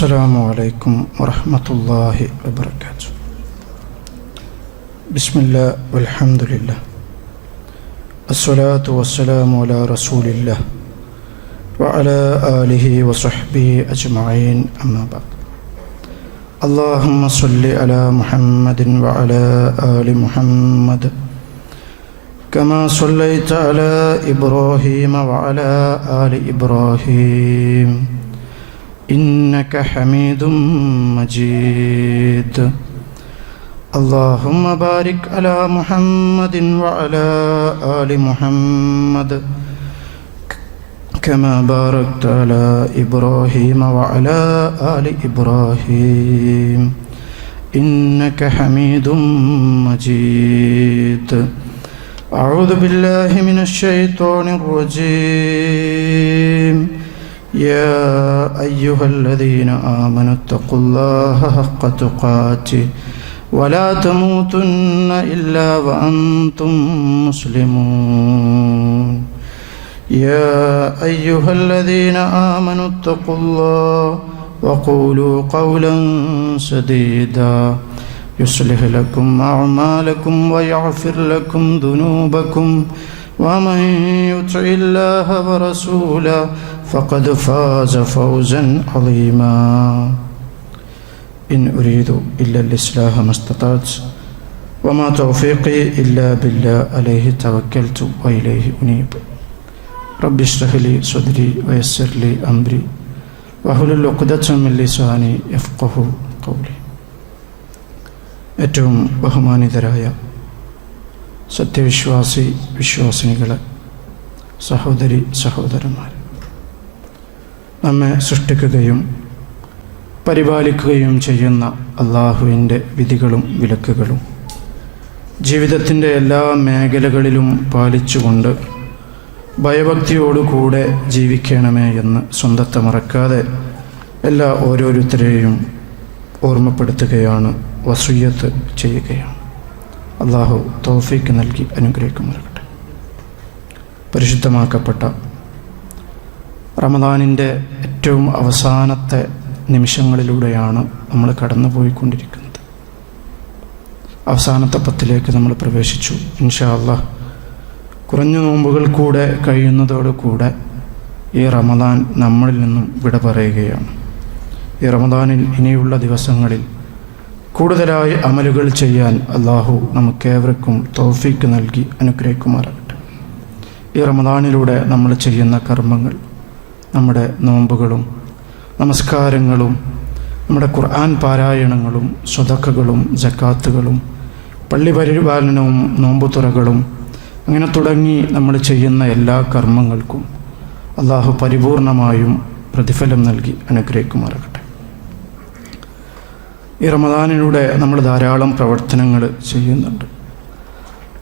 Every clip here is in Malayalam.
അസ്സലാമു അലൈക്കും വറഹ്മത്തുള്ളാഹി വബറകാതുഹു. ബിസ്മില്ലാഹി വൽഹംദുലില്ലാഹ് അസ്സലാത്തു വസ്സലാമു അലാ റസൂലില്ലാഹ് വഅലാ ആലിഹി വസഹ്ബിഹി അജ്മഈൻ. അമ്മാ ബഅദ്. അല്ലാഹുമ്മ സ്വല്ലി അലാ മുഹമ്മദിൻ വഅലാ ആലി മുഹമ്മദ് കമാ സ്വല്ലൈത അലാ ഇബ്രാഹീമ വഅലാ ആലി ഇബ്രാഹീം إنك حميد مجيد. اللهم بارك على محمد وعلى آل محمد كما باركت على إبراهيم وعلى آل إبراهيم إنك حميد مجيد. أعوذ بالله من الشيطان الرجيم. يا أيها الذين آمنوا اتقوا الله حق تقاته ولا تموتن إلا وأنتم مسلمون. يا أيها الذين آمنوا اتقوا الله وقولوا قولا سديدا يصلح لكم أعمالكم ويغفر لكم ذنوبكم ومن يطع الله ورسوله فقد فاز فوزا عظيما. إن أريد إلا الإصلاح ما استطعت وما توفيقي إلا بالله عليه توكلت وإليه أنيب. رب اشرح لي صدري ويسر لي أمري واحلل عقدة من لساني يفقهوا قولي. ഏറ്റവും ബഹുമാനിതരായ വിശ്വാസിനികളെ, സഹോദരി സഹോദരന്മാർ, നമ്മെ സൃഷ്ടിക്കുകയും പരിപാലിക്കുകയും ചെയ്യുന്ന അള്ളാഹുവിൻ്റെ വിധികളും വിലക്കുകളും ജീവിതത്തിൻ്റെ എല്ലാ മേഖലകളിലും പാലിച്ചുകൊണ്ട് ഭയഭക്തിയോടുകൂടെ ജീവിക്കണമേ എന്ന് സ്വന്തത്തെ മറക്കാതെ എല്ലാ ഓരോരുത്തരെയും ഓർമ്മപ്പെടുത്തുകയാണ്, വസിയ്യത്ത് ചെയ്യുകയാണ്. അള്ളാഹു തൗഫീക്ക് നൽകി അനുഗ്രഹിക്കുമാറാകട്ടെ. പരിശുദ്ധമാക്കപ്പെട്ട റമദാനിൻ്റെ ഏറ്റവും അവസാനത്തെ നിമിഷങ്ങളിലൂടെയാണ് നമ്മൾ കടന്നുപോയിക്കൊണ്ടിരിക്കുന്നത്. അവസാനത്തെ 10 നമ്മൾ പ്രവേശിച്ചു. ഇൻഷാ അല്ലാഹ് കുറഞ്ഞ നോമ്പുകൾ കൂടെ കഴിയുന്നതോടുകൂടെ ഈ റമദാൻ നമ്മളിൽ നിന്നും വിട പറയുകയാണ്. ഈ റമദാനിൽ ഇനിയുള്ള ദിവസങ്ങളിൽ കൂടുതലായി അമലുകൾ ചെയ്യാൻ അള്ളാഹു നമുക്കേവർക്കും തൗഫീക്ക് നൽകി അനുഗ്രഹിക്കുമാറാകട്ടെ. ഈ റമദാനിലൂടെ നമ്മൾ ചെയ്യുന്ന കർമ്മങ്ങൾ, നമ്മുടെ നോമ്പുകളും നമസ്കാരങ്ങളും നമ്മുടെ ഖുർആൻ പാരായണങ്ങളും സ്വതക്കകളും സക്കാത്തുകളും പള്ളി പരിപാലനവും നോമ്പുതുറകളും അങ്ങനെ തുടങ്ങി നമ്മൾ ചെയ്യുന്ന എല്ലാ കർമ്മങ്ങൾക്കും അള്ളാഹു പരിപൂർണമായും പ്രതിഫലം നൽകി അനുഗ്രഹിക്കുമാറാകട്ടെ. ഈ റമദാനിലൂടെ നമ്മൾ ധാരാളം പ്രവർത്തനങ്ങൾ ചെയ്യുന്നുണ്ട്.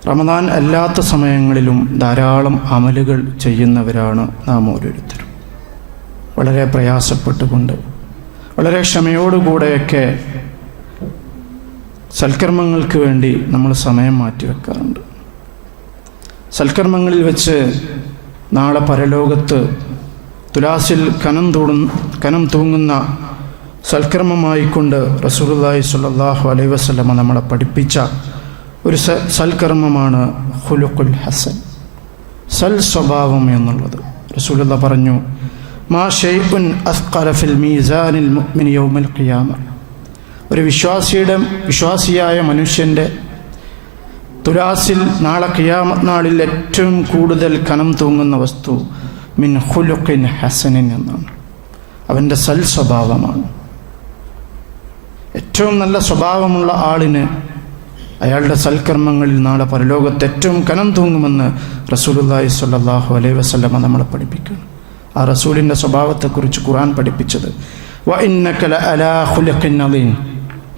റമദാൻ അല്ലാത്ത സമയങ്ങളിലും ധാരാളം അമലുകൾ ചെയ്യുന്നവരാണ് നാം ഓരോരുത്തരും. വളരെ പ്രയാസപ്പെട്ടുകൊണ്ട് വളരെ ക്ഷമയോടുകൂടെയൊക്കെ സൽക്കർമ്മങ്ങൾക്ക് വേണ്ടി നമ്മൾ സമയം മാറ്റിവെക്കാറുണ്ട്. സൽക്കർമ്മങ്ങളിൽ വെച്ച് നാളെ പരലോകത്ത് തുലാസിൽ കനം തൂങ്ങുന്ന സൽക്കർമ്മമായിക്കൊണ്ട് റസൂലുള്ളാഹി സ്വല്ലല്ലാഹു അലൈഹി വസല്ലമ നമ്മളെ പഠിപ്പിച്ച ഒരു സൽക്കർമ്മമാണ് ഖുലുഖുൽ ഹസൻ, സൽ സ്വഭാവം എന്നുള്ളത്. റസൂലുള്ളാഹി പറഞ്ഞു, മാ ഷൈഉൻ അസ്ഖല ഫിൽ മീസാനിൽ മുഅ്മിനി യൗമൽ ഖിയാമ. ഒരു വിശ്വാസിയായ മനുഷ്യൻ്റെ തുലാസിൽ നാളെ ഖിയാമത്ത് നാളിൽ ഏറ്റവും കൂടുതൽ കനം തൂങ്ങുന്ന വസ്തു മിൻ ഖുലുഖിൻ ഹസനിൻ എന്നാണ്. അവൻ്റെ സൽ സ്വഭാവമാണ്. ഏറ്റവും നല്ല സ്വഭാവമുള്ള ആളിന് അയാളുടെ സൽക്കർമ്മങ്ങളിൽ നാളെ പരലോകത്ത് ഏറ്റവും കനം തൂങ്ങുമെന്ന് റസൂലുള്ളാഹി സ്വല്ലല്ലാഹു അലൈഹി വസല്ലമ നമ്മളെ പഠിപ്പിക്കുന്നു. ആ റസൂലിൻ്റെ സ്വഭാവത്തെക്കുറിച്ച് ഖുർആൻ പഠിപ്പിച്ചത് വ ഇന്നക ലഅലാ ഖുലുഖിൻ അളീം.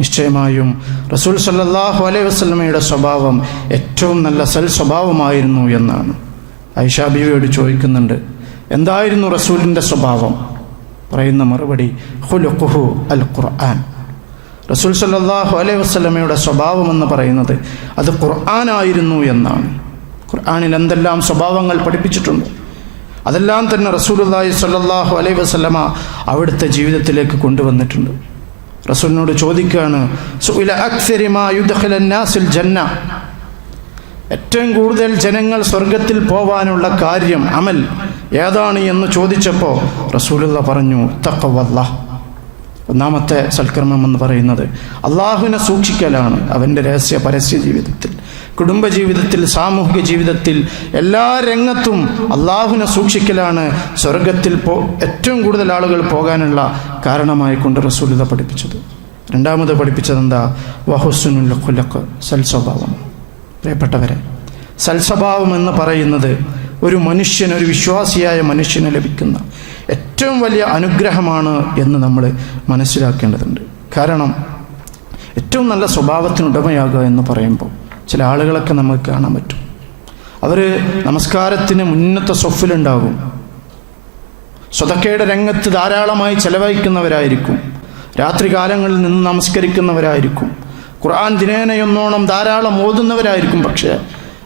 നിശ്ചയമായും റസൂൽ സ്വല്ലല്ലാഹു അലൈഹി വസല്ലമയുടെ സ്വഭാവം ഏറ്റവും നല്ല സൽ സ്വഭാവമായിരുന്നു എന്നാണ്. ആയിഷ ബീവിയോട് ചോദിക്കുന്നുണ്ട്, എന്തായിരുന്നു റസൂലിൻ്റെ സ്വഭാവം? പറയുന്ന മറുപടി ഖുലുഖുഹു അൽ ഖുർആൻ. റസൂൽ സല്ലല്ലാഹു അലൈഹി വസല്ലമയുടെ സ്വഭാവമെന്ന് പറയുന്നത് അത് ഖുർആനായിരുന്നു എന്നാണ്. ഖുർആനിൽ എന്തെല്ലാം സ്വഭാവങ്ങൾ പഠിപ്പിച്ചിട്ടുണ്ട്. അതെല്ലാം തന്നെ റസൂലുള്ളാഹി സ്വല്ലല്ലാഹു അലൈഹി വസല്ലമ അവിടുത്തെ ജീവിതത്തിലേക്ക് കൊണ്ടുവന്നിട്ടുണ്ട്. റസൂലിനോട് ചോദിക്കുകയാണ്, സുഇല അക്സരി മാ യുദ്ഖിലൻ നാസിൽ ജന്ന, ഏറ്റവും കൂടുതൽ ജനങ്ങൾ സ്വർഗത്തിൽ പോവാനുള്ള കാര്യം, അമൽ ഏതാണ് എന്ന് ചോദിച്ചപ്പോൾ റസൂലുള്ളാഹി പറഞ്ഞു, തഖ്വല്ലാഹ്. ഒന്നാമത്തെ സൽക്കർമ്മം എന്ന് പറയുന്നത് അള്ളാഹുവിനെ സൂക്ഷിക്കലാണ്. അവൻ്റെ രഹസ്യ പരസ്യ ജീവിതത്തിൽ, കുടുംബജീവിതത്തിൽ, സാമൂഹിക ജീവിതത്തിൽ, എല്ലാ രംഗത്തും അള്ളാഹുവിനെ സൂക്ഷിക്കലാണ് സ്വർഗത്തിൽ ഏറ്റവും കൂടുതൽ ആളുകൾ പോകാനുള്ള കാരണമായി കൊണ്ട് റസൂലുള്ളാഹി പഠിപ്പിച്ചത്. രണ്ടാമത് പഠിപ്പിച്ചത് എന്താ? വഹുസ്നുൽ ഖുലുഖ്, സൽസ്വഭാവം. പ്രിയപ്പെട്ടവരെ, സൽസ്വഭാവം എന്ന് പറയുന്നത് ഒരു മനുഷ്യന്, ഒരു വിശ്വാസിയായ മനുഷ്യന് ലഭിക്കുന്ന ഏറ്റവും വലിയ അനുഗ്രഹമാണ് എന്ന് നമ്മൾ മനസ്സിലാക്കേണ്ടതുണ്ട്. കാരണം ഏറ്റവും നല്ല സ്വഭാവത്തിനുടമയാകുക എന്ന് പറയുമ്പോൾ ചില ആളുകളൊക്കെ നമുക്ക് കാണാൻ പറ്റും. അവർ നമസ്കാരത്തിന് മുന്നത്തെ സ്വഫിലുണ്ടാകും, സ്വതക്കയുടെ രംഗത്ത് ധാരാളമായി ചെലവഴിക്കുന്നവരായിരിക്കും, രാത്രികാലങ്ങളിൽ നിന്ന് നമസ്കരിക്കുന്നവരായിരിക്കും, ഖുർആൻ ദിനേനയൊന്നോണം ധാരാളം ഓതുന്നവരായിരിക്കും. പക്ഷേ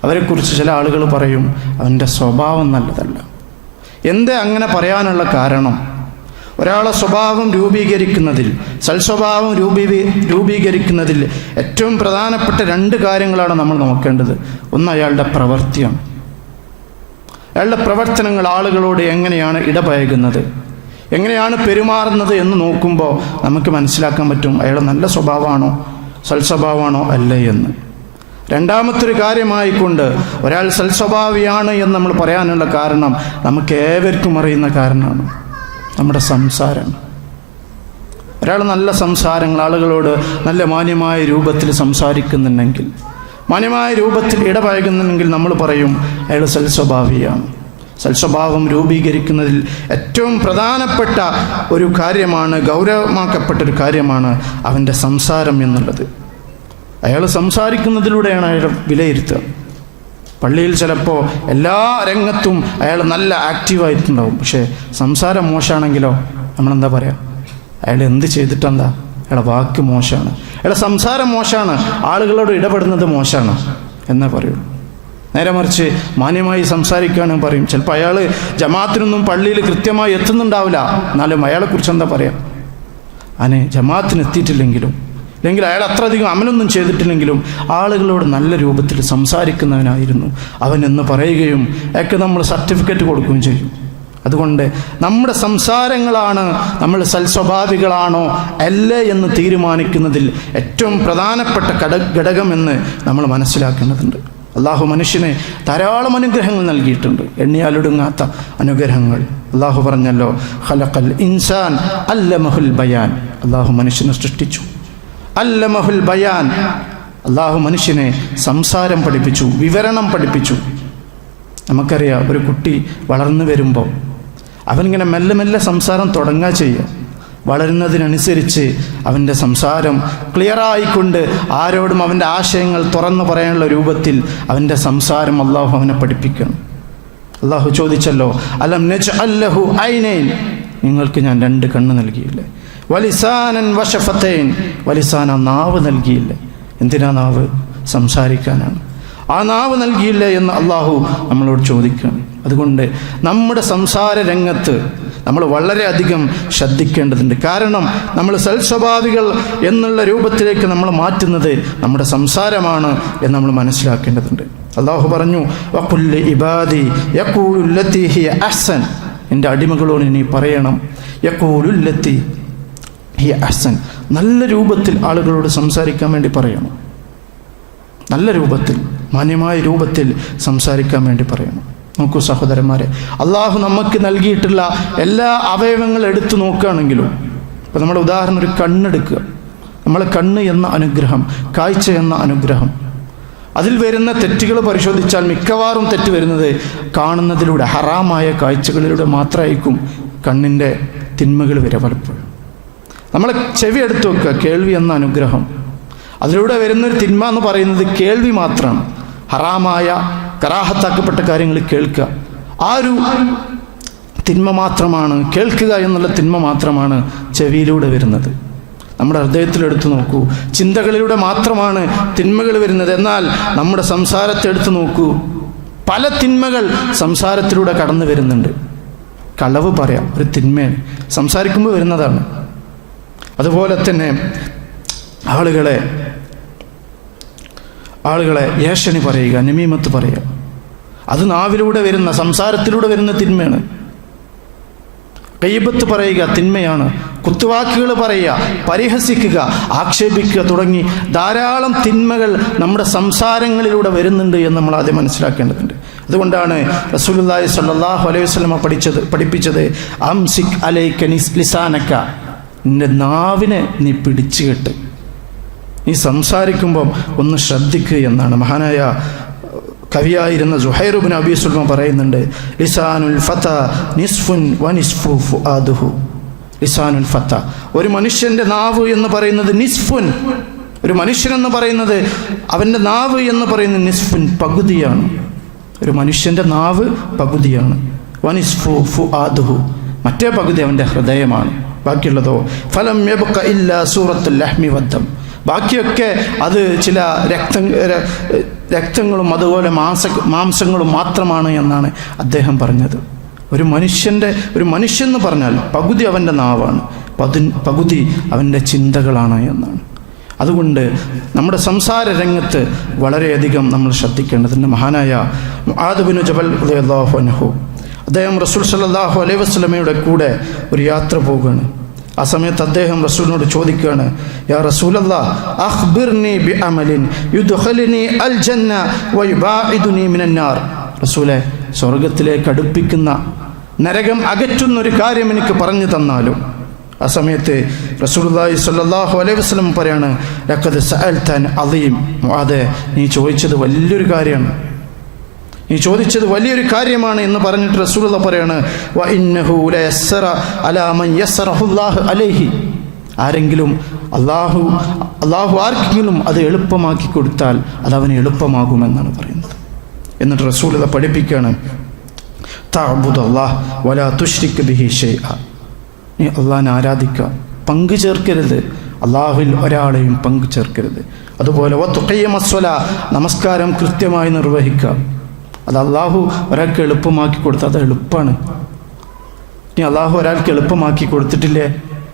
അവരെക്കുറിച്ച് ചില ആളുകൾ പറയും, അവൻ്റെ സ്വഭാവം നല്ലതല്ല. എന്തേ അങ്ങനെ പറയാനുള്ള കാരണം? ഒരാളെ സ്വഭാവം രൂപീകരിക്കുന്നതിൽ, സൽസ്വഭാവം രൂപീകരിക്കുന്നതിൽ ഏറ്റവും പ്രധാനപ്പെട്ട രണ്ട് കാര്യങ്ങളാണ് നമ്മൾ നോക്കേണ്ടത്. ഒന്ന് അയാളുടെ പ്രവൃത്തിയാണ്. അയാളുടെ പ്രവർത്തനങ്ങൾ, ആളുകളോട് എങ്ങനെയാണ് ഇടപഴകുന്നത്, എങ്ങനെയാണ് പെരുമാറുന്നത് എന്ന് നോക്കുമ്പോൾ നമുക്ക് മനസ്സിലാക്കാൻ പറ്റും അയാൾ നല്ല സ്വഭാവമാണോ സൽസ്വഭാവമാണോ അല്ലേ എന്ന്. രണ്ടാമത്തൊരു കാര്യമായിക്കൊണ്ട് ഒരാൾ സൽസ്വഭാവിയാണ് എന്ന് നമ്മൾ പറയാനുള്ള കാരണം നമുക്ക് ഏവർക്കും അറിയുന്ന കാരണമാണ്, നമ്മുടെ സംസാരം. ഒരാൾ നല്ല സംസാരങ്ങൾ, ആളുകളോട് നല്ല മാന്യമായ രൂപത്തിൽ സംസാരിക്കുന്നുണ്ടെങ്കിൽ, മാന്യമായ രൂപത്തിൽ ഇടപഴകുന്നുണ്ടെങ്കിൽ നമ്മൾ പറയും അയാൾ സൽസ്വഭാവിയാണ്. സൽസ്വഭാവം രൂപീകരിക്കുന്നതിൽ ഏറ്റവും പ്രധാനപ്പെട്ട ഒരു കാര്യമാണ്, ഗൗരവമാക്കപ്പെട്ടൊരു കാര്യമാണ് അവൻ്റെ സംസാരം എന്നുള്ളത്. അയാൾ സംസാരിക്കുന്നതിലൂടെയാണ് അയാൾ വിലയിരുത്തുക. പള്ളിയിൽ ചിലപ്പോൾ എല്ലാ രംഗത്തും അയാൾ നല്ല ആക്റ്റീവായിട്ടുണ്ടാവും, പക്ഷേ സംസാരം മോശമാണെങ്കിലോ നമ്മളെന്താ പറയുക? അയാൾ എന്ത് ചെയ്തിട്ടെന്താ? അയാളുടെ വാക്ക് മോശമാണ്, അയാളുടെ സംസാരം മോശമാണ്, ആളുകളോട് ഇടപെടുന്നത് മോശമാണ് എന്നേ പറയൂ. നേരെ മറിച്ച് മാന്യമായി സംസാരിക്കുകയാണെന്ന് പറയും. ചിലപ്പോൾ അയാൾ ജമാഅത്തിനൊന്നും പള്ളിയിൽ കൃത്യമായി എത്തുന്നുണ്ടാവില്ല, എന്നാലും അയാളെക്കുറിച്ച് എന്താ പറയുക? അതിന് ജമാഅത്തിന് എത്തിയിട്ടില്ലെങ്കിലും, അല്ലെങ്കിൽ അയാൾ അത്രയധികം അമലൊന്നും ചെയ്തിട്ടില്ലെങ്കിലും ആളുകളോട് നല്ല രൂപത്തിൽ സംസാരിക്കുന്നവനായിരുന്നു അവൻ എന്ന് പറയുകയും അയാൾക്ക് നമ്മൾ സർട്ടിഫിക്കറ്റ് കൊടുക്കുകയും ചെയ്യും. അതുകൊണ്ട് നമ്മുടെ സംസാരങ്ങളാണ് നമ്മൾ സൽസ്വഭാവികളാണോ അല്ലേ എന്ന് തീരുമാനിക്കുന്നതിൽ ഏറ്റവും പ്രധാനപ്പെട്ട ഘടകമെന്ന് നമ്മൾ മനസ്സിലാക്കേണ്ടതുണ്ട്. അള്ളാഹു മനുഷ്യനെ ധാരാളം അനുഗ്രഹങ്ങൾ നൽകിയിട്ടുണ്ട്, എണ്ണിയാലൊടുങ്ങാത്ത അനുഗ്രഹങ്ങൾ. അള്ളാഹു പറഞ്ഞല്ലോ, ഖലഖൽ ഇൻസാൻ അല്ലമഹുൽ ബയാൻ. അള്ളാഹു മനുഷ്യനെ സൃഷ്ടിച്ചു, അല്ലമഹുൽ ബയാൻ. അള്ളാഹു മനുഷ്യനെ സംസാരം പഠിപ്പിച്ചു, വിവരണം പഠിപ്പിച്ചു. നമുക്കറിയാം, ഒരു കുട്ടി വളർന്നു വരുമ്പോൾ അവനിങ്ങനെ മെല്ലെ മെല്ലെ സംസാരം തുടങ്ങുക ചെയ്യുക. വളരുന്നതിനനുസരിച്ച് അവൻ്റെ സംസാരം ക്ലിയറായിക്കൊണ്ട് ആരോടും അവൻ്റെ ആശയങ്ങൾ തുറന്നു പറയാനുള്ള രൂപത്തിൽ അവൻ്റെ സംസാരം അള്ളാഹു അവനെ പഠിപ്പിക്കണം. അള്ളാഹു ചോദിച്ചല്ലോ, അലം നജ്അൽ ലഹു ഐനൈൻ, നിങ്ങൾക്ക് ഞാൻ രണ്ട് കണ്ണ് നൽകിയില്ലേ? വലിസാനൻ വശഫത്തൈൻ, വലിസാന നാവ് നൽകിയില്ലേ? എന്തിനാ നാവ്? സംസാരിക്കാനാണ്. ആ നാവ് നൽകിയില്ലേ എന്ന് അള്ളാഹു നമ്മളോട് ചോദിക്കുകയാണ്. അതുകൊണ്ട് നമ്മുടെ സംസാര രംഗത്ത് നമ്മൾ വളരെയധികം ശ്രദ്ധിക്കേണ്ടതുണ്ട്. കാരണം നമ്മൾ സൽസ്വഭാവികൾ എന്നുള്ള രൂപത്തിലേക്ക് നമ്മൾ മാറ്റുന്നത് നമ്മുടെ സംസാരമാണ് എന്ന് നമ്മൾ മനസ്സിലാക്കേണ്ടതുണ്ട്. അള്ളാഹു പറഞ്ഞു, വഖുൽ ഇബാദി യഖൂലു ലത്തി ഹിയ അഹ്സൻ, എൻ്റെ അടിമകളോട് നീ പറയണം, യഖൂലു ലത്തി ഹിയ അഹ്സൻ, നല്ല രൂപത്തിൽ ആളുകളോട് സംസാരിക്കാൻ വേണ്ടി പറയണം. നല്ല രൂപത്തിൽ, മാന്യമായ രൂപത്തിൽ സംസാരിക്കാൻ വേണ്ടി പറയണം. നോക്കൂ സഹോദരന്മാരെ, അള്ളാഹു നമുക്ക് നൽകിയിട്ടുള്ള എല്ലാ അവയവങ്ങളും എടുത്തു നോക്കുകയാണെങ്കിലും, ഇപ്പം നമ്മുടെ ഉദാഹരണം ഒരു കണ്ണെടുക്കുക. നമ്മളെ കണ്ണ് എന്ന അനുഗ്രഹം, കാഴ്ച എന്ന അനുഗ്രഹം, അതിൽ വരുന്ന തെറ്റുകൾ പരിശോധിച്ചാൽ മിക്കവാറും തെറ്റ് വരുന്നത് കാണുന്നതിലൂടെ, ഹറാമായ കാഴ്ചകളിലൂടെ മാത്രമായിരിക്കും കണ്ണിൻ്റെ തിന്മകൾ വരെ പലപ്പോഴും. നമ്മളെ ചെവി എടുത്തു വെക്കുക, കേൾവി എന്ന അനുഗ്രഹം, അതിലൂടെ വരുന്നൊരു തിന്മ എന്ന് പറയുന്നത് കേൾവി മാത്രമാണ്. ഹറാമായ കറാഹത്താക്കപ്പെട്ട കാര്യങ്ങൾ കേൾക്കുക, ആ ഒരു തിന്മ മാത്രമാണ്, കേൾക്കുക എന്നുള്ള തിന്മ മാത്രമാണ് ചെവിയിലൂടെ വരുന്നത്. നമ്മുടെ ഹൃദയത്തിലെടുത്ത് നോക്കൂ, ചിന്തകളിലൂടെ മാത്രമാണ് തിന്മകൾ വരുന്നത്. എന്നാൽ നമ്മുടെ സംസാരത്തെ എടുത്തു നോക്കൂ, പല തിന്മകൾ സംസാരത്തിലൂടെ കടന്നു വരുന്നുണ്ട്. കളവ് പറയാം, ഒരു തിന്മയാണ്, സംസാരിക്കുമ്പോൾ വരുന്നതാണ്. അതുപോലെ തന്നെ ആളുകളെ ഏഷണി പറയുക, നമീമത്ത് പറയുക, അത് നാവിലൂടെ വരുന്ന, സംസാരത്തിലൂടെ വരുന്ന തിന്മയാണ്. ഗീബത്ത് പറയുക തിന്മയാണ്. കുത്തുവാക്കുകൾ പറയുക, പരിഹസിക്കുക, ആക്ഷേപിക്കുക തുടങ്ങി ധാരാളം തിന്മകൾ നമ്മുടെ സംസാരങ്ങളിലൂടെ വരുന്നുണ്ട് എന്ന് നമ്മൾ ആദ്യം മനസ്സിലാക്കേണ്ടതുണ്ട്. അതുകൊണ്ടാണ് റസൂലുള്ളാഹി സ്വല്ലല്ലാഹു അലൈഹി വസല്ലം പഠിപ്പിച്ചത് അംസിക് അലൈക ലിസാനക, നിന്റെ നാവിനെ നീ പിടിച്ചു കെട്ട്, നീ സംസാരിക്കുമ്പം ഒന്ന് ശ്രദ്ധിക്കുക എന്നാണ്. മഹാനായ കവിയായിരുന്ന സുഹൈർ ഇബ്നു അബീ സുൽമ പറയുന്നുണ്ട്, ലിസാനുൽ ഫത നിസ്ഫുൻ വനിസ്ഫു ഫുആദുഹു. ലിസാനുൽ ഫത, ഒരു മനുഷ്യൻ്റെ നാവ് എന്ന് പറയുന്നത് നിസ്ഫുൻ, ഒരു മനുഷ്യനെന്ന് പറയുന്നത് അവൻ്റെ നാവ് എന്ന് പറയുന്നത് നിസ്ഫുൻ, പകുതിയാണ്. ഒരു മനുഷ്യൻ്റെ നാവ് പകുതിയാണ്. വനിസ്ഫു ഫുആദുഹു, മറ്റേ പകുതി അവൻ്റെ ഹൃദയമാണ്. ബാക്കിയുള്ളതോ ഫലം യബ്ഖ ഇല്ലാ സൂറത്തുൽ ലഹ്മി വദ്ദം, ബാക്കിയൊക്കെ അത് ചില രക്തങ്ങളും അതുപോലെ മാംസങ്ങളും മാത്രമാണ് എന്നാണ് അദ്ദേഹം പറഞ്ഞത്. ഒരു മനുഷ്യൻ എന്ന് പറഞ്ഞാൽ പകുതി അവൻ്റെ നാവാണ്, പകുതി അവൻ്റെ ചിന്തകളാണ് എന്നാണ്. അതുകൊണ്ട് നമ്മുടെ സംസാര രംഗത്ത് വളരെയധികം നമ്മൾ ശ്രദ്ധിക്കേണ്ടതുണ്ട്. മഹാനായ മുആദ് ബിൻ ജബൽ റളിയല്ലാഹു അൻഹു, അദ്ദേഹം റസൂൽ സല്ലല്ലാഹു അലൈഹി വസല്ലമയുടെ കൂടെ ഒരു യാത്ര പോവുകയാണ്. ആ സമയത്ത് അദ്ദേഹം റസൂലിനോട് ചോദിക്കുകയാണ്, യാ റസൂലല്ലാഹ് അഖ്ബിർനി ബിഅമലിൻ യുദ്ഖിലുനി അൽ ജന്ന വയുബാഇദുനി മിനന്നാർ. റസൂലേ, സ്വർഗ്ഗത്തിലേക്ക് അടുപ്പിക്കുന്ന, നരകം അകറ്റുന്ന ഒരു കാര്യം എനിക്ക് പറഞ്ഞു തന്നാലും. ആ സമയത്ത് റസൂലുള്ളാഹി സ്വല്ലല്ലാഹു അലൈഹി വസല്ലം പറയാണ്, ലഖദ് സഅൽതൻ അദീം. മുആദേ, നീ ചോദിച്ചത് വലിയൊരു കാര്യമാണ്, നീ ചോദിച്ചത് വലിയൊരു കാര്യമാണ് എന്ന് പറഞ്ഞിട്ട് റസൂലുള്ളാഹി പറയാണ്, വ ഇന്നഹു ലയസ്സറ അലാ മൻ യസ്സറഹുല്ലാഹു അലൈഹി. ആരെങ്കിലും അല്ലാഹു ആർക്കെങ്കിലും അത് എളുപ്പമാക്കി കൊടുത്താൽ അത് അവന് എളുപ്പമാകുമെന്നാണ് പറയുന്നത്. എന്നിട്ട് റസൂലുള്ളാഹി പഠിപ്പിക്കുകയാണ്, തഅബുദല്ലാഹ് വലാ തുശ്രിക് ബിഹി ഷൈഅ. നീ അള്ളാഹിനെ ആരാധിക്കുക, പങ്കു ചേർക്കരുത്, അള്ളാഹുവിൽ ഒരാളെയും പങ്കു ചേർക്കരുത്. അതുപോലെ വതുഖിയമസ്വലാ, നമസ്കാരം കൃത്യമായി നിർവഹിക്കുക. അത് അള്ളാഹു ഒരാൾക്ക് എളുപ്പമാക്കി കൊടുത്താൽ അത് എളുപ്പമാണ്. ഇനി അള്ളാഹു ഒരാൾക്ക് എളുപ്പമാക്കി കൊടുത്തിട്ടില്ലേ?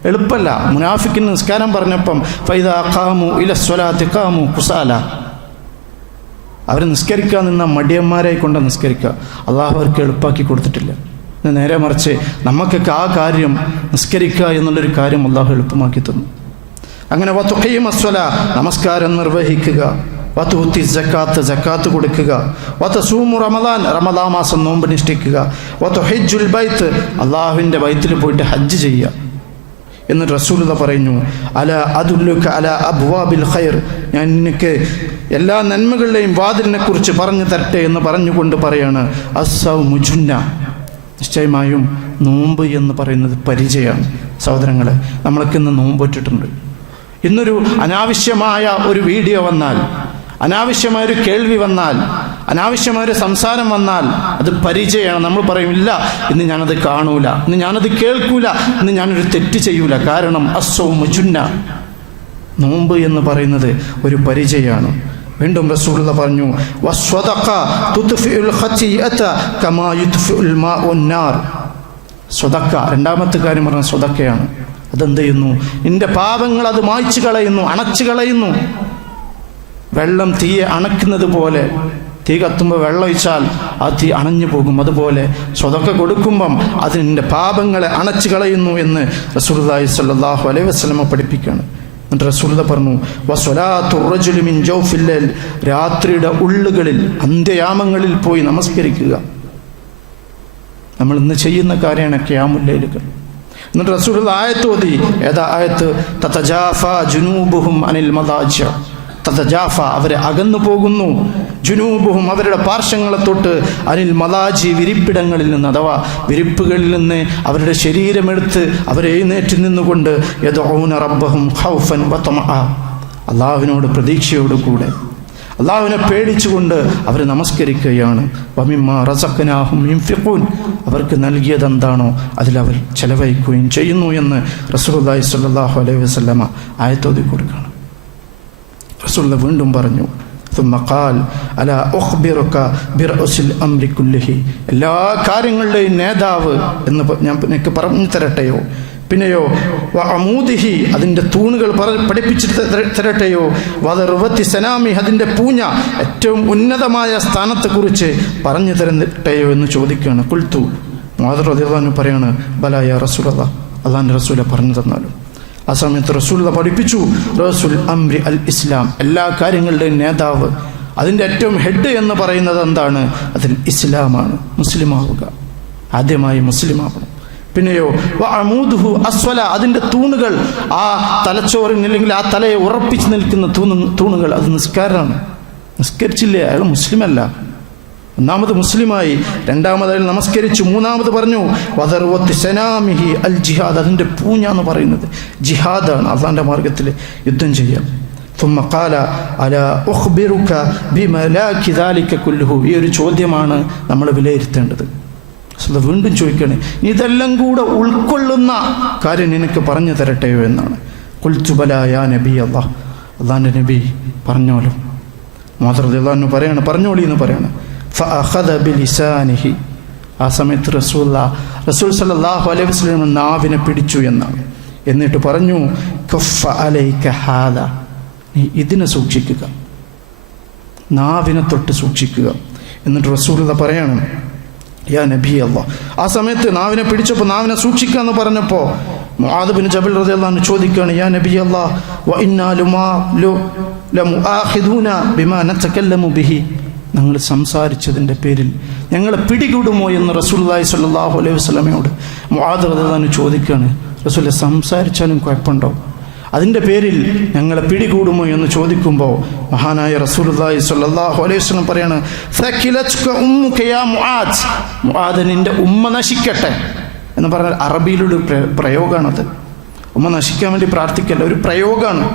എളുപ്പമല്ല. മുനാഫിക്കിന് നിസ്കാരം പറഞ്ഞപ്പം ഫൈദാ ഖാമു ഇല സ്വലാത്തി ഖാമു കുസാല, അവർ നിസ്കരിക്കാൻ നിന്ന മടിയന്മാരെ കൊണ്ട് നിസ്കരിക്കുക. അള്ളാഹു അവർക്ക് എളുപ്പമാക്കി കൊടുത്തിട്ടില്ല. നേരെ മറിച്ച് നമുക്കൊക്കെ ആ കാര്യം, നിസ്കരിക്കുക എന്നുള്ളൊരു കാര്യം അള്ളാഹു എളുപ്പമാക്കി തന്നു. അങ്ങനെ വതുഖിയമസ്വലാ, നമസ്കാരം നിർവഹിക്കുക. വതുത്തി സക്കാത്ത്, സക്കാത്ത് കൊടുക്കുക. വതസൂമു റമദാൻ, റമദാൻ മാസം നോമ്പ് അനുഷ്ഠിക്കുക. വതുഹിജ്ജുൽ ബൈത്ത്, അള്ളാഹുവിൻ്റെ ബൈത്തിൽ പോയിട്ട് ഹജ്ജ് ചെയ്യുക. എന്നിട്ട് റസൂലുള്ളാഹി പറയുന്നു, അല അദുല്ലുക അല അബ്വാബിൽ ഖൈർ, ഞാൻ നിനക്ക് എല്ലാ നന്മകളുടെയും വാതിലിനെ കുറിച്ച് പറഞ്ഞു തരട്ടെ എന്ന് പറഞ്ഞുകൊണ്ട് പറയാണ്, അസ്സൗമു ജുന്ന, നിശ്ചയമായും നോമ്പ് എന്ന് പറയുന്നത് പരിചയമാണ്. സഹോദരങ്ങളെ, നമ്മളൊക്കെ ഇന്ന് നോമ്പൊറ്റിട്ടുണ്ട്. ഇന്നൊരു അനാവശ്യമായ ഒരു വീഡിയോ വന്നാൽ, അനാവശ്യമായൊരു കേൾവി വന്നാൽ, അനാവശ്യമായൊരു സംസാരം വന്നാൽ അത് പരിചയമാണ്. നമ്മൾ പറയും, ഇല്ല ഇന്ന് ഞാനത് കാണൂല, ഇന്ന് ഞാനത് കേൾക്കൂല, ഇന്ന് ഞാനൊരു തെറ്റ് ചെയ്യൂല. കാരണം അസ്സൗമു ജുന്ന, നോമ്പ് എന്ന് പറയുന്നത് ഒരു പരിചയമാണ്. വീണ്ടും റസൂലുള്ളാഹി പറഞ്ഞു, വസ്വദഖ തുത്ഫിഉൽ ഖതിഅത കമാ യുത്ഫിഉൽ മാഉൻ നാർ. സ്വദഖ, രണ്ടാമത്തെ കാര്യം പറഞ്ഞ സ്വദഖയാണ്. അതെന്ത് ചെയ്യുന്നു? നിന്റെ പാപങ്ങൾ അത് മായ്ച്ചു കളയുന്നു, അണച്ചു കളയുന്നു. വെള്ളം തീയെ അണക്കുന്നത് പോലെ, തീ കത്തുമ്പോൾ വെള്ളം ഒഴിച്ചാൽ ആ തീ അണഞ്ഞു പോകും. അതുപോലെ സ്വതക്ക കൊടുക്കുമ്പം അത് നിന്റെ പാപങ്ങളെ അണച്ചു കളയുന്നു എന്ന് റസൂലുള്ളാഹി സ്വല്ലല്ലാഹു അലൈഹി വസല്ലം പഠിപ്പിക്കുകയാണ്. എന്നിട്ട് റസൂലുള്ളാഹി പറഞ്ഞു, വസ്വലാത്തു റജുലി മിൻ ജൗഫിൽ ലൈൽ, രാത്രിയുടെ ഉള്ളുകളിൽ, അന്ത്യയാമങ്ങളിൽ പോയി നമസ്കരിക്കുക. നമ്മൾ ഇന്ന് ചെയ്യുന്ന കാര്യമാണ് ഖിയാമുൽ ലൈലുകൾ. എന്നിട്ട് റസൂലുള്ളാഹി ആയത്ത് ഓതി. ഏതാ ആയത്ത്? തതജാഫാ ജുനൂബുഹും അനിൽ മദാജിഅ, തതജാഫ, അവരെ അകന്നു പോകുന്നു, ജുനൂബുഹും, അവരുടെ പാർശ്വങ്ങളെ തൊട്ട്, അനിൽ മദാജി, വിരിപ്പിടങ്ങളിൽ നിന്ന്, അഥവാ വിരിപ്പുകളിൽ നിന്ന് അവരുടെ ശരീരമെടുത്ത് അവർ എഴുന്നേറ്റ് നിന്നുകൊണ്ട് യദ്ഊന റബ്ബഹും ഖൗഫൻ വതമഅ, അള്ളാഹുവിനോട് പ്രതീക്ഷയോടുകൂടെ, അള്ളാഹുവിനെ പേടിച്ചുകൊണ്ട് അവർ നമസ്കരിക്കുകയാണ്. വമിമ്മാ റസഖ്നാഹും യുൻഫിഖൂൻ, അവർക്ക് നൽകിയത് എന്താണോ അതിലവർ ചെലവഴിക്കുകയും ചെയ്യുന്നു എന്ന് റസൂലുള്ളാഹി സ്വല്ലല്ലാഹു അലൈഹി വസല്ലമ ആയത്തോതി കൊടുക്കുകയാണ്. റസൂലുള്ളാഹി വീണ്ടും പറഞ്ഞു, ثم قال ألا أخبرك برأس الأمر كله എല്ലാ കാര്യങ്ങളുടെയും നേതാവ് എന്ന് ഞാൻ നിനക്ക് പറഞ്ഞു തരട്ടെയോ, പിന്നെയോ വഅമൂദിഹി അതിൻ്റെ തൂണുകൾ പഠിപ്പിച്ച് തരട്ടെയോ, വദർവത്തി സനാമി അതിൻ്റെ പൂഞ്ഞ ഏറ്റവും ഉന്നതമായ സ്ഥാനത്തെക്കുറിച്ച് പറഞ്ഞു തരട്ടെയോ എന്ന് ചോദിക്കുകയാണ്. കുൽത്തു മുആദ് റളിയല്ലാഹു അൻഹു പറയാണ്, ബലാ യാ റസൂലല്ലാഹ്, അല്ലാഹുവിൻ്റെ റസൂലെ പറഞ്ഞു തന്നാലും. ആ സമയത്ത് റസൂൽ പഠിപ്പിച്ചു, റസൂൽ അംരി അൽ ഇസ്ലാം, എല്ലാ കാര്യങ്ങളുടെയും നേതാവ്, അതിൻ്റെ ഏറ്റവും ഹെഡ് എന്ന് പറയുന്നത് എന്താണ്? അതിൽ ഇസ്ലാമാണ്. മുസ്ലിം ആവുക, ആദ്യമായി മുസ്ലിം ആവണം. പിന്നെയോ വഅമൂദുഹു അസ്വല അതിൻ്റെ തൂണുകൾ, ആ തലച്ചോറിന് അല്ലെങ്കിൽ ആ തലയെ ഉറപ്പിച്ച് നിൽക്കുന്ന തൂണുകൾ അത് നിസ്കാരമാണ്. നിസ്കരിച്ചില്ലേ അയാൾ മുസ്ലിമല്ല. ഒന്നാമത് മുസ്ലിമായി, രണ്ടാമത് അയാൾ നമസ്കരിച്ചു, മൂന്നാമത് പറഞ്ഞു വദർവത്തി സനാമിഹി അൽ ജിഹാദ് അതിൻ്റെ പൂഞ്ഞ എന്ന് പറയുന്നത് ജിഹാദാണ്, അള്ളാൻ്റെ മാർഗത്തിൽ യുദ്ധം ചെയ്യാം. ثم قال ألا أخبرك بملاك ذلك كله ഈ ഒരു ചോദ്യമാണ് നമ്മൾ വിലയിരുത്തേണ്ടത്. വീണ്ടും ചോദിക്കണേ, ഇതെല്ലാം കൂടെ ഉൾക്കൊള്ളുന്ന കാര്യം നിനക്ക് പറഞ്ഞു തരട്ടെയോ എന്നാണ്. ഖുൽതു ബലാ യാ നബി അല്ലാഹ്, അള്ളാൻ്റെ നബി പറഞ്ഞോളൂ. മുആദ് റളിയല്ലാഹു അൻഹു പറയാണ്, പറഞ്ഞോളി എന്ന് പറയാണ്. ഫഅഖദ ബിലിസാനിഹി ആ സമയത്ത് റസൂൽ സല്ലല്ലാഹു അലൈഹി വസല്ലം നാവിനെ പിടിച്ചു എന്നാണ്. എന്നിട്ട് പറഞ്ഞു കഫ അലൈക ഹാദാ, നീ ഇതിനെ സൂക്ഷിക്കുക, നാവിനെ തൊട്ട് സൂക്ഷിക്കുക. എന്നിട്ട് റസൂലുള്ളാഹി പറയാണ്, യാ നബി അല്ലാഹ്. ആ സമയത്ത് നാവിനെ പിടിച്ചപ്പോൾ നാവിനെ സൂക്ഷിക്കുക എന്ന് പറഞ്ഞപ്പോൾ മുആദ് ബിൻ ജബൽ റളിയല്ലാഹു അൻഹു ചോദിക്കുകയാണ്, യാ നബി അല്ലാഹ് വ ഇന്നാ ലമുആഖിദൂന ബിമാ നതകല്ലമു ബിഹി, ഞങ്ങൾ സംസാരിച്ചതിൻ്റെ പേരിൽ ഞങ്ങളെ പിടികൂടുമോ എന്ന് റസൂലുള്ളാഹി സ്വല്ലല്ലാഹു അലൈഹി വസല്ലമയോട് മുആദ് റളിയല്ലാഹു അൻഹു ചോദിക്കുകയാണ്. റസൂലെ, സംസാരിച്ചാലും കുഴപ്പമുണ്ടോ? അതിൻ്റെ പേരിൽ ഞങ്ങളെ പിടികൂടുമോ എന്ന് ചോദിക്കുമ്പോൾ മഹാനായ റസൂലുള്ളാഹി സ്വല്ലല്ലാഹു അലൈഹി വസല്ലം പറയാണ്, ഫകിലത്ക ഉമ്മുക യാ മുആദ്, മുആദ് നിൻ്റെ ഉമ്മ നശിക്കട്ടെ എന്ന് പറഞ്ഞാൽ അറബിയിലൊരു പ്രയോഗമാണത്. ഉമ്മ നശിക്കാൻ വേണ്ടി പ്രാർത്ഥിക്കല്ല, ഒരു പ്രയോഗമാണ്.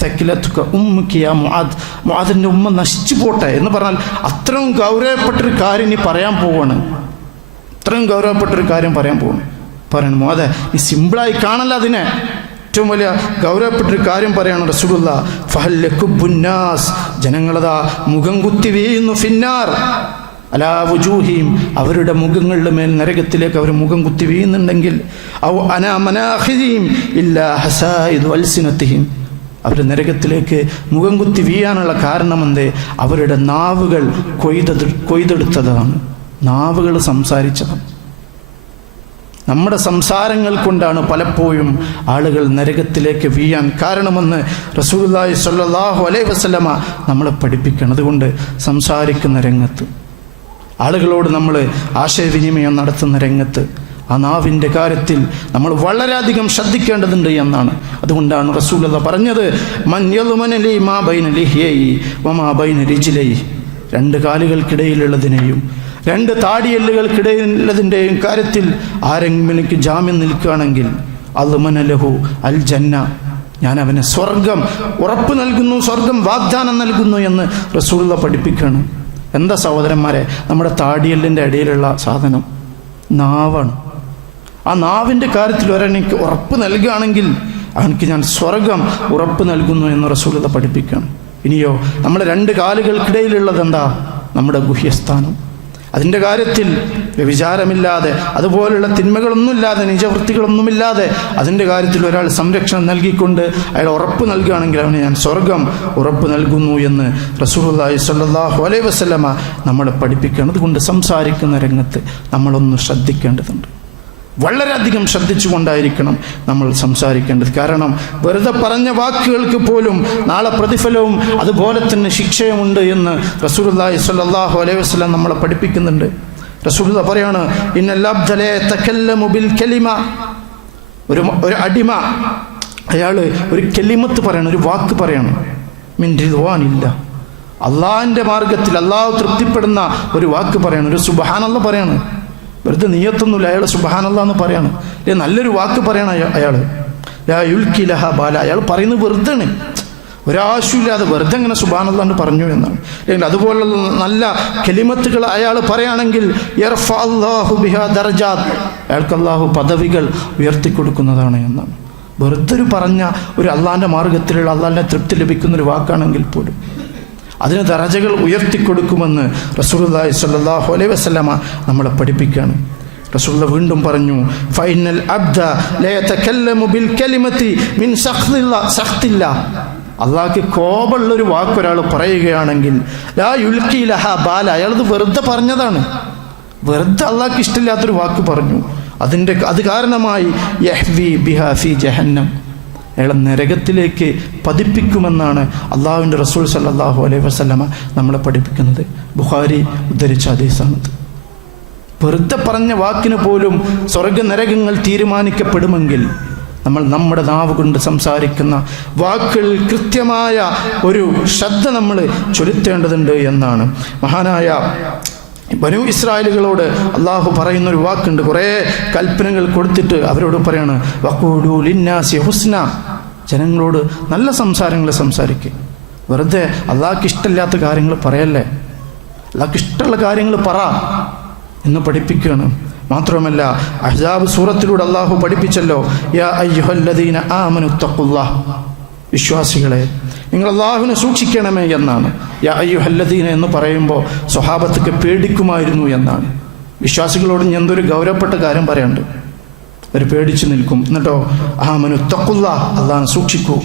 ഫകിലത്ക ഉമ്മുക യാ മുആദ്, മുആദിൻ്റെ ഉമ്മ നശിച്ചു പോട്ടെ എന്ന് പറഞ്ഞാൽ അത്രയും ഗൗരവപ്പെട്ടൊരു കാര്യം നീ പറയാൻ പോവാണ്, അത്രയും ഗൗരവപ്പെട്ടൊരു കാര്യം പറയാൻ പോവാണ്. പറയണം മുആദ്, നീ സിമ്പിളായി കാണല്ല അതിനെ, ഏറ്റവും വലിയ ഗൗരവപ്പെട്ടൊരു കാര്യം പറയാണ് റസൂലുള്ളാഹി. ഫഹൽ യകുബ്ബുന്നാസ്, ജനങ്ങളതാ മുഖം കുത്തി വീഴുന്നു, ഫിന്നാർ അലാ വുജൂഹിഹിം, അവരുടെ മുഖങ്ങളുടെ മേൽ നരകത്തിലേക്ക് അവർ മുഖം കുത്തി വീഴുന്നുണ്ടെങ്കിൽ, ഔ അനാ മനാഖിഹിം ഇല്ലാ ഹസായിദു അൽസിനതിഹിം, അവർ നരകത്തിലേക്ക് മുഖം കുത്തി വീഴാനുള്ള കാരണമെന്തേ? അവരുടെ നാവുകൾ കൊയ്തെടുത്തതാണ്, നാവുകൾ സംസാരിച്ചതാണ്. നമ്മുടെ സംസാരങ്ങൾ കൊണ്ടാണ് പലപ്പോഴും ആളുകൾ നരകത്തിലേക്ക് വീഴാൻ കാരണമെന്ന് റസൂലുള്ളാഹി സ്വല്ലല്ലാഹു അലൈഹി വസല്ലമ നമ്മളെ പഠിപ്പിക്കണം. അതുകൊണ്ട് സംസാരിക്കുന്ന രംഗത്ത്, ആളുകളോട് നമ്മൾ ആശയവിനിമയം നടത്തുന്ന രംഗത്ത്, ആ നാവിൻ്റെ കാര്യത്തിൽ നമ്മൾ വളരെയധികം ശ്രദ്ധിക്കേണ്ടതുണ്ട് എന്നാണ്. അതുകൊണ്ടാണ് റസൂലുള്ളാഹി പറഞ്ഞത്, മൻ യളുമന ലി മാ ബൈന ലിഹ്യൈ വമാ ബൈന റിജ്ലൈ, രണ്ട് കാലുകൾക്കിടയിലുള്ളതിനെയും രണ്ട് താടിയെല്ലുകൾക്കിടയിലുള്ളതിൻ്റെയും കാര്യത്തിൽ ആരെങ്കിലും എനിക്ക് ജാമ്യം നിൽക്കുകയാണെങ്കിൽ അദ്മന ലഹു അൽ ജന്ന, ഞാൻ അവന് സ്വർഗം ഉറപ്പ് നൽകുന്നു, സ്വർഗം വാഗ്ദാനം നൽകുന്നു എന്ന് റസൂലുള്ളാഹി പഠിപ്പിക്കുകയാണ്. എന്താ സഹോദരന്മാരെ, നമ്മുടെ താടിയെല്ലിൻ്റെ ഇടയിലുള്ള സാധനം നാവാണ്. ആ നാവിൻ്റെ കാര്യത്തിൽ ഒരെനിക്ക് ഉറപ്പ് നൽകുകയാണെങ്കിൽ അവനക്ക് ഞാൻ സ്വർഗം ഉറപ്പ് നൽകുന്നു എന്ന് റസൂലുള്ളാഹി പഠിപ്പിക്കുകയാണ്. ഇനിയോ നമ്മുടെ രണ്ട് കാലുകൾക്കിടയിലുള്ളത് എന്താ? നമ്മുടെ ഗുഹ്യസ്ഥാനം. അതിൻ്റെ കാര്യത്തിൽ വ്യഭിചാരമില്ലാതെ, അതുപോലുള്ള തിന്മകളൊന്നുമില്ലാതെ, നിജവൃത്തികളൊന്നുമില്ലാതെ അതിൻ്റെ കാര്യത്തിൽ ഒരാൾ സംരക്ഷണം നൽകിക്കൊണ്ട് അയാൾ ഉറപ്പ് നൽകുകയാണെങ്കിൽ അവന് ഞാൻ സ്വർഗം ഉറപ്പ് നൽകുന്നു എന്ന് റസൂലുള്ളാഹി സ്വല്ലല്ലാഹു അലൈഹി വസല്ലമ നമ്മളെ പഠിപ്പിക്കുകയാണ്. അതുകൊണ്ട് സംസാരിക്കുന്ന രംഗത്ത് നമ്മളൊന്ന് ശ്രദ്ധിക്കേണ്ടതുണ്ട്, വളരെയധികം ശ്രദ്ധിച്ചുകൊണ്ടായിരിക്കണം നമ്മൾ സംസാരിക്കേണ്ടത്. കാരണം വെറുതെ പറഞ്ഞ വാക്കുകൾക്ക് പോലും നാളെ പ്രതിഫലവും അതുപോലെ തന്നെ ശിക്ഷയുമുണ്ട് എന്ന് റസൂലുള്ളാഹി സ്വല്ലല്ലാഹു അലൈഹി വസല്ലം നമ്മളെ പഠിപ്പിക്കുന്നുണ്ട്. റസൂലുള്ളാഹി പറയാണ്, ഇന്നൽ അബ്ദ ലാ യതകല്ലമു ബിൽ കലിമ, ഒരു അടിമ അയാൾ ഒരു കലിമത്ത് പറയണം, ഒരു വാക്ക് പറയണം, മിൻ റിദ്വാനില്ല, അള്ളാഹിൻ്റെ മാർഗത്തിൽ അള്ളാഹു തൃപ്തിപ്പെടുന്ന ഒരു വാക്ക് പറയണം, ഒരു സുബ്ഹാനല്ലാഹ് പറയണം. വെറുതെ നീയത്തൊന്നുമില്ല, അയാൾ സുബ്ഹാനല്ലാഹ് എന്ന് പറയാണ്, നല്ലൊരു വാക്ക് പറയണം അയാൾ. ലാ യുൽക്കി ലഹ ബാല, അയാൾ പറയുന്നത് വെറുതെയാണ്, ഒരാവശ്യമില്ലാതെ വെറുതെ ഇങ്ങനെ സുബ്ഹാനല്ലാഹ് എന്ന് പറഞ്ഞു എന്നാണ്. അല്ലെങ്കിൽ അതുപോലുള്ള നല്ല കലിമത്തുകൾ അയാൾ പറയുകയാണെങ്കിൽ യർഫ അല്ലാഹു ബിഹാ ദറജാത്ത്, അയാൾക്ക് അള്ളാഹു പദവികൾ ഉയർത്തിക്കൊടുക്കുന്നതാണ് എന്നാണ്. വെറുതെ ഒരു പറഞ്ഞ ഒരു അള്ളാഹിൻ്റെ മാർഗത്തിലുള്ള അള്ളാഹിൻ്റെ തൃപ്തി ലഭിക്കുന്നൊരു വാക്കാണെങ്കിൽ പോലും അതിന് ദറജകൾ ഉയർത്തിക്കൊടുക്കുമെന്ന് റസൂലുള്ളാഹി സ്വല്ലല്ലാഹു അലൈഹി വസല്ലമ നമ്മളെ പഠിപ്പിക്കുകയാണ്. റസൂലുള്ള വീണ്ടും പറഞ്ഞു, ഫൈനൽ അബ്ദ ലാ യതകല്ലമു ബിൽ കലിമതി മിൻ സഖ്തില്ലാ. അള്ളാഹ്ക്ക് കോപമുള്ളൊരു വാക്കൊരാൾ പറയുകയാണെങ്കിൽ ലാ യുൽഖി ലഹാ ബാല, അയാളത് വെറുതെ പറഞ്ഞതാണ്, വെറുതെ അള്ളാഹ്ക്ക് ഇഷ്ടമില്ലാത്തൊരു വാക്ക് പറഞ്ഞു, അത് കാരണമായി യഹ്വി ബിഹാ ഫി ജഹന്നം, അയാളെ നരകത്തിലേക്ക് പതിപ്പിക്കുമെന്നാണ് അള്ളാഹുവിൻ്റെ റസൂൽ സല്ലല്ലാഹു അലൈഹി വസല്ലമ നമ്മളെ പഠിപ്പിക്കുന്നത്. ബുഖാരി ഉദ്ധരിച്ച ഹദീസാണത്. വെറുതെ പറഞ്ഞ വാക്കിന് പോലും സ്വർഗ നരകങ്ങൾ തീരുമാനിക്കപ്പെടുമെങ്കിൽ നമ്മൾ നമ്മുടെ നാവ് കൊണ്ട് സംസാരിക്കുന്ന വാക്കുകളിൽ കൃത്യമായ ഒരു ശ്രദ്ധ നമ്മൾ ചൊലുത്തേണ്ടതുണ്ട് എന്നാണ്. മഹാനായ ബനൂ ഇസ്രായേലുകളോട് അള്ളാഹു പറയുന്നൊരു വാക്കുണ്ട്. കുറേ കൽപ്പനകൾ കൊടുത്തിട്ട് അവരോട് പറയാണ്, വഖൂലു ലിന്നാസി ഹുസ്ന, ജനങ്ങളോട് നല്ല സംസാരങ്ങൾ സംസാരിക്കുക. വെറുതെ അള്ളാഹ്ക്ക് ഇഷ്ടമില്ലാത്ത കാര്യങ്ങൾ പറയല്ലേ, അള്ളാഹ്ക്ക് ഇഷ്ടമുള്ള കാര്യങ്ങൾ പറ എന്ന് പഠിപ്പിക്കുകയാണ്. മാത്രമല്ല അഹ്സാബ് സൂറത്തിലൂടെ അള്ളാഹു പഠിപ്പിച്ചല്ലോ, യാ അയ്യുഹല്ലദീന ആമനു തഖുല്ലാഹ്, വിശ്വാസികളെ നിങ്ങൾ അള്ളാഹുവിനെ സൂക്ഷിക്കണമേ എന്നാണ്. യാ അയ്യുഹല്ലദീന എന്ന് പറയുമ്പോൾ സ്വഹാബത്തൊക്കെ പേടിക്കുമായിരുന്നു എന്നാണ്. വിശ്വാസികളോട് ഞാൻ എന്തൊരു ഗൗരവപ്പെട്ട കാര്യം പറയാണ്ട്, അവർ പേടിച്ചു നിൽക്കും. എന്നിട്ടോ ആമനു തഖുല്ലാഹ്, അള്ളാഹുവിനെ സൂക്ഷിക്കൂ.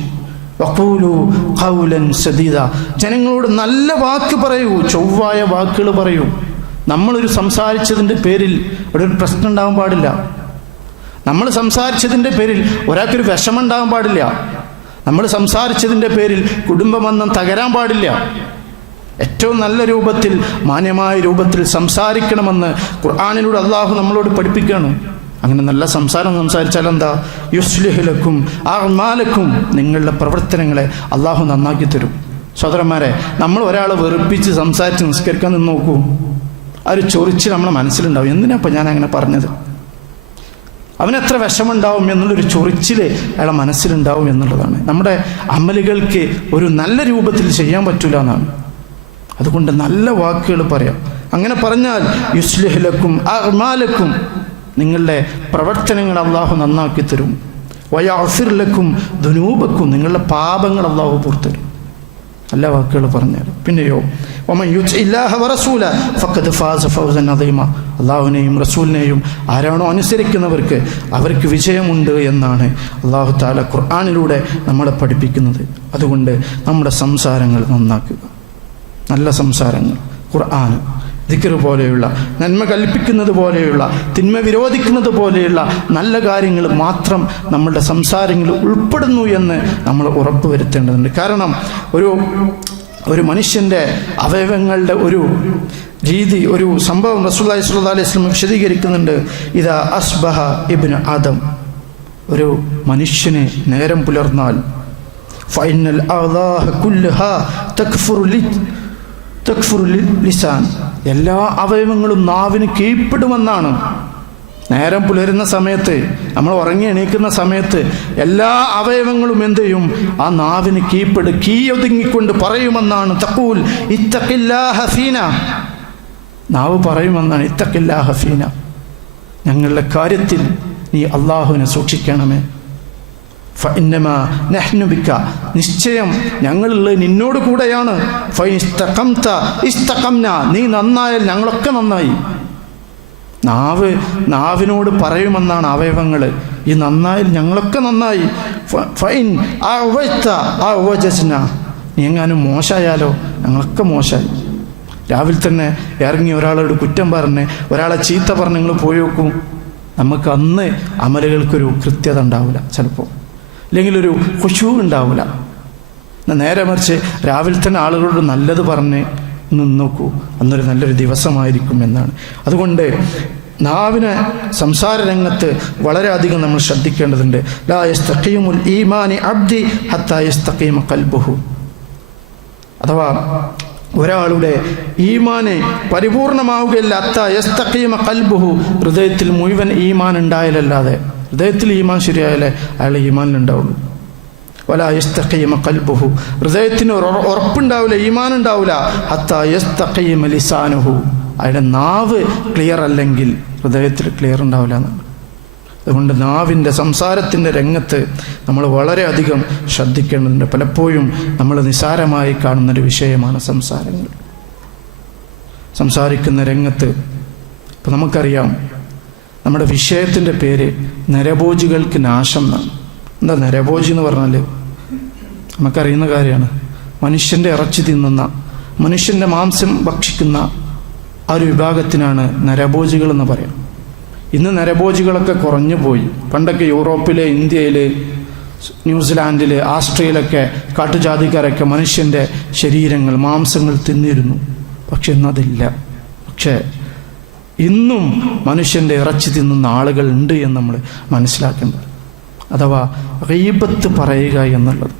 വഖൂലു ഖൗലൻ സദീദ, ജനങ്ങളോട് നല്ല വാക്ക് പറയൂ, ചൊവ്വായ വാക്കുകൾ പറയൂ. നമ്മളൊരു സംസാരിച്ചതിൻ്റെ പേരിൽ ഇവിടെ ഒരു പ്രശ്നം ഉണ്ടാകാൻ പാടില്ല. നമ്മൾ സംസാരിച്ചതിൻ്റെ പേരിൽ ഒരാൾക്കൊരു വിഷമം ഉണ്ടാകാൻ പാടില്ല. നമ്മൾ സംസാരിച്ചതിൻ്റെ പേരിൽ കുടുംബബന്ധം തകരാൻ പാടില്ല. ഏറ്റവും നല്ല രൂപത്തിൽ, മാന്യമായ രൂപത്തിൽ സംസാരിക്കണമെന്ന് ഖുർആനിലൂടെ അള്ളാഹു നമ്മളോട് പഠിപ്പിക്കുകയാണ്. അങ്ങനെ നല്ല സംസാരം സംസാരിച്ചാൽ എന്താ? യുസ്ലിഹു ലക്കും അഅ്മാലക്കും, നിങ്ങളുടെ പ്രവർത്തനങ്ങളെ അള്ളാഹു നന്നാക്കി തരും. സഹോദരന്മാരെ, നമ്മൾ ഒരാളെ വെറുപ്പിച്ച് സംസാരിച്ച് നിസ്കരിക്കാൻ നിന്ന് നോക്കൂ, ആ ഒരു ചൊറിച്ച് നമ്മുടെ മനസ്സിലുണ്ടാവും. എന്തിനാ ഇപ്പം ഞാൻ അങ്ങനെ പറഞ്ഞത്, അവനെത്ര വിഷമുണ്ടാവും എന്നുള്ളൊരു ചൊറിച്ചിൽ അയാളെ മനസ്സിലുണ്ടാവും എന്നുള്ളതാണ്. നമ്മുടെ അമലുകൾക്ക് ഒരു നല്ല രൂപത്തിൽ ചെയ്യാൻ പറ്റൂല എന്നാണ്. അതുകൊണ്ട് നല്ല വാക്കുകൾ പറയാം. അങ്ങനെ പറഞ്ഞാൽ യുസ്ലിഹു ലക്കും അഅ്മാലക്കും, നിങ്ങളുടെ പ്രവർത്തനങ്ങൾ അള്ളാഹു നന്നാക്കി തരും. വയഗ്ഫിർ ലക്കും ദുനൂബക്കും, നിങ്ങളുടെ പാപങ്ങൾ അള്ളാഹു പുറത്തരും. നല്ല വാക്കുകൾ പറഞ്ഞാൽ. പിന്നെയോ വമൻ യുതിഇല്ലാഹ വറസൂല ഫഖദ് ഫാസ ഫൗസൻ അദീമ, അള്ളാഹുവിനെയും റസൂലിനെയും ആരാണോ അനുസരിക്കുന്നവർക്ക് അവർക്ക് വിജയമുണ്ട് എന്നാണ് അള്ളാഹു തആല ഖുർആനിലൂടെ നമ്മളെ പഠിപ്പിക്കുന്നത്. അതുകൊണ്ട് നമ്മുടെ സംസാരങ്ങൾ നന്നാക്കുക. നല്ല സംസാരങ്ങൾ, ഖുർആൻ, ദിക്ർ പോലെയുള്ള, നന്മ കൽപ്പിക്കുന്നത് പോലെയുള്ള, തിന്മ വിരോധിക്കുന്നത് പോലെയുള്ള നല്ല കാര്യങ്ങൾ മാത്രം നമ്മളുടെ സംസാരങ്ങളിൽ ഉൾപ്പെടുന്നു എന്ന് നമ്മൾ ഉറപ്പുവരുത്തേണ്ടതുണ്ട്. കാരണം ഒരു മനുഷ്യൻ്റെ അവയവങ്ങളുടെ ഒരു രീതി, ഒരു സംഭവം റസൂലുള്ളാഹി സ്വല്ലല്ലാഹു അലൈഹി വസല്ലം വിശദീകരിക്കുന്നുണ്ട്. ഇദാ അസ്ബഹ ഇബ്നു ആദം, ഒരു മനുഷ്യന് നേരം പുലർന്നാൽ ഫഇന്നൽ അഅ്ളാഹ കുല്ലഹാ തക്ഫുറു ലിസാൻ, എല്ലാ അവയവങ്ങളും നാവിന് കീഴ്പ്പെടുമെന്നാണ്. നേരം പുലരുന്ന സമയത്ത്, നമ്മൾ ഉറങ്ങി എണീക്കുന്ന സമയത്ത് എല്ലാ അവയവങ്ങളും എന്ത് ചെയ്യും? ആ നാവിന് കീയൊതുങ്ങിക്കൊണ്ട് പറയുമെന്നാണ്. തഖൂൽ ഇത്തഖില്ലാഹ ഫീന, നാവ് പറയുമെന്നാണ്. ഇത്തഖില്ലാഹ ഫീന, ഞങ്ങളുടെ കാര്യത്തിൽ നീ അള്ളാഹുവിനെ സൂക്ഷിക്കണമേ. ഫഇന്നമാ നഹ്നു ബിക, നിശ്ചയം ഞങ്ങളുള്ളത് നിന്നോട് കൂടെയാണ്. ഫഇസ്തഖംത ഇസ്തഖംന, നീ നന്നായാൽ ഞങ്ങളൊക്കെ നന്നായി. നാവിനോട് പറയുമെന്നാണ് അവയവങ്ങൾ, ഈ നന്നായാൽ ഞങ്ങളൊക്കെ നന്നായി. ഫഇൻ അഅവജ്ത അഅവജസ്ന, നീ എങ്ങാനും മോശമായാലോ ഞങ്ങളൊക്കെ മോശമായി. രാവിലെ തന്നെ ഇറങ്ങി ഒരാളോട് കുറ്റം പറഞ്ഞ്, ഒരാളെ ചീത്ത പറഞ്ഞ് നിങ്ങൾ പോയി നോക്കും, നമുക്ക് അന്ന് അമലുകൾക്കൊരു കൃത്യത ഉണ്ടാവില്ല, ചിലപ്പോൾ അല്ലെങ്കിൽ ഒരു ഖുശൂ ഉണ്ടാവില്ല. നേരെ മറിച്ച് രാവിലെ തന്നെ ആളുകളോട് നല്ലത് പറഞ്ഞ് നോക്കൂ, അന്നൊരു നല്ലൊരു ദിവസമായിരിക്കും എന്നാണ്. അതുകൊണ്ട് നാവിനെ സംസാര രംഗത്ത് വളരെയധികം നമ്മൾ ശ്രദ്ധിക്കേണ്ടതുണ്ട്. ലാ യസ്തഖീമുൽ ഈമാനി അബ്ദി ഹത്താ യസ്തഖീമ ഖൽബുഹു, അഥവാ ഒരാളുടെ ഈമാന് പരിപൂർണമാവുകയില്ല. ഹത്താ യസ്തഖീമ ഖൽബുഹു, ഹൃദയത്തിൽ മുഴുവൻ ഈമാൻ ഉണ്ടായാലല്ലാതെ, ഹൃദയത്തിൽ ഈമാൻ ശരിയായാലേ അയാൾ ഈമാനിലുണ്ടാവുള്ളൂ. വലാ യസ്തഖീമ ഖൽബുഹു, ഹൃദയത്തിന് ഉറപ്പുണ്ടാവില്ല, ഈമാൻ ഉണ്ടാവില്ല. ഹത്താ യസ്തഖീമ ലിസാനുഹു, അയാളുടെ നാവ് ക്ലിയർ അല്ലെങ്കിൽ ഹൃദയത്തിൽ ക്ലിയർ ഉണ്ടാവില്ല എന്നാണ്. അതുകൊണ്ട് നാവിൻ്റെ സംസാരത്തിൻ്റെ രംഗത്ത് നമ്മൾ വളരെയധികം ശ്രദ്ധിക്കേണ്ടതുണ്ട്. പലപ്പോഴും നമ്മൾ നിസ്സാരമായി കാണുന്നൊരു വിഷയമാണ് സംസാരങ്ങൾ. സംസാരിക്കുന്ന രംഗത്ത് ഇപ്പം നമുക്കറിയാം, നമ്മുടെ വിഷയത്തിൻ്റെ പേര് നരഭോജികൾക്ക് നാശം എന്നാണ്. എന്താ നരഭോജി എന്ന് പറഞ്ഞാൽ? നമുക്കറിയുന്ന കാര്യമാണ്. മനുഷ്യൻ്റെ ഇറച്ചി തിന്നുന്ന, മനുഷ്യൻ്റെ മാംസം ഭക്ഷിക്കുന്ന ആ ഒരു വിഭാഗത്തിനാണ് നരഭോജികൾ എന്ന് പറയാം. ഇന്ന് നരഭോജികളൊക്കെ കുറഞ്ഞു പോയി. പണ്ടൊക്കെ യൂറോപ്പിൽ, ഇന്ത്യയിൽ, ന്യൂസിലാൻഡിൽ, ആസ്ട്രേലിയയിലൊക്കെ കാട്ടുജാതിക്കാരൊക്കെ മനുഷ്യൻ്റെ ശരീരങ്ങൾ, മാംസങ്ങൾ തിന്നിരുന്നു. പക്ഷെ ഇന്നതില്ല. പക്ഷേ ഇന്നും മനുഷ്യൻ്റെ ഇറച്ചി തിന്നുന്ന ആളുകൾ ഉണ്ട് എന്ന് നമ്മൾ മനസ്സിലാക്കേണ്ടത്. അഥവാ ഗീബത്ത് പറയുക എന്നുള്ളത്,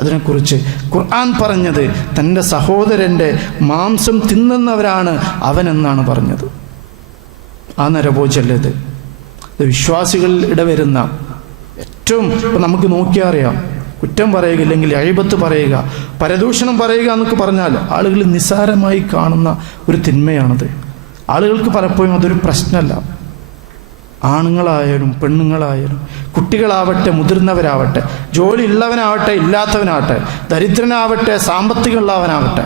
അതിനെക്കുറിച്ച് ഖുർആൻ പറഞ്ഞത് തൻ്റെ സഹോദരൻ്റെ മാംസം തിന്നുന്നവരാണ് അവനെന്നാണ് പറഞ്ഞത്. ആ നരഭോജല്ലേ ഇത്? വിശ്വാസികളിൽ ഇടവരുന്ന ഏറ്റവും, ഇപ്പം നമുക്ക് നോക്കിയാൽ അറിയാം, കുറ്റം പറയുക, ഇല്ലെങ്കിൽ ഗീബത്ത് പറയുക, പരദൂഷണം പറയുക എന്നൊക്കെ പറഞ്ഞാൽ ആളുകൾ നിസ്സാരമായി കാണുന്ന ഒരു തിന്മയാണത്. ആളുകൾക്ക് പലപ്പോഴും അതൊരു പ്രശ്നമല്ല. ആണുങ്ങളായാലും പെണ്ണുങ്ങളായാലും, കുട്ടികളാവട്ടെ മുതിർന്നവരാവട്ടെ, ജോലി ഉള്ളവനാവട്ടെ ഇല്ലാത്തവനാവട്ടെ, ദരിദ്രനാവട്ടെ സാമ്പത്തികമുള്ളവനാവട്ടെ,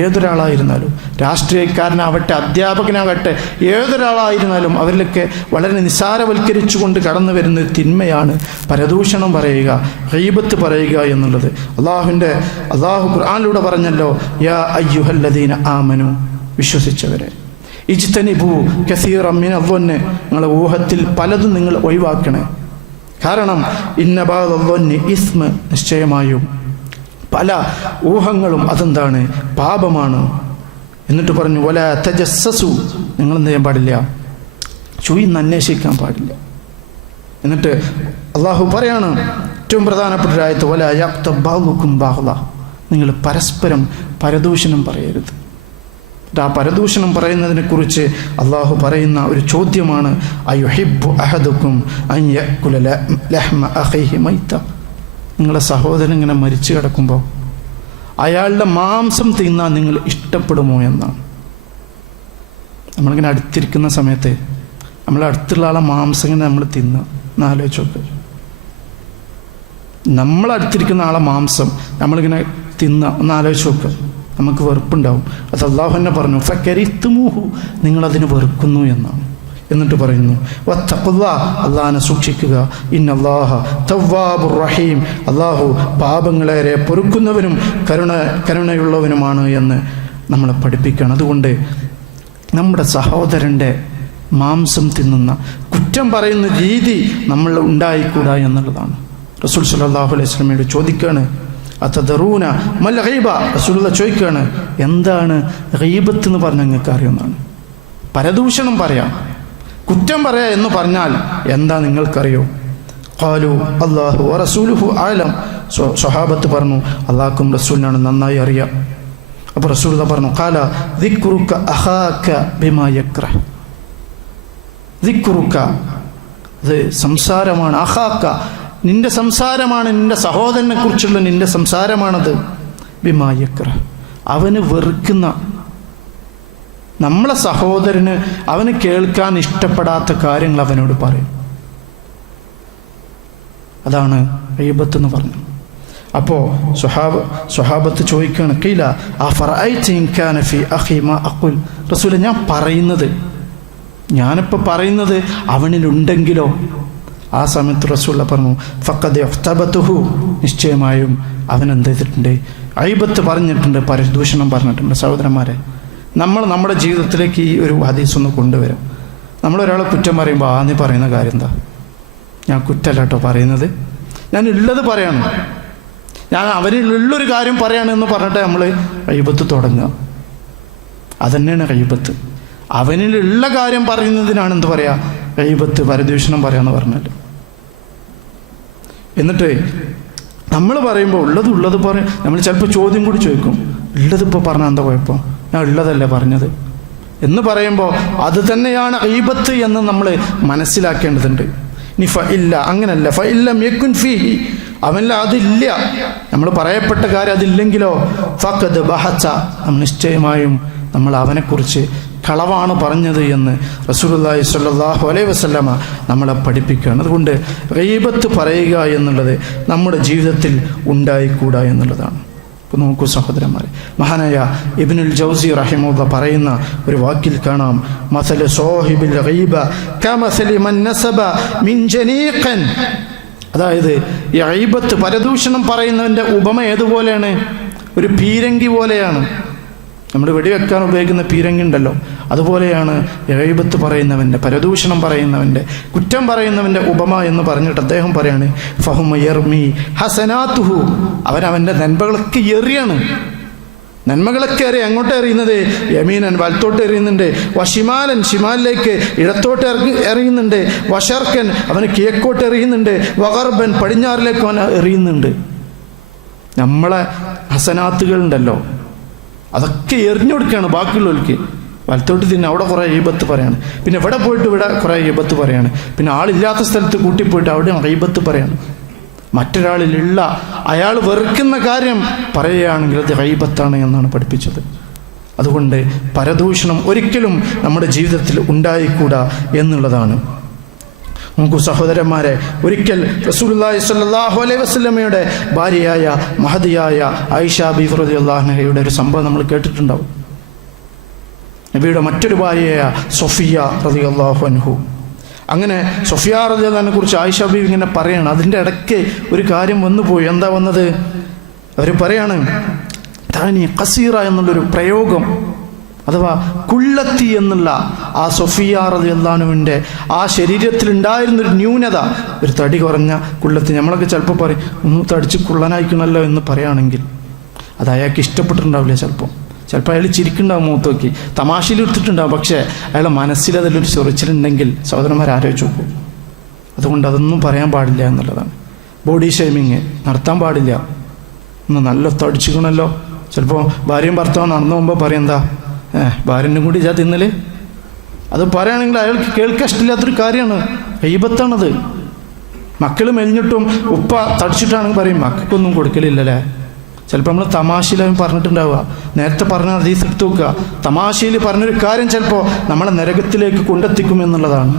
ഏതൊരാളായിരുന്നാലും, രാഷ്ട്രീയക്കാരനാവട്ടെ അധ്യാപകനാവട്ടെ, ഏതൊരാളായിരുന്നാലും അവരിലൊക്കെ വളരെ നിസ്സാരവൽക്കരിച്ചുകൊണ്ട് കടന്നു വരുന്ന തിന്മയാണ് പരദൂഷണം പറയുക, ഗീബത്ത് പറയുക എന്നുള്ളത്. അള്ളാഹു ഖുർആനിലൂടെ പറഞ്ഞല്ലോ, യാ അയ്യുഹല്ലദീന ആമനു, വിശ്വസിച്ചവരെ, ഇജ്തനിബു കസീറൻ മിനദ്ദുന്നി, നിങ്ങളുടെ ഊഹത്തിൽ പലതും നിങ്ങൾ ഒഴിവാക്കണേ. കാരണം ഇന്ന ബഅദദ്ദുന്നി ഇസ്മ, നിശ്ചയമായും പല ഊഹങ്ങളും അതെന്താണ്? പാപമാണ്. എന്നിട്ട് പറഞ്ഞു വലാ തജസ്സസു, നിങ്ങൾ എന്ത് ചെയ്യാൻ പാടില്ല? ചുയിന്ന് അന്വേഷിക്കാൻ പാടില്ല. എന്നിട്ട് അള്ളാഹു പറയാണ് ഏറ്റവും പ്രധാനപ്പെട്ട ഒരു ആയത്ത്, വലാ യഗ്തബ് ബഅ്ദുകും ബഅ്ദ, നിങ്ങൾ പരസ്പരം പരദൂഷണം പറയരുത്. ആ പരദൂഷണം പറയുന്നതിനെ കുറിച്ച് അള്ളാഹു പറയുന്ന ഒരു ചോദ്യമാണ്, അയുഹിബ്ബു അഹദുക്കും അൻ യഅകുല ലഹ്മ അഖീഹി മൈത, നിങ്ങളുടെ സഹോദരൻ ഇങ്ങനെ മരിച്ചു കിടക്കുമ്പോൾ അയാളുടെ മാംസം തിന്നാൻ നിങ്ങൾ ഇഷ്ടപ്പെടുമോ എന്നാണ്. നമ്മളിങ്ങനെ അടുത്തിരിക്കുന്ന സമയത്ത് നമ്മളെ അടുത്തുള്ള ആളെ മാംസം ഇങ്ങനെ നമ്മൾ തിന്നുക എന്നാലോചിച്ചോക്ക്. നമ്മളടുത്തിരിക്കുന്ന ആളെ മാംസം നമ്മളിങ്ങനെ തിന്നുക ഒന്നാലോചിച്ച് നോക്കുക. നമുക്ക് വെറുപ്പുണ്ടാവും. അത് അള്ളാഹു തന്നെ പറഞ്ഞു, ഫകരിത്തുമൂഹു, നിങ്ങളതിന് വെറുക്കുന്നു എന്നാണ്. എന്നിട്ട് പറയുന്നു വത്തഖുല്ലാഹ്, അള്ളാഹനെ സൂക്ഷിക്കുക, ഇന്നല്ലാഹ തവ്വാബുർ റഹീം, അള്ളാഹു പാപങ്ങളേറെ പൊറുക്കുന്നവനും കരുണയുള്ളവനുമാണ് എന്ന് നമ്മളെ പഠിപ്പിക്കുകയാണ്. അതുകൊണ്ട് നമ്മുടെ സഹോദരൻ്റെ മാംസം തിന്നുന്ന, കുറ്റം പറയുന്ന രീതി നമ്മൾ ഉണ്ടായിക്കൂടാ എന്നുള്ളതാണ്. റസൂൽ സല്ലല്ലാഹു അലൈഹി വസല്ലമയോട് ചോദിക്കുകയാണ്, അതദറൂന മൽ ഗീബ, റസൂലുള്ള ചോദിക്കുകയാണ്, എന്താണ് ഗീബത്ത് എന്ന് പറഞ്ഞാൽ നിങ്ങൾക്ക് അറിയുന്നതാണ്? പരദൂഷണം പറയാം, കുറ്റം പറയാ എന്ന് പറഞ്ഞാൽ എന്താ നിങ്ങൾക്കറിയോ? ഖാലു അല്ലാഹു വറസൂലുഹു അഅലം, സ്വഹാബത്ത് പറഞ്ഞു അല്ലാഹുവും റസൂലിനാണ് നന്നായി അറിയാം. അപ്പോൾ റസൂലുള്ള പറഞ്ഞു, ഖാല ദിക്റുക അഖാക ബിമാ യക്റഹ്, ദിക്റുക, അത് സംസാരമാണ്, അഖാക, നിന്റെ സംസാരമാണ്, നിന്റെ സഹോദരനെ കുറിച്ചുള്ള നിന്റെ സംസാരമാണത്, ബിമാ യക്റഹ്, അവന് വെറുക്കുന്ന, നമ്മളെ സഹോദരന് അവന് കേൾക്കാൻ ഇഷ്ടപ്പെടാത്ത കാര്യങ്ങൾ അവനോട് പറയും. അതാണ് ഗീബത്ത് എന്ന് പറഞ്ഞു. അപ്പോൾ സ്വഹാബത്ത് ചോദിക്കുകയാണ്, ഖീല അഫറഅയ്ത ഇൻ കാന ഫീ അഖീ മാ അഖുൽ, റസൂലേ ഞാൻ പറയുന്നത്, ഞാനിപ്പോൾ പറയുന്നത് അവനിലുണ്ടെങ്കിലോ? ആ സമയത്ത് റസൂലുള്ള പറഞ്ഞു, ഫഖദ് ഇഖ്തബതുഹു, നിശ്ചയമായും അവൻ എന്ത് ചെയ്തിട്ടുണ്ട്? ഗീബത്ത് പറഞ്ഞിട്ടുണ്ട്, പരദൂഷണം പറഞ്ഞിട്ടുണ്ട്. സഹോദരന്മാരെ, നമ്മൾ നമ്മുടെ ജീവിതത്തിലേക്ക് ഈ ഒരു ഹദീസ് ഒന്ന് കൊണ്ടുവരും. നമ്മളൊരാളെ കുറ്റം പറയുമ്പോൾ നീ പറയുന്ന കാര്യം എന്താ? ഞാൻ കുറ്റമല്ല കേട്ടോ പറയുന്നത്, ഞാൻ ഉള്ളത് പറയണം, ഞാൻ അവരിലുള്ളൊരു കാര്യം പറയാണെന്ന് പറഞ്ഞിട്ട് നമ്മൾ ഗീബത്ത് തുടങ്ങുക. അതന്നെയാണ് ഗീബത്ത്. അവനിലുള്ള കാര്യം പറയുന്നതിനാണ് എന്ത് പറയാ? ഗീബത്ത്, പരദൂഷണം പറയാന്ന് പറഞ്ഞാൽ. എന്നിട്ട് നമ്മൾ പറയുമ്പോൾ ഉള്ളത് പറയും. നമ്മൾ ചിലപ്പോൾ ചോദ്യം കൂടി ചോദിക്കും, ഉള്ളതിപ്പോൾ പറഞ്ഞാൽ എന്താ കുഴപ്പം? ഞാൻ ഉള്ളതല്ലേ പറഞ്ഞത് എന്ന് പറയുമ്പോൾ അത് തന്നെയാണ് ഗീബത്ത് എന്ന് നമ്മൾ മനസ്സിലാക്കേണ്ടതുണ്ട്. ഇനി ഇല്ല, അങ്ങനല്ല, ഫഇല്ലം യകുൻ ഫീഹി, അവനിൽ അതില്ല, നമ്മൾ പറയപ്പെട്ട കാര്യം അതില്ലെങ്കിലോ ഫഖദ് ബഹസ, നമ്മൾ നിശ്ചയമായും നമ്മൾ അവനെക്കുറിച്ച് കളവാണ് പറഞ്ഞത് എന്ന് റസൂലുള്ളാഹി സ്വല്ലല്ലാഹു അലൈഹി വസല്ലമ നമ്മളെ പഠിപ്പിക്കുകയാണ്. അതുകൊണ്ട് ഗീബത്ത് പറയുക എന്നുള്ളത് നമ്മുടെ ജീവിതത്തിൽ ഉണ്ടായിക്കൂടാ എന്നുള്ളതാണ്. ഇപ്പോൾ നോക്കൂ സഹോദരന്മാരെ, മഹാനായ ഇബ്നുൽ ജൗസി റഹിമഹുല്ലാഹ് പറയുന്ന ഒരു വാക്കിൽ കാണാം, മസല സോഹിബിൽ ഗീബ കമസലി മൻ നസബ മിൻ ജനീഖൻ. അതായത് ഈ ഗീബത്ത് പരദൂഷണം പറയുന്നവൻ്റെ ഉപമ ഏതുപോലെയാണ്? ഒരു പീരങ്കി പോലെയാണ്. നമ്മൾ വെടിവെക്കാൻ ഉപയോഗിക്കുന്ന പീരങ്കി ഉണ്ടല്ലോ, അതുപോലെയാണ് ഗീബത്ത് പറയുന്നവൻ്റെ, പരദൂഷണം പറയുന്നവൻ്റെ, കുറ്റം പറയുന്നവൻ്റെ ഉപമ എന്ന് പറഞ്ഞിട്ട് അദ്ദേഹം പറയാണ്, ഫഹുമ യർമി ഹസനാതുഹു, അവനവൻ്റെ നന്മകളൊക്കെ എറിയാണ്. നന്മകളൊക്കെ അങ്ങോട്ട് എറിയുന്നത് യമീനൻ വലത്തോട്ട് എറിയുന്നുണ്ട്, വഷിമാലൻ ഷിമാലിലേക്ക് ഇടത്തോട്ട് എറിയുന്നുണ്ട്, വഷർക്കൻ അവന് കിഴക്കോട്ട് എറിയുന്നുണ്ട്, വഗർബൻ പടിഞ്ഞാറിലേക്ക് അവൻ എറിയുന്നുണ്ട്. നമ്മളെ ഹസനാത്തുകളുണ്ടല്ലോ അതൊക്കെ എറിഞ്ഞു കൊടുക്കുകയാണ് ബാക്കിയുള്ളവർക്ക്. വലത്തോട്ട് തിന്നെ അവിടെ കുറേ ഗീബത്ത് പറയാണ്, പിന്നെ ഇവിടെ പോയിട്ട് ഇവിടെ കുറേ ഗീബത്ത് പറയാണ്, പിന്നെ ആളില്ലാത്ത സ്ഥലത്ത് കൂട്ടിപ്പോയിട്ട് അവിടെ ഗീബത്ത് പറയാണ്. മറ്റൊരാളിലുള്ള അയാൾ വെറുക്കുന്ന കാര്യം പറയുകയാണെങ്കിൽ അത് ഗീബത്താണ് എന്നാണ് പഠിപ്പിച്ചത്. അതുകൊണ്ട് പരദൂഷണം ഒരിക്കലും നമ്മുടെ ജീവിതത്തിൽ ഉണ്ടായിക്കൂടാ എന്നുള്ളതാണ്. നോക്കൂ സഹോദരന്മാരെ, ഒരിക്കൽ റസൂലുള്ളാഹി സ്വല്ലല്ലാഹു അലൈഹി വസല്ലമയുടെ ഭാര്യയായ മഹദിയായ ആയിഷ ബീവി റളിയല്ലാഹു അൻഹയുടെ ഒരു സംഭവം നമ്മൾ കേട്ടിട്ടുണ്ടാവും. നബിയുടെ മറ്റൊരു ഭാര്യയായ സൊഫിയ റളിയല്ലാഹു അൻഹു. അങ്ങനെ സൊഫിയ റളിയല്ലാഹു അൻഹയെ കുറിച്ച് ആയിഷ ബീവി ഇങ്ങനെ പറയാണ്. അതിൻ്റെ ഇടയ്ക്ക് ഒരു കാര്യം വന്നുപോയി. എന്താ വന്നത്? അവർ പറയാണ്, താനി ഖസീറ എന്നുള്ളൊരു പ്രയോഗം, അഥവാ കുള്ളത്തി എന്നുള്ള ആ സൊഫിയ റളിയല്ലാഹു അൻഹയുടെ ആ ശരീരത്തിലുണ്ടായിരുന്നൊരു ന്യൂനത, ഒരു തടി കുറഞ്ഞ കുള്ളത്തി. നമ്മളൊക്കെ ചിലപ്പോൾ പറയും ഒന്ന് തടിച്ച് കുള്ളനായിക്കണമല്ലോ എന്ന് പറയുകയാണെങ്കിൽ അത് അയാൾക്ക് ഇഷ്ടപ്പെട്ടിട്ടുണ്ടാവില്ല. ചിലപ്പോൾ അയാൾ ചിരിക്കുന്നുണ്ടാവും, മുഖത്ത് നോക്കി തമാശയിൽ എടുത്തിട്ടുണ്ടാവും. പക്ഷേ അയാളുടെ മനസ്സിൽ അതിലൊരു ചൊറിച്ചിലുണ്ടെങ്കിൽ സഹോദരന്മാർ ആലോചിച്ച് നോക്കും. അതുകൊണ്ട് അതൊന്നും പറയാൻ പാടില്ല എന്നുള്ളതാണ്. ബോഡി ഷേമിങ് നടത്താൻ പാടില്ല. ഒന്ന് നല്ല തടിച്ചിക്കണമല്ലോ. ചിലപ്പോൾ ഭാര്യയും ഭർത്താവും നടന്നു പോകുമ്പോൾ പറയും, എന്താ ഭാര്യൻ്റെ കൂടി ഇജാ തിന്നല്. അത് പറയുകയാണെങ്കിൽ അയാൾക്ക് കേൾക്കാൻ ഇഷ്ടമില്ലാത്തൊരു കാര്യമാണ്, ഗീബത്താണത്. മക്കൾ മെലിഞ്ഞിട്ടും ഉപ്പ തടിച്ചിട്ടാണെങ്കിൽ പറയും മക്കൾക്കൊന്നും കൊടുക്കലില്ലല്ലേ. ചിലപ്പോൾ നമ്മൾ തമാശയിലും പറഞ്ഞിട്ടുണ്ടാവുക. നേരത്തെ പറഞ്ഞ ഹദീസ് എടുത്ത് നോക്കുക, തമാശയിൽ പറഞ്ഞൊരു കാര്യം ചിലപ്പോൾ നമ്മളെ നരകത്തിലേക്ക് കൊണ്ടെത്തിക്കുമെന്നുള്ളതാണ്.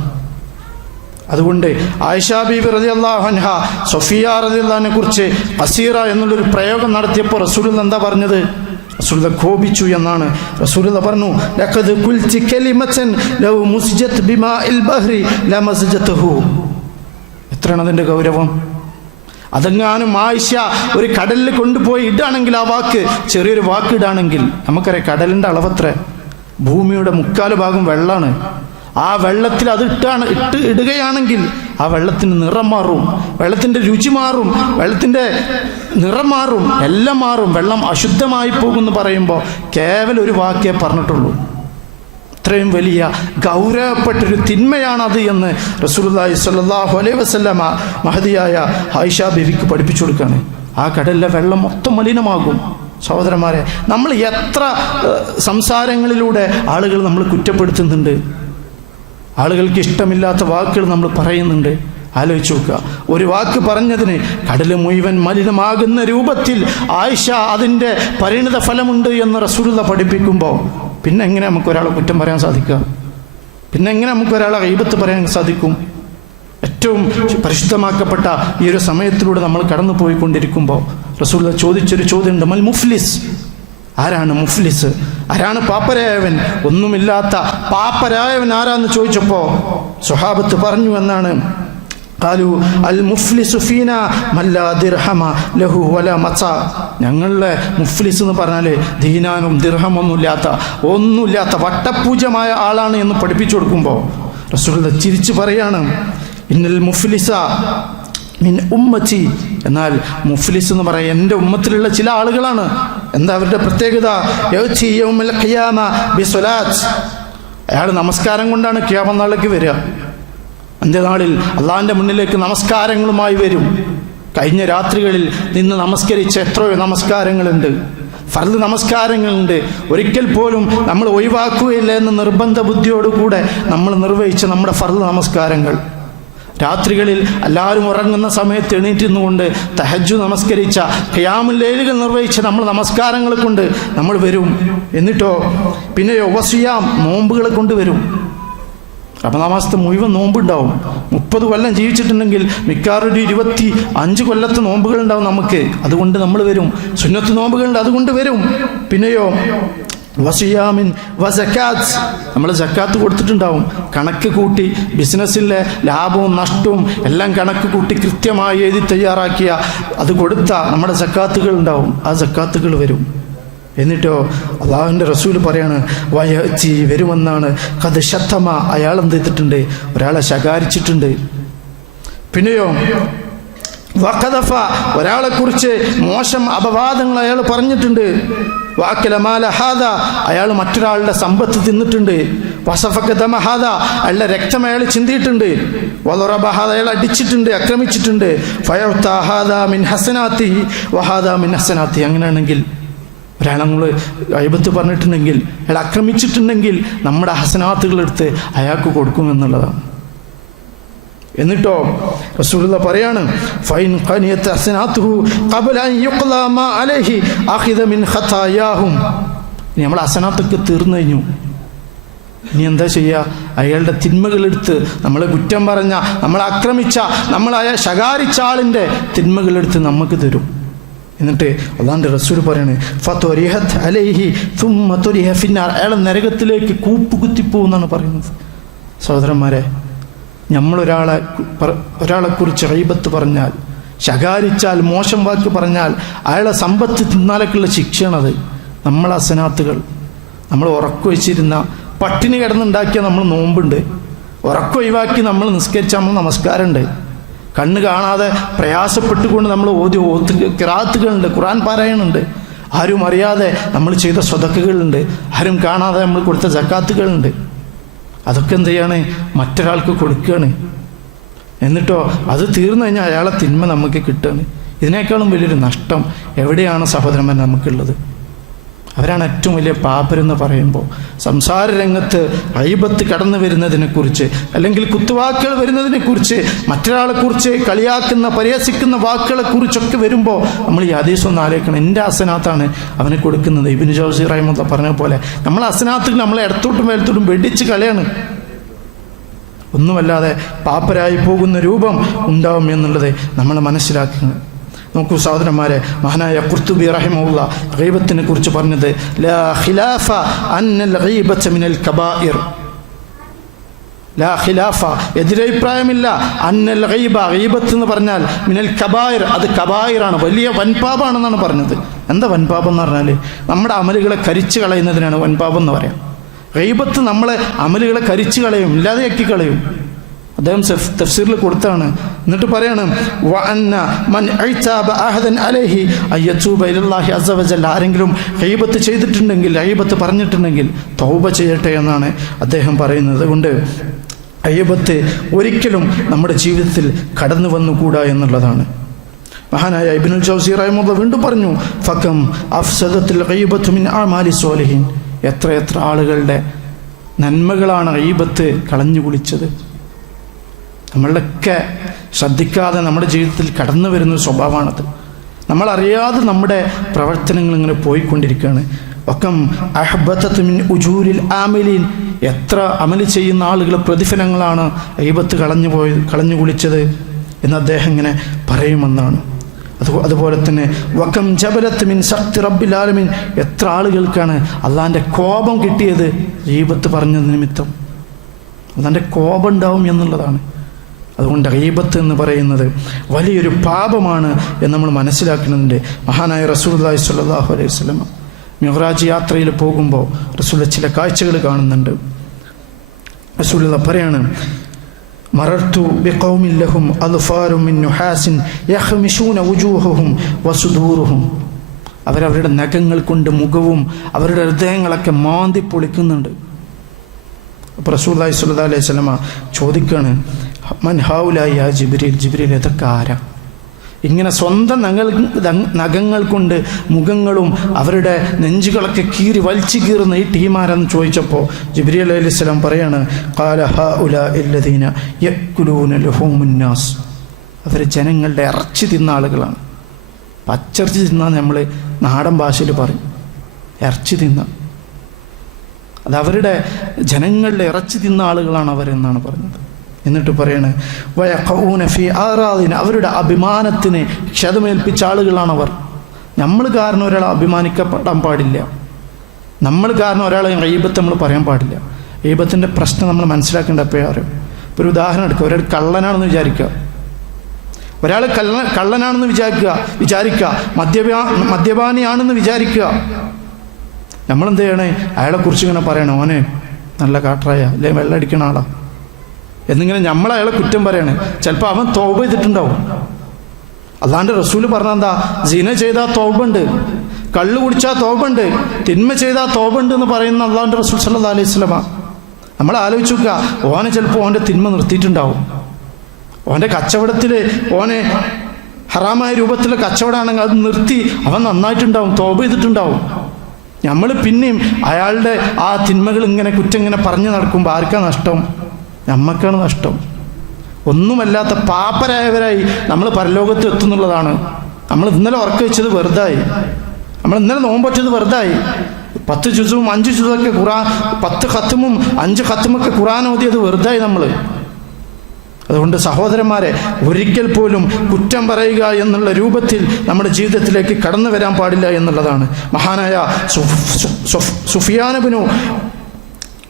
അതുകൊണ്ട് ആയിഷ ബീബി റളിയല്ലാഹു അൻഹ സൊഫിയ റളിയല്ലാഹു അൻഹയെ കുറിച്ച് ഖസീറ എന്നുള്ളൊരു പ്രയോഗം നടത്തിയപ്പോൾ റസൂലുള്ളാഹി എന്താ പറഞ്ഞത്? റസൂലുള്ളാഹി കോപിച്ചു എന്നാണ്. റസൂലുള്ളാഹി പറഞ്ഞു, ലഖദ് ഖുൽതി കലിമതൻ ലൗ മുസ്ജത് ബിമാഇൽ ബഹ്രി ലമസ്ജതഹു. എത്രയാണ് അതിൻ്റെ ഗൗരവം? അതെങ്ങാനും ആയിഷ ഒരു കടലിൽ കൊണ്ടുപോയി ഇടാണെങ്കിൽ, ആ വാക്ക് ചെറിയൊരു വാക്ക് ഇടാണെങ്കിൽ, നമുക്കറിയാം കടലിൻ്റെ അളവത്ര, ഭൂമിയുടെ 3/4 ഭാഗം വെള്ളമാണ്. ആ വെള്ളത്തിൽ അത് ഇടുകയാണെങ്കിൽ ആ വെള്ളത്തിന് നിറം മാറും, വെള്ളത്തിൻ്റെ രുചി മാറും, വെള്ളത്തിൻ്റെ നിറം മാറും, എല്ലാം മാറും. വെള്ളം അശുദ്ധമായി പോകുമെന്ന് പറയുമ്പോൾ കേവലം ഒരു വാക്കേ പറഞ്ഞിട്ടുള്ളൂ. ഇത്രയും വലിയ ഗൗരവപ്പെട്ടൊരു തിന്മയാണത് എന്ന് റസൂലുള്ളാഹി സ്വല്ലല്ലാഹു അലൈഹി വസല്ലമ മഹദിയായ ആയിഷ ബീവിക്ക് പഠിപ്പിച്ചു കൊടുക്കുകയാണ്. ആ കടലിലെ വെള്ളം മൊത്തം മലിനമാകും. സഹോദരന്മാരെ, നമ്മൾ എത്ര സംസാരങ്ങളിലൂടെ ആളുകൾ നമ്മൾ കുറ്റപ്പെടുത്തുന്നുണ്ട്, ആളുകൾക്ക് ഇഷ്ടമില്ലാത്ത വാക്കുകൾ നമ്മൾ പറയുന്നുണ്ട്. ആലോചിച്ച് നോക്കുക, ഒരു വാക്ക് പറഞ്ഞതിന് കടൽ മുഴുവൻ മലിനമാകുന്ന രൂപത്തിൽ ആയിഷ അതിൻ്റെ പരിണിത ഫലമുണ്ട് എന്ന് റസൂലുള്ളാഹി പഠിപ്പിക്കുമ്പോൾ പിന്നെ എങ്ങനെ നമുക്ക് ഒരാളെ കുറ്റം പറയാൻ സാധിക്കുക? പിന്നെ എങ്ങനെ നമുക്ക് ഒരാളെ ഗീബത്ത് പറയാൻ സാധിക്കും? ഏറ്റവും പരിശുദ്ധമാക്കപ്പെട്ട ഈ ഒരു സമയത്തിലൂടെ നമ്മൾ കടന്നു പോയിക്കൊണ്ടിരിക്കുമ്പോൾ റസൂലുള്ളാഹി ചോദിച്ചൊരു ചോദ്യമുണ്ട്, മൽ മുഫ്ലിസ്, ആരാണ് മുഫ്ലിസ്? ആരാണ് പാപ്പരായവൻ? ഒന്നുമില്ലാത്ത പാപ്പരായവൻ ആരാന്ന് ചോദിച്ചപ്പോൾ സ്വഹാബത്ത് പറഞ്ഞു എന്നാണ്, ഖാലു അൽ മുഫ്ലിസു ഫീനാ മല്ലാ ദിർഹമ ലഹു വലാ മത്താ. ഞങ്ങളുടെ മുഫ്ലിസ് എന്ന് പറഞ്ഞാൽ ദീനാനും ഒന്നുമില്ലാത്ത വട്ടപൂജമായ ആളാണ് എന്ന് പഠിപ്പിച്ചു കൊടുക്കുമ്പോൾ റസൂലുള്ളാഹി ചിരിച്ചു പറയാണ്, ഇന്നൽ മുഫ്ലിസ മിൻ ഉമ്മത്തി. എന്നാൽ മുഫ്ലിസ് എന്ന് പറയാൻ എൻ്റെ ഉമ്മത്തിലുള്ള ചില ആളുകളാണ്. എന്താ അവരുടെ പ്രത്യേകത? യൗതി യൗമൽ ഖിയാമ ബിസ്വലാത്ത്. അയാൾ നമസ്കാരം കൊണ്ടാണ് ഖിയാമത്ത് നാളിലേക്ക് വരിക. അന്ത്യനാളിൽ അള്ളാഹിൻ്റെ മുന്നിലേക്ക് നമസ്കാരങ്ങളുമായി വരും. കഴിഞ്ഞ രാത്രികളിൽ നിന്ന് നമസ്കരിച്ച എത്രയോ നമസ്കാരങ്ങളുണ്ട്, ഫർദ് നമസ്കാരങ്ങളുണ്ട്. ഒരിക്കൽ പോലും നമ്മൾ ഒഴിവാക്കുകയില്ല എന്ന നിർബന്ധ ബുദ്ധിയോടുകൂടെ നമ്മൾ നിർവഹിച്ച നമ്മുടെ ഫർദ് നമസ്കാരങ്ങൾ. രാത്രികളിൽ എല്ലാവരും ഉറങ്ങുന്ന സമയത്ത് എണീറ്റിരുന്നുകൊണ്ട് തഹജ്ജുദ് നമസ്കരിച്ച, ഖിയാമുൽ ലൈലുകൾ നിർവഹിച്ച നമ്മൾ നമസ്കാരങ്ങൾ കൊണ്ട് നമ്മൾ വരും. എന്നിട്ടോ പിന്നെയോ വസിയാം, നോമ്പുകളെ കൊണ്ട് വരും. റമദാൻ മാസത്തെ മുഴുവൻ നോമ്പുണ്ടാവും. 30 കൊല്ലം ജീവിച്ചിട്ടുണ്ടെങ്കിൽ മിക്കവാറും ഒരു 25 കൊല്ലത്തെ നോമ്പുകൾ ഉണ്ടാവും നമുക്ക്. അതുകൊണ്ട് നമ്മൾ വരും. സുന്നത്ത് നോമ്പുകളുണ്ട്, അതുകൊണ്ട് വരും. പിന്നെയോ വസിയാമിൻ വസക്കാത്ത്, നമ്മൾ സക്കാത്ത് കൊടുത്തിട്ടുണ്ടാവും. കണക്ക് കൂട്ടി ബിസിനസ്സിലെ ലാഭവും നഷ്ടവും എല്ലാം കണക്ക് കൂട്ടി കൃത്യമായി എഴുതി തയ്യാറാക്കിയ അത് കൊടുത്ത നമ്മുടെ സക്കാത്തുകൾ ഉണ്ടാവും. ആ സക്കാത്തുകൾ വരും. എന്നിട്ടോ അള്ളാഹുവിൻ്റെ റസൂൽ പറയാണ് വയച്ചി വരുമെന്നാണ്. കത് ശത്തമ, അയാൾ എന്ത് ചെയ്തിട്ടുണ്ട്? ഒരാളെ ശകാരിച്ചിട്ടുണ്ട്. പിന്നെയോ വഖദഫ, ഒരാളെ കുറിച്ച് മോശം അപവാദങ്ങൾ അയാൾ പറഞ്ഞിട്ടുണ്ട്. വാക്കല മാല ഹാദ, അയാൾ മറ്റൊരാളുടെ സമ്പത്ത് തിന്നിട്ടുണ്ട്. വസഫക ദമ ഹാദ, അയാളുടെ രക്തം അയാൾ ചിന്തിയിട്ടുണ്ട്. വളറബ ഹാദ, അയാൾ അടിച്ചിട്ടുണ്ട്, ആക്രമിച്ചിട്ടുണ്ട്. ഫയഉത ഹാദ മിൻ ഹസനാത്തി വഹാദ മിൻ ഹസനാത്തി. അങ്ങനെയാണെങ്കിൽ ഒരാളെ നമ്മൾ ഗൈബത്ത് പറഞ്ഞിട്ടുണ്ടെങ്കിൽ, അയാൾ ആക്രമിച്ചിട്ടുണ്ടെങ്കിൽ നമ്മുടെ ഹസനാത്തുകൾ എടുത്ത് അയാൾക്ക് കൊടുക്കുമെന്നുള്ളതാണ്. എന്നിട്ടോ റസൂലുള്ളാഹി പറയാണ് ഫൈൻ ഖനിയത ഹസനാതുഹു ഖബല അൻ യുഖ്ലാ മാ അലൈഹി അഖിദ മിൻ ഖതായാഹും. നമ്മൾ ഹസനാത്തൊക്കെ തീർന്നു കഴിഞ്ഞു. ഇനി എന്താ ചെയ്യുക? അയാളുടെ തിന്മകളെടുത്ത്, നമ്മളെ കുറ്റം പറഞ്ഞ, നമ്മളെ ആക്രമിച്ച, നമ്മളെ ശകാരിച്ച ആളിൻ്റെ തിന്മകളെടുത്ത് നമുക്ക് തരും. എന്നിട്ട് അള്ളാഹുവിൻ്റെ റസൂൽ പറയാണ് ഫതുരിഹത് അലൈഹി സുമ്മ തുരിഹ ഫിന്നാർ, അയാൾ നരകത്തിലേക്ക് കൂപ്പുകുത്തിപ്പോകുന്നാണ് പറയുന്നത്. സഹോദരന്മാരെ, ഒരാളെക്കുറിച്ച് ഗൈബത്ത് പറഞ്ഞാൽ, ശകാരിച്ചാൽ, മോശം വാക്ക് പറഞ്ഞാൽ, അയാളെ സമ്പത്ത് തിന്നാലൊക്കെയുള്ള ശിക്ഷയാണത്. നമ്മളെ ഹസനാത്തുകൾ, നമ്മൾ ഉറക്കൊഴിച്ചിരുന്ന, പട്ടിണി കിടന്നുണ്ടാക്കിയ നമ്മൾ നോമ്പുണ്ട്, ഉറക്കൊഴിവാക്കി നമ്മൾ നിസ്കരിച്ച നമ്മൾ നമസ്കാരമുണ്ട്, കണ്ണ് കാണാതെ പ്രയാസപ്പെട്ടുകൊണ്ട് നമ്മൾ ഖിറാഅത്തുകളുണ്ട്, ഖുർആൻ പാരായണമുണ്ട്, ആരും അറിയാതെ നമ്മൾ ചെയ്ത സ്വതക്കകളുണ്ട്, ആരും കാണാതെ നമ്മൾ കൊടുത്ത സക്കാത്തുകളുണ്ട്. അതൊക്കെ എന്ത് ചെയ്യാണ്? മറ്റൊരാൾക്ക് കൊടുക്കുകയാണ്. എന്നിട്ടോ അത് തീർന്നു കഴിഞ്ഞാൽ അയാളെ തിന്മ നമുക്ക് കിട്ടുകയാണ്. ഇതിനേക്കാളും വലിയൊരു നഷ്ടം എവിടെയാണ് സഹോദരന്മാർ നമുക്കുള്ളത്? അവരാണ് ഏറ്റവും വലിയ പാപരെന്ന് പറയുമ്പോൾ. സംസാര രംഗത്ത് ഗൈബത്ത് കടന്നു വരുന്നതിനെക്കുറിച്ച്, അല്ലെങ്കിൽ കുത്തുവാക്കുകൾ വരുന്നതിനെക്കുറിച്ച്, മറ്റൊരാളെക്കുറിച്ച് കളിയാക്കുന്ന, പരിഹസിക്കുന്ന വാക്കുകളെക്കുറിച്ചൊക്കെ വരുമ്പോൾ നമ്മൾ ഈ ഹദീസ് ഒന്ന് ആലോചിക്കണം. എൻ്റെ ഹസനാത്താണ് അവന് കൊടുക്കുന്നത്. ഇബ്നു ജൗസി റഹിമഹുല്ലാഹ് പറഞ്ഞ പോലെ നമ്മളെ ഹസനാത്തുകൾ നമ്മളെ ഇടത്തോട്ടും വലത്തോട്ടും വെടിച്ച് കളയാണ്. ഒന്നുമല്ലാതെ പാപ്പരായി പോകുന്ന രൂപം ഉണ്ടാവും എന്നുള്ളത് നമ്മൾ മനസ്സിലാക്കുന്നത്. നോക്കൂ സഹോദരന്മാരെ, മഹാനായ ഖുർത്തുബി റഹിമഹുല്ലാഹ് ഗീബത്തിനെ കുറിച്ച് പറഞ്ഞത് ലാ ഖിലാഫ അന്നൽ ഗീബത മിനൽ കബായിർ. ലാ ഖിലാഫ, എതിരഭിപ്രായമില്ല. അന്നൽ ഗീബത്ത് എന്ന് പറഞ്ഞാൽ മിനൽ കബായിർ, അത് കബായിറാണ്, വലിയ വൻപാപാണെന്നാണ് പറഞ്ഞത്. എന്താ വൻപാപം എന്ന് പറഞ്ഞാൽ നമ്മുടെ അമലുകളെ കരിച്ചു കളയുന്നതിനാണ് വൻപാപം എന്ന് പറയാം. ഗീബത്ത് നമ്മളെ അമലുകളെ കരിച്ചു കളയും, ഇല്ലാതെയാക്കി കളയും. അദ്ദേഹം തഫ്സീറിൽ കൊടുത്താണ്. എന്നിട്ട് പറയാണ് ആരെങ്കിലും ഗീബത്ത് ചെയ്തിട്ടുണ്ടെങ്കിൽ, ഗീബത്ത് പറഞ്ഞിട്ടുണ്ടെങ്കിൽ തൗബ ചെയ്യട്ടെ എന്നാണ് അദ്ദേഹം പറയുന്നത്. അതുകൊണ്ട് ഗീബത്ത് ഒരിക്കലും നമ്മുടെ ജീവിതത്തിൽ കടന്നു വന്നുകൂടാ എന്നുള്ളതാണ്. മഹാനായ ഇബ്നുൽ ജൗസി റഹിമഹുല്ലാഹ് വീണ്ടും പറഞ്ഞു ഫകം അഫ്സദത്തുൽ ഗീബത്തു മിൻ അഅമാലി സ്വാലിഹീൻ. എത്ര ആളുകളുടെ നന്മകളാണ് ഗീബത്ത് കളഞ്ഞു കുളിച്ചത്. നമ്മളുടെയൊക്കെ ശ്രദ്ധിക്കാതെ നമ്മുടെ ജീവിതത്തിൽ കടന്നു വരുന്ന സ്വഭാവമാണത്. നമ്മളറിയാതെ നമ്മുടെ പ്രവർത്തനങ്ങൾ ഇങ്ങനെ പോയിക്കൊണ്ടിരിക്കുകയാണ്. വക്കം അഹ്ബതത് മിൻ ഉജൂരിൽ ആമിലീൻ. എത്ര അമല് ചെയ്യുന്ന ആളുകൾ പ്രതിഫലങ്ങളാണ് ഗീബത്ത് കളഞ്ഞു കുളിച്ചത് എന്ന് അദ്ദേഹം ഇങ്ങനെ പറയുമെന്നാണ്. അതുപോലെ തന്നെ വക്കം ജബലത്ത് മിൻ സഖ്തി റബ്ബിൽ ആലമീൻ. എത്ര ആളുകൾക്കാണ് അള്ളാഹിൻ്റെ കോപം കിട്ടിയത് ഗീബത്ത് പറഞ്ഞത് നിമിത്തം. അള്ളാഹിൻ്റെ കോപം ഉണ്ടാവും എന്നുള്ളതാണ്. അതുകൊണ്ട് ഗീബത്ത് എന്ന് പറയുന്നത് വലിയൊരു പാപമാണ് എന്ന് നമ്മൾ മനസ്സിലാക്കുന്നുണ്ട്. മഹാനായ റസൂലുള്ളാഹി സ്വല്ലല്ലാഹു അലൈഹി വസല്ലം മിഅ്റാജ് യാത്രയിൽ പോകുമ്പോൾ റസൂൽ ചില കാഴ്ചകൾ കാണുന്നുണ്ട്. റസൂലുള്ളാഹി പറയാണ് മറർത്തു ബിഖൗമിൻ ലഹും അദ്ഫാറും മിൻ നുഹാസിൻ യഖ്മിശൂന വുജൂഹുഹും വസുദൂറുഹും. അവരവരുടെ നഖങ്ങൾ കൊണ്ട് മുഖവും അവരുടെ ഹൃദയങ്ങളൊക്കെ മാന്തി പൊളിക്കുന്നുണ്ട്. അപ്പോൾ റസൂലുള്ളാഹി സ്വല്ലല്ലാഹു അലൈഹി വസല്ലം ചോദിക്കുകയാണ് മൻ ഹൗലാ യാ ജിബ്രീൽ. ജിബ്രീൽ ഇതൊക്കെ ആരാ? ഇങ്ങനെ സ്വന്തം നഖങ്ങൾ കൊണ്ട് മുഖങ്ങളും അവരുടെ നെഞ്ചുകളൊക്കെ വലിച്ചു കീറുന്ന ഈ ടീമാരെന്ന് ചോദിച്ചപ്പോൾ ജിബ്രീൽ അലൈഹിസ്സലാം പറയാണ് ഖാല ഹഉലാഇ അല്ലദീന യഅ്കുലൂന ലഹൂമുന്നാസ്, അവർ ജനങ്ങളുടെ ഇറച്ചി തിന്ന ആളുകളാണ്. പച്ചിറച്ചി തിന്നാൻ നമ്മൾ നാടൻ ഭാഷയിൽ പറയും ഇറച്ചി തിന്ന, അത് അവരുടെ ജനങ്ങളുടെ ഇറച്ചി തിന്ന ആളുകളാണ് അവരെന്നാണ് പറഞ്ഞത്. എന്നിട്ട് പറയാണ് വയഖഊന ഫീ ആറാദിന, അവരുടെ അഭിമാനത്തിന് ക്ഷതമേൽപ്പിച്ച ആളുകളാണവർ. നമ്മൾ കാരണം ഒരാളെ അഭിമാനിക്കപ്പെടാൻ പാടില്ല, നമ്മൾ കാരണം ഒരാളെ ഗീബത്ത് നമ്മൾ പറയാൻ പാടില്ല. ഗീബത്തിൻ്റെ പ്രശ്നം നമ്മൾ മനസ്സിലാക്കേണ്ട എപ്പോഴും. ഇപ്പോൾ ഒരു ഉദാഹരണം എടുക്കുക, ഒരാൾ കള്ളനാണെന്ന് വിചാരിക്കുക, ഒരാൾ കള്ളനാണെന്ന് വിചാരിക്കുക, മദ്യപാനിയാണെന്ന് വിചാരിക്കുക. നമ്മളെന്ത് ചെയ്യണേ, അയാളെക്കുറിച്ച് ഇങ്ങനെ പറയണേ ഓനെ നല്ല കാട്ടറായ അല്ലെ വെള്ളം അടിക്കണ ആളാ എന്നിങ്ങനെ നമ്മൾ അയാളെ കുറ്റം പറയണേ. ചിലപ്പോൾ അവൻ തൗബ ചെയ്തിട്ടുണ്ടാവും. അല്ലാണ്ട് റസൂല് പറഞ്ഞെന്താ, സിന ചെയ്താൽ തൗബുണ്ട്, കള്ളു കുടിച്ചാൽ തൗബുണ്ട്, തിന്മ ചെയ്താൽ തൗബുണ്ട് എന്ന് പറയുന്ന അല്ലാണ്ട് റസൂൽ സല്ലല്ലാഹു അലൈഹി വസല്ലമ. നമ്മൾ ആലോചിച്ച് നോക്കുക, ഓനെ ചിലപ്പോൾ ഓൻ്റെ തിന്മ നിർത്തിയിട്ടുണ്ടാവും. ഓൻ്റെ കച്ചവടത്തിൽ ഓനെ ഹറാമായ രൂപത്തിലെ കച്ചവടമാണെങ്കിൽ അത് നിർത്തി അവൻ നന്നായിട്ടുണ്ടാവും, തൗബ ചെയ്തിട്ടുണ്ടാവും. നമ്മൾ പിന്നെയും അയാളുടെ ആ തിന്മകൾ ഇങ്ങനെ കുറ്റം ഇങ്ങനെ പറഞ്ഞു നടക്കുമ്പോൾ ആർക്കാണ് നഷ്ടം? നമ്മക്കാണ് നഷ്ടം. ഒന്നുമല്ലാത്ത പാപ്പരായവരായി നമ്മൾ പരലോകത്ത് എത്തുന്നുള്ളതാണ്. നമ്മൾ ഇന്നലെ ഉറക്ക വെച്ചത് വെറുതായി, നമ്മൾ ഇന്നലെ നോമ്പ് വെച്ചത് വെറുതായി. 10 ജുസും 5 ജുസൊക്കെ ഖുർആൻ, 10 ഖത്തുമും 5 ഖത്തുമൊക്കെ ഖുർആൻ ഓതിയത് വെറുതായി നമ്മൾ. അതുകൊണ്ട് സഹോദരന്മാരെ, ഒരിക്കൽ പോലും കുറ്റം പറയുക എന്നുള്ള രൂപത്തിൽ നമ്മുടെ ജീവിതത്തിലേക്ക് കടന്നു വരാൻ പാടില്ല എന്നുള്ളതാണ്. മഹാനായ സുഫിയാൻ ഇബ്നു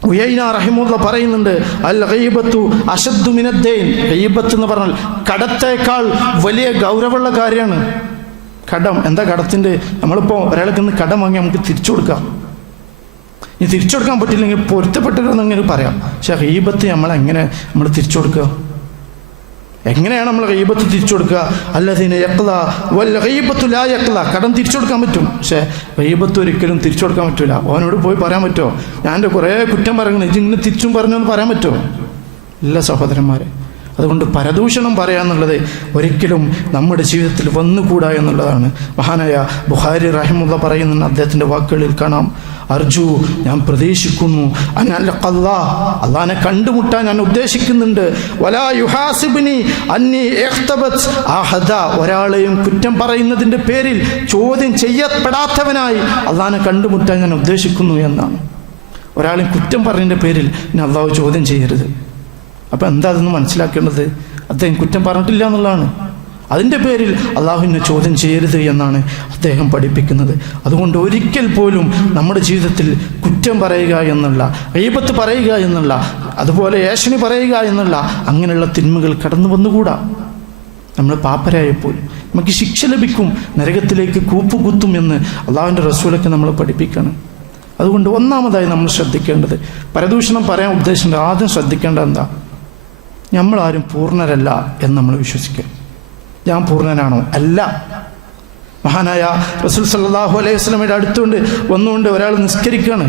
ഉയൈന റഹിമഹുല്ലാഹ് പറയുന്നുണ്ട്, അൽ ഗീബത്തു അശദ്ദു മിനദ്ദൈൻ. ഗീബത്ത് എന്ന് പറഞ്ഞാൽ കടത്തേക്കാൾ വലിയ ഗൗരവമുള്ള കാര്യമാണ്. കടം എന്താ കടത്തിൻ്റെ, നമ്മളിപ്പോൾ ഒരാൾക്ക് നിന്ന് കടം വാങ്ങി നമുക്ക് തിരിച്ചു കൊടുക്കാം. ഇനി തിരിച്ചു കൊടുക്കാൻ പറ്റില്ലെങ്കിൽ പൊരുത്തപ്പെട്ടിരുന്നെങ്കിൽ പറയാം. പക്ഷെ ഗീബത്ത് നമ്മൾ തിരിച്ചു കൊടുക്കുക? എങ്ങനെയാണ് നമ്മൾ ഗീബത്ത് തിരിച്ചു കൊടുക്കുക? അല്ലദീന യഖ്ലാ വൽ ഗീബത്തു ലാ യഖ്ലാ. കടം തിരിച്ചു കൊടുക്കാൻ പറ്റും, പക്ഷേ ഗീബത്ത് ഒരിക്കലും തിരിച്ചു കൊടുക്കാൻ പറ്റില്ല. അവനോട് പോയി പറയാൻ പറ്റുമോ, ഞാൻ എൻ്റെ കുറേ കുറ്റം പറയണം ഇങ്ങനെ തിരിച്ചും പറഞ്ഞു എന്ന് പറയാൻ പറ്റുമോ? ഇല്ല സഹോദരന്മാരെ. അതുകൊണ്ട് പരദൂഷണം പറയാന്നുള്ളത് ഒരിക്കലും നമ്മുടെ ജീവിതത്തിൽ വന്നുകൂടാ എന്നുള്ളതാണ്. മഹാനായ ബുഖാരി റഹിമഹുല്ലാഹ് പറയുന്ന അദ്ദേഹത്തിൻ്റെ വാക്കുകളിൽ കാണാം, അർജു, ഞാൻ പ്രതീക്ഷിക്കുന്നു, അല്ലാഹനെ കണ്ടുമുട്ടാൻ ഞാൻ ഉദ്ദേശിക്കുന്നുണ്ട്. വലാ യുഹാസിബ്നി അന്നി ഇഖ്തബത് അഹദ, ഒരാളെയും കുറ്റം പറയുന്നതിൻ്റെ പേരിൽ ചോദ്യം ചെയ്യപ്പെടാത്തവനായി അല്ലാഹനെ കണ്ടുമുട്ടാൻ ഞാൻ ഉദ്ദേശിക്കുന്നു എന്നാണ്. ഒരാളെയും കുറ്റം പറഞ്ഞതിൻ്റെ പേരിൽ ഇനി അല്ലാഹു ചോദ്യം ചെയ്യരുത്. അപ്പം എന്താ അതൊന്ന് മനസ്സിലാക്കേണ്ടത്? അദ്ദേഹം കുറ്റം പറഞ്ഞിട്ടില്ല എന്നുള്ളതാണ്. അതിൻ്റെ പേരിൽ അള്ളാഹുവിനെ ചോദ്യം ചെയ്യരുത് എന്നാണ് അദ്ദേഹം പഠിപ്പിക്കുന്നത്. അതുകൊണ്ട് ഒരിക്കൽ പോലും നമ്മുടെ ജീവിതത്തിൽ കുറ്റം പറയുക എന്നുള്ള, ഗീബത്ത് പറയുക എന്നുള്ള, അതുപോലെ ഏഷണി പറയുക എന്നുള്ള അങ്ങനെയുള്ള തിന്മകൾ കടന്നു വന്നുകൂടാ. നമ്മൾ പാപ്പരായപ്പോൾ നമുക്ക് ശിക്ഷ ലഭിക്കും, നരകത്തിലേക്ക് കൂപ്പുകുത്തും എന്ന് അള്ളാഹുവിൻ്റെ റസൂലൊക്കെ നമ്മൾ പഠിപ്പിക്കണം. അതുകൊണ്ട് ഒന്നാമതായി നമ്മൾ ശ്രദ്ധിക്കേണ്ടത്, പരദൂഷണം പറയാൻ ഉദ്ദേശിക്കേണ്ടത് ആദ്യം ശ്രദ്ധിക്കേണ്ടത് എന്താ, നമ്മളാരും പൂർണ്ണരല്ല എന്ന് നമ്മൾ വിശ്വസിക്കുക. ഞാൻ പൂർണ്ണനാണോ? അല്ല. മഹാനായ റസൂൽ സല്ലല്ലാഹു അലൈഹി വസല്ലമയുടെ അടുത്തുകൊണ്ട് വന്നുകൊണ്ട് ഒരാൾ നിസ്കരിക്കുകയാണ്.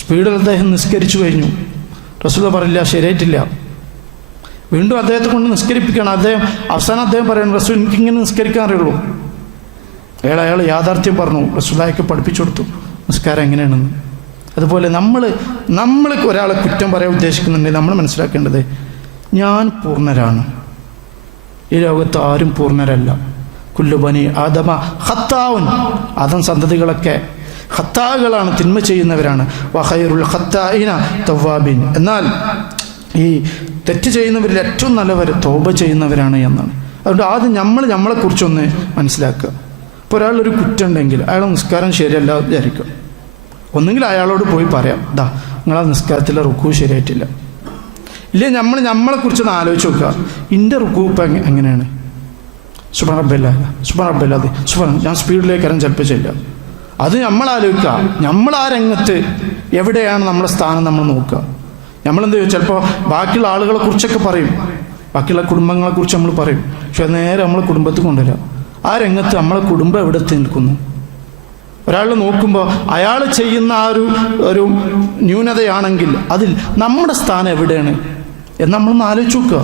സ്പീഡിൽ അദ്ദേഹം നിസ്കരിച്ചു കഴിഞ്ഞു. റസൂൽ പറയില്ല, ശരിയായിട്ടില്ല. വീണ്ടും അദ്ദേഹത്തെ കൊണ്ട് നിസ്കരിപ്പിക്കുകയാണ്. അവസാനം അദ്ദേഹം പറയുന്നു, റസൂൽ എനിക്കിങ്ങനെ നിസ്കരിക്കാൻ അറിയുള്ളൂ. അയാൾ യാഥാർത്ഥ്യം പറഞ്ഞു, റസൂലുള്ളാഹിക്ക് പഠിപ്പിച്ചു കൊടുത്തു നിസ്കാരം എങ്ങനെയാണെന്ന്. അതുപോലെ നമ്മൾ ഒരാളെ കുറ്റം പറയാൻ ഉദ്ദേശിക്കുന്നുണ്ടെങ്കിൽ നമ്മൾ മനസ്സിലാക്കേണ്ടത്, ഞാൻ പൂർണ്ണരാണ്, ഈ ലോകത്ത് ആരും പൂർണ്ണരല്ല. കുല്ലു ബനി ആദമ ഖത്താഉൻ, ആദം സന്തതികളൊക്കെ ഖത്താകളാണ്, തിന്മ ചെയ്യുന്നവരാണ്. വഖൈറുൽ ഖത്താഇന തവ്വാബീൻ, എന്നാൽ ഈ തെറ്റ് ചെയ്യുന്നവരിൽ ഏറ്റവും നല്ലവർ തൗബ ചെയ്യുന്നവരാണ് എന്നാണ്. അതുകൊണ്ട് ആദ്യം നമ്മളെക്കുറിച്ചൊന്ന് മനസ്സിലാക്കുക. ഇപ്പോൾ ഒരാളൊരു കുറ്റം ഉണ്ടെങ്കിൽ അയാളെ നിസ്കാരം ശരിയല്ല വിചാരിക്കുക, ഒന്നുകിൽ അയാളോട് പോയി പറയാം, ദാ നിങ്ങളാ നിസ്കാരത്തിലെ റുക്കൂ ശരിയായിട്ടില്ല. ഇല്ലേ നമ്മളെക്കുറിച്ചൊന്ന് ആലോചിച്ച് നോക്കുക, എൻ്റെ റുക്കൂ ഇപ്പം എങ്ങനെയാണ്? സുബ്ഹാന റബ്ബില്ലാതെ ഞാൻ സ്പീഡിലേക്ക് ഇറങ്ങി ചിലപ്പോൾ ചെല്ലുക. അത് നമ്മൾ ആലോചിക്കുക, നമ്മൾ ആ രംഗത്ത് എവിടെയാണ് നമ്മുടെ സ്ഥാനം നമ്മൾ നോക്കുക. നമ്മളെന്ത് ചെയ്യും, ചിലപ്പോൾ ബാക്കിയുള്ള ആളുകളെ കുറിച്ചൊക്കെ പറയും, ബാക്കിയുള്ള കുടുംബങ്ങളെക്കുറിച്ച് നമ്മൾ പറയും, പക്ഷെ നേരെ നമ്മളെ കുടുംബത്തിൽ കൊണ്ടുവരിക. ആ രംഗത്ത് നമ്മളെ കുടുംബം എവിടെ എത്തി നിൽക്കുന്നു? ഒരാൾ നോക്കുമ്പോൾ അയാൾ ചെയ്യുന്ന ആ ഒരു ന്യൂനതയാണെങ്കിൽ അതിൽ നമ്മുടെ സ്ഥാനം എവിടെയാണ് എന്ന് നമ്മളൊന്ന് ആലോചിച്ച് നോക്കുക.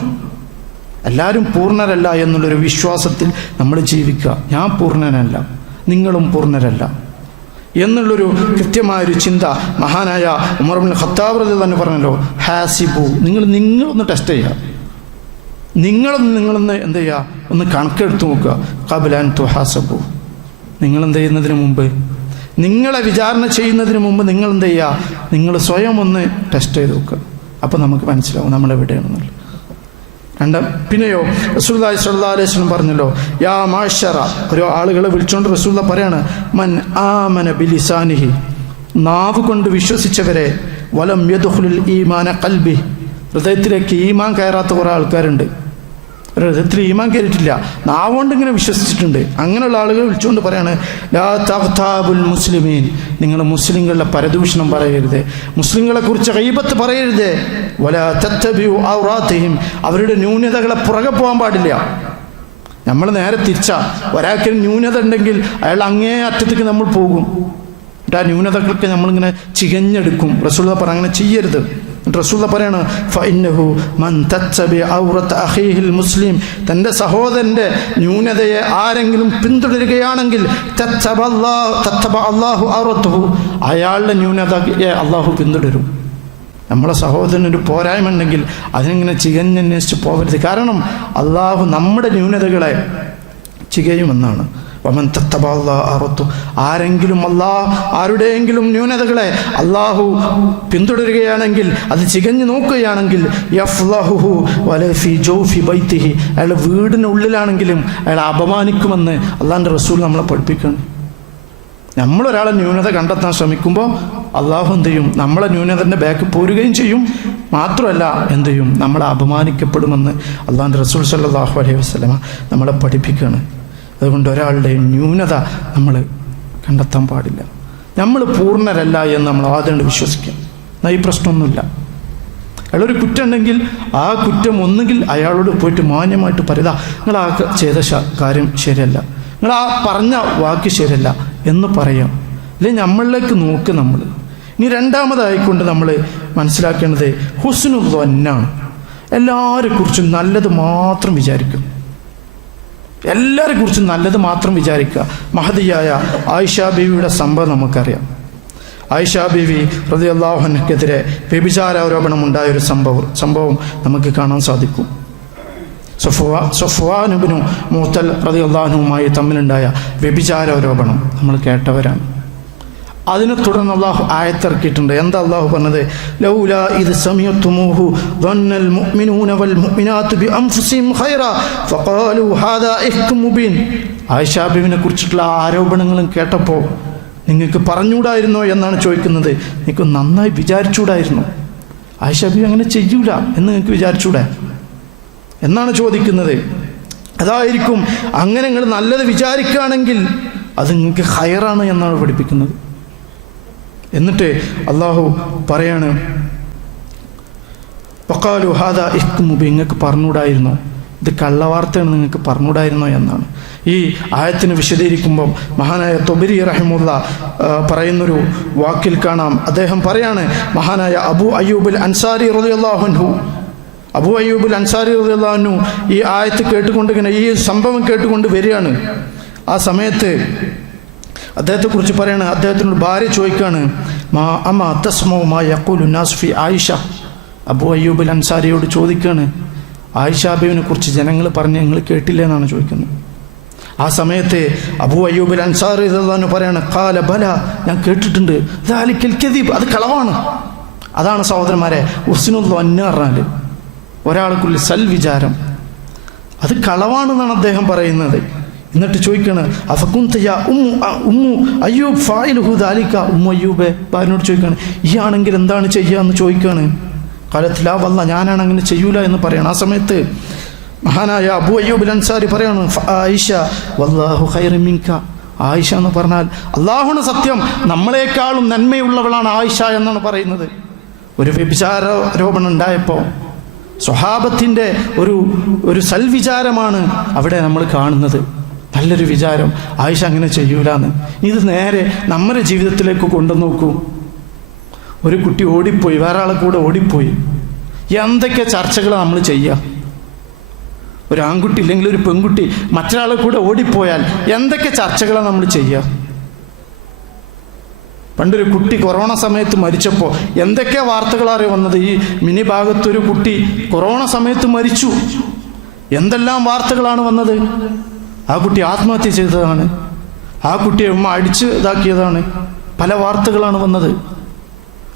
എല്ലാവരും പൂർണ്ണരല്ല എന്നുള്ളൊരു വിശ്വാസത്തിൽ നമ്മൾ ജീവിക്കുക. ഞാൻ പൂർണ്ണനല്ല, നിങ്ങളും പൂർണ്ണരല്ല എന്നുള്ളൊരു കൃത്യമായൊരു ചിന്ത മഹാനായ ഉമർ ഇബ്നുൽ ഖത്താബ് റളിയല്ലാഹു അൻഹു പറഞ്ഞല്ലോ, ഹാസിബു, നിങ്ങളൊന്ന് ടെസ്റ്റ് ചെയ്യുക, നിങ്ങളൊന്ന് എന്ത് ചെയ്യുക, ഒന്ന് കണക്കെടുത്ത് നോക്കുക. ഖബ്ല അൻ തുഹാസബു, നിങ്ങളെന്ത് ചെയ്യുന്നതിന് മുമ്പ്, നിങ്ങളെ വിചാരണ ചെയ്യുന്നതിന് മുമ്പ് നിങ്ങൾ എന്ത് ചെയ്യുക, നിങ്ങൾ സ്വയം ഒന്ന് ടെസ്റ്റ് ചെയ്ത് നോക്കുക. അപ്പോൾ നമുക്ക് മനസ്സിലാവും നമ്മളെവിടെയാണെന്നുള്ളത്. പിന്നെയോ റസൂലുള്ളാഹി സ്വല്ലല്ലാഹു അലൈഹി വസല്ലം പറഞ്ഞല്ലോ, യാ മാശറ, ഒരു ആളുകളെ വിളിച്ചുകൊണ്ട് റസൂലുള്ളാഹി പറയാണ്, മൻ ആമന ബിലിസാനിഹി, നാവ് കൊണ്ട് വിശ്വസിച്ചവരെ, വലം യദ്ഖുലുൽ ഈമാന ഖൽബി, ഹൃദയത്തിലേക്ക് ഈമാൻ കയറാത്ത കുറേ ആൾക്കാരുണ്ട്. ഹൃദയത്തിൽ ഈമാൻ കയറിയിട്ടില്ല, നാവുകൊണ്ട് ഇങ്ങനെ വിശ്വസിച്ചിട്ടുണ്ട്. അങ്ങനെയുള്ള ആളുകൾ വിളിച്ചുകൊണ്ട് പറയാണ്, ലാ തഗ്താബുൽ മുസ്ലിമീൻ, നിങ്ങൾ മുസ്ലിങ്ങളുടെ പരദൂഷണം പറയരുത്, മുസ്ലിങ്ങളെ കുറിച്ച് ഗീബത്ത് പറയരുത്. വലാ തത്തബിഉ ഔറാത്തിഹിം, അവരുടെ ന്യൂനതകളെ പുറകെ പോകാൻ പാടില്ല. നമ്മൾ നേരെ തിരിച്ചാ, ഒരാൾക്ക് ന്യൂനത ഉണ്ടെങ്കിൽ അയാൾ അങ്ങേ അറ്റത്തേക്ക് നമ്മൾ പോകും. എന്നിട്ട് ആ ന്യൂനതകൾക്ക് നമ്മളിങ്ങനെ ചികഞ്ഞെടുക്കും. റസൂലുള്ളാഹി പറഞ്ഞ അങ്ങനെ ചെയ്യരുത്. റസൂലുള്ളാഹി പറയാണ്, ഫഇന്നഹു മൻ തത്തബി ഔറത അഖീഹിൽ മുസ്ലിം, തൻ്റെ സഹോദരൻ്റെ ന്യൂനതയെ ആരെങ്കിലും പിന്തുടരുകയാണെങ്കിൽ തത്തബ അല്ലാഹു ഔറതഹു, അയാളുടെ ന്യൂനതയെ അള്ളാഹു പിന്തുടരും. നമ്മളെ സഹോദരനൊരു പോരായ്മ ഉണ്ടെങ്കിൽ അതിനെങ്ങനെ ചികഞ്ഞന്വേഷിച്ച് പോകരുത്. കാരണം അള്ളാഹു നമ്മുടെ ന്യൂനതകളെ ചികയുമെന്നാണ്. വമൻ തത്തബ അല്ലാഹു ഔറതഹു, ആരെങ്കിലും ആരുടെയെങ്കിലും ന്യൂനതകളെ അള്ളാഹു പിന്തുടരുകയാണെങ്കിൽ, അത് ചികഞ്ഞു നോക്കുകയാണെങ്കിൽ, യഫ്ളഹുഹു വലഫി ജൗഫി ബൈത്തിഹി, അയാളുടെ വീടിനുള്ളിലാണെങ്കിലും അയാളെ അപമാനിക്കുമെന്ന് അള്ളാഹിൻ്റെ റസൂൽ നമ്മളെ പഠിപ്പിക്കണം. നമ്മളൊരാളെ ന്യൂനത കണ്ടെത്താൻ ശ്രമിക്കുമ്പോൾ അള്ളാഹു എന്ത് ചെയ്യും, നമ്മളെ ന്യൂനതൻ്റെ ബാക്ക് പോരുകയും ചെയ്യും. മാത്രമല്ല എന്ത് ചെയ്യും, നമ്മളെ അപമാനിക്കപ്പെടുമെന്ന് അള്ളാഹിൻ്റെ റസൂൽ സല്ലല്ലാഹു അലൈഹി വസല്ലമ നമ്മളെ പഠിപ്പിക്കുകയാണ്. അതുകൊണ്ട് ഒരാളുടെ ന്യൂനത നമ്മൾ കണ്ടെത്താൻ പാടില്ല. നമ്മൾ പൂർണ്ണരല്ല എന്ന് നമ്മൾ ആദ്യം വിശ്വസിക്കാം. എന്നാൽ ഈ പ്രശ്നമൊന്നുമില്ല. അയാളൊരു കുറ്റം ഉണ്ടെങ്കിൽ ആ കുറ്റം ഒന്നുകിൽ അയാളോട് പോയിട്ട് മാന്യമായിട്ട് പറയുക, നിങ്ങൾ ആ ചെയ്ത കാര്യം ശരിയല്ല, നിങ്ങൾ ആ പറഞ്ഞ വാക്ക് ശരിയല്ല എന്ന് പറയാം. അല്ലെങ്കിൽ നമ്മളിലേക്ക് നോക്ക്. നമ്മൾ ഇനി രണ്ടാമതായിക്കൊണ്ട് നമ്മൾ മനസ്സിലാക്കേണ്ടത് ഹുസ്നുൽ ദന്നാണ്. എല്ലാവരെ കുറിച്ചും നല്ലത് മാത്രം വിചാരിക്കും. എല്ലാവരെ കുറിച്ചും നല്ലത് മാത്രം വിചാരിക്കുക. മഹദിയായ ആയിഷ ബീവിയുടെ സംഭവം നമുക്കറിയാം. ആയിഷ ബീവി റളിയല്ലാഹു അൻഹയ്ക്കെതിരെ വ്യഭിചാരാരോപണം ഉണ്ടായൊരു സംഭവം നമുക്ക് കാണാൻ സാധിക്കും. സഫ്വാൻ ഇബ്നു മുഅ്തൽ റളിയല്ലാഹു അൻഹുമായി തമ്മിലുണ്ടായ വ്യഭിചാരാരോപണം നമ്മൾ കേട്ടവരാണ്. അതിനെ തുടർന്ന് അള്ളാഹു ആയത്തിറക്കിയിട്ടുണ്ട്. എന്താ അള്ളാഹു പറഞ്ഞത്? ലൗലാ ഇദ് സമയത്തുമൂഹു ظنൽ മുഅ്മിനൂന വൽ മുഅ്മിനാത്തു ബിഅൻഫുസിഹിം ഖൈറാ ഫഖാലൂ ഹാദാ ഇഫ്കും മുബീൻ. ആയിഷ ബീവിനെ കുറിച്ചിട്ടുള്ള ആരോപണങ്ങളും കേട്ടപ്പോൾ നിങ്ങൾക്ക് പറഞ്ഞുകൂടായിരുന്നോ എന്നാണ് ചോദിക്കുന്നത്. നിങ്ങൾക്ക് നന്നായി വിചാരിച്ചുകൂടായിരുന്നു? ആയിഷ ബീവി അങ്ങനെ ചെയ്യൂല എന്ന് നിങ്ങൾക്ക് വിചാരിച്ചൂടെ എന്നാണ് ചോദിക്കുന്നത്. അതായിരിക്കും, അങ്ങനെ നിങ്ങൾ നല്ലത് വിചാരിക്കുകയാണെങ്കിൽ അത് നിങ്ങൾക്ക് ഖൈറാണ് എന്നാണ് പഠിപ്പിക്കുന്നത്. എന്നിട്ട് അള്ളാഹു പറയാണ്, വഖാലു ഹാദാ ഇഫ്കും മുബീൻ, നിങ്ങൾക്ക് പറഞ്ഞുകൂടായിരുന്നോ, ഇത് കള്ളവാർത്തയാണ്, നിങ്ങൾക്ക് പറഞ്ഞുകൂടായിരുന്നോ എന്നാണ്. ഈ ആയത്തിന് വിശദീകരിക്കുമ്പോൾ മഹാനായ തൊബരി റഹിമുള്ള പറയുന്നൊരു വാക്കിൽ കാണാം. അദ്ദേഹം പറയാണ്, മഹാനായ അബൂ അയ്യൂബുൽ അൻസാരി റളിയല്ലാഹു അൻഹു, അബൂ അയ്യൂബുൽ അൻസാരി റളിയല്ലാഹു അൻഹു ഈ ആയത്ത് കേട്ടുകൊണ്ട് ഇങ്ങനെ ഈ സംഭവം കേട്ടുകൊണ്ട് വരികയാണ്. ആ സമയത്ത് അദ്ദേഹത്തെക്കുറിച്ച് പറയാണ്, അദ്ദേഹത്തിനോട് ഭാര്യ ചോദിക്കുകയാണ്, അമ്മാ തസ്മഉ മാ യഖൂലു നാസ് ഫി ആയിഷ. അബൂ അയ്യൂബുൽ അൻസാരിയോട് ചോദിക്കുകയാണ്, ആയിഷ ബീവിനെ കുറിച്ച് ജനങ്ങൾ പറഞ്ഞ് നിങ്ങൾ കേട്ടില്ല എന്നാണ് ചോദിക്കുന്നത്. ആ സമയത്ത് അബൂ അയ്യൂബുൽ അൻസാരി റളിയല്ലാഹു അൻഹു പറയാണ്, ഖാല ബല, ഞാൻ കേട്ടിട്ടുണ്ട്, ദാലിക്കൽ കദീബ്, അത് കളവാണ്. അതാണ് സഹോദരന്മാരെ ഹുസ്നുൽ ദന്ന പറഞ്ഞാൽ ഒരാൾക്കുള്ളിൽ സൽവിചാരം, അത് കളവാണെന്നാണ് അദ്ദേഹം പറയുന്നത്. എന്നിട്ട് ചോദിക്കാണ്, അഫകുന്തയ ഉമ്മു അയ്യൂബ് ഫായിലുഹു ദാലിക, ഉമ്മു അയ്യൂബെ ഭാര്യനോട് ചോദിക്കാണ്, ഈ ആണെങ്കിൽ എന്താണ് ചെയ്യുക എന്ന് ചോദിക്കുകയാണ്. കാലത്തിലാ വല്ല, ഞാനാണ് അങ്ങനെ ചെയ്യൂല എന്ന് പറയണം. ആ സമയത്ത് മഹാനായ അബൂ അയ്യൂബുൽ അൻസാരി പറയാണ്, ആയിഷ വല്ലാഹു ഖൈറു മിൻക, ആയിഷ എന്ന് പറഞ്ഞാൽ അള്ളാഹുണ് സത്യം, നമ്മളെക്കാളും നന്മയുള്ളവളാണ് ആയിഷ എന്നാണ് പറയുന്നത്. ഒരു വ്യഭിചാരോപണം ഉണ്ടായപ്പോൾ സ്വഹാബത്തിൻ്റെ ഒരു സൽവിചാരമാണ് അവിടെ നമ്മൾ കാണുന്നത്. നല്ലൊരു വിചാരം, ആയിഷ അങ്ങനെ ചെയ്യൂലെന്ന്. ഇത് നേരെ നമ്മുടെ ജീവിതത്തിലേക്ക് കൊണ്ടു നോക്കൂ. ഒരു കുട്ടി ഓടിപ്പോയി, വേറെ ആളെ കൂടെ ഓടിപ്പോയി, എന്തൊക്കെ ചർച്ചകൾ നമ്മൾ ചെയ്യുക. ഒരു ആൺകുട്ടി ഇല്ലെങ്കിൽ ഒരു പെൺകുട്ടി മറ്റൊരാളെ കൂടെ ഓടിപ്പോയാൽ എന്തൊക്കെ ചർച്ചകളാണ് നമ്മൾ ചെയ്യുക? പണ്ടൊരു കുട്ടി കൊറോണ സമയത്ത് മരിച്ചപ്പോൾ എന്തൊക്കെ വാർത്തകളാണ് വന്നത്? ഈ മിനി ഭാഗത്തൊരു കുട്ടി കൊറോണ സമയത്ത് മരിച്ചു. എന്തെല്ലാം വാർത്തകളാണ് വന്നത്? ആ കുട്ടി ആത്മഹത്യ ചെയ്തതാണ്, ആ കുട്ടിയെ ഉമ്മ അടിച്ച് ഇതാക്കിയതാണ്, പല വാർത്തകളാണ് വന്നത്.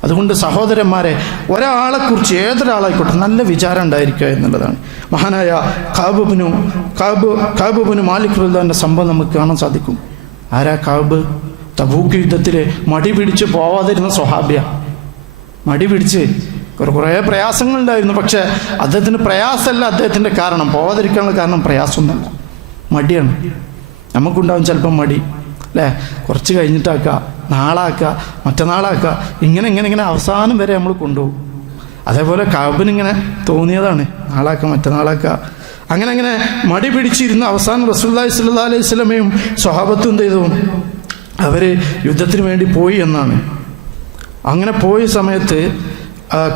അതുകൊണ്ട് സഹോദരന്മാരെ, ഒരാളെക്കുറിച്ച് ഏതൊരാളായിക്കോട്ടെ നല്ല വിചാരം ഉണ്ടായിരിക്കുക എന്നുള്ളതാണ്. മഹാനായ കാബുബിന് മാലിക് റളിയല്ലാഹുവിന്റെ സംഭവം നമുക്ക് കാണാൻ സാധിക്കും. ആരാ കാബ്? തബൂക്ക് യുദ്ധത്തിൽ മടി പിടിച്ച് പോവാതിരുന്ന സ്വഹാബിയ. മടി പിടിച്ച് കുറേ പ്രയാസങ്ങളുണ്ടായിരുന്നു. പക്ഷെ അദ്ദേഹത്തിന് പ്രയാസമല്ല അദ്ദേഹത്തിൻ്റെ കാരണം, പോവാതിരിക്കാനുള്ള കാരണം പ്രയാസമൊന്നുമല്ല, മടിയാണ്. നമുക്കുണ്ടാവും ചിലപ്പം മടി, അല്ലേ? കുറച്ച് കഴിഞ്ഞിട്ടാക്കുക, നാളാക്കുക, മറ്റന്നാളാക്കുക, ഇങ്ങനെ അവസാനം വരെ നമ്മൾ കൊണ്ടുപോകും. അതേപോലെ കാബിനിങ്ങനെ തോന്നിയതാണ്, നാളാക്കുക മറ്റന്നാളാക്കുക, അങ്ങനെ മടി പിടിച്ചിരുന്ന അവസാനം റസൂലുള്ളാഹി സ്വല്ലല്ലാഹു അലൈഹി വസല്ലമയും സ്വഹാബത്തും എന്ത് ചെയ്തു? അവർ യുദ്ധത്തിന് വേണ്ടി പോയി എന്നാണ്. അങ്ങനെ പോയ സമയത്ത്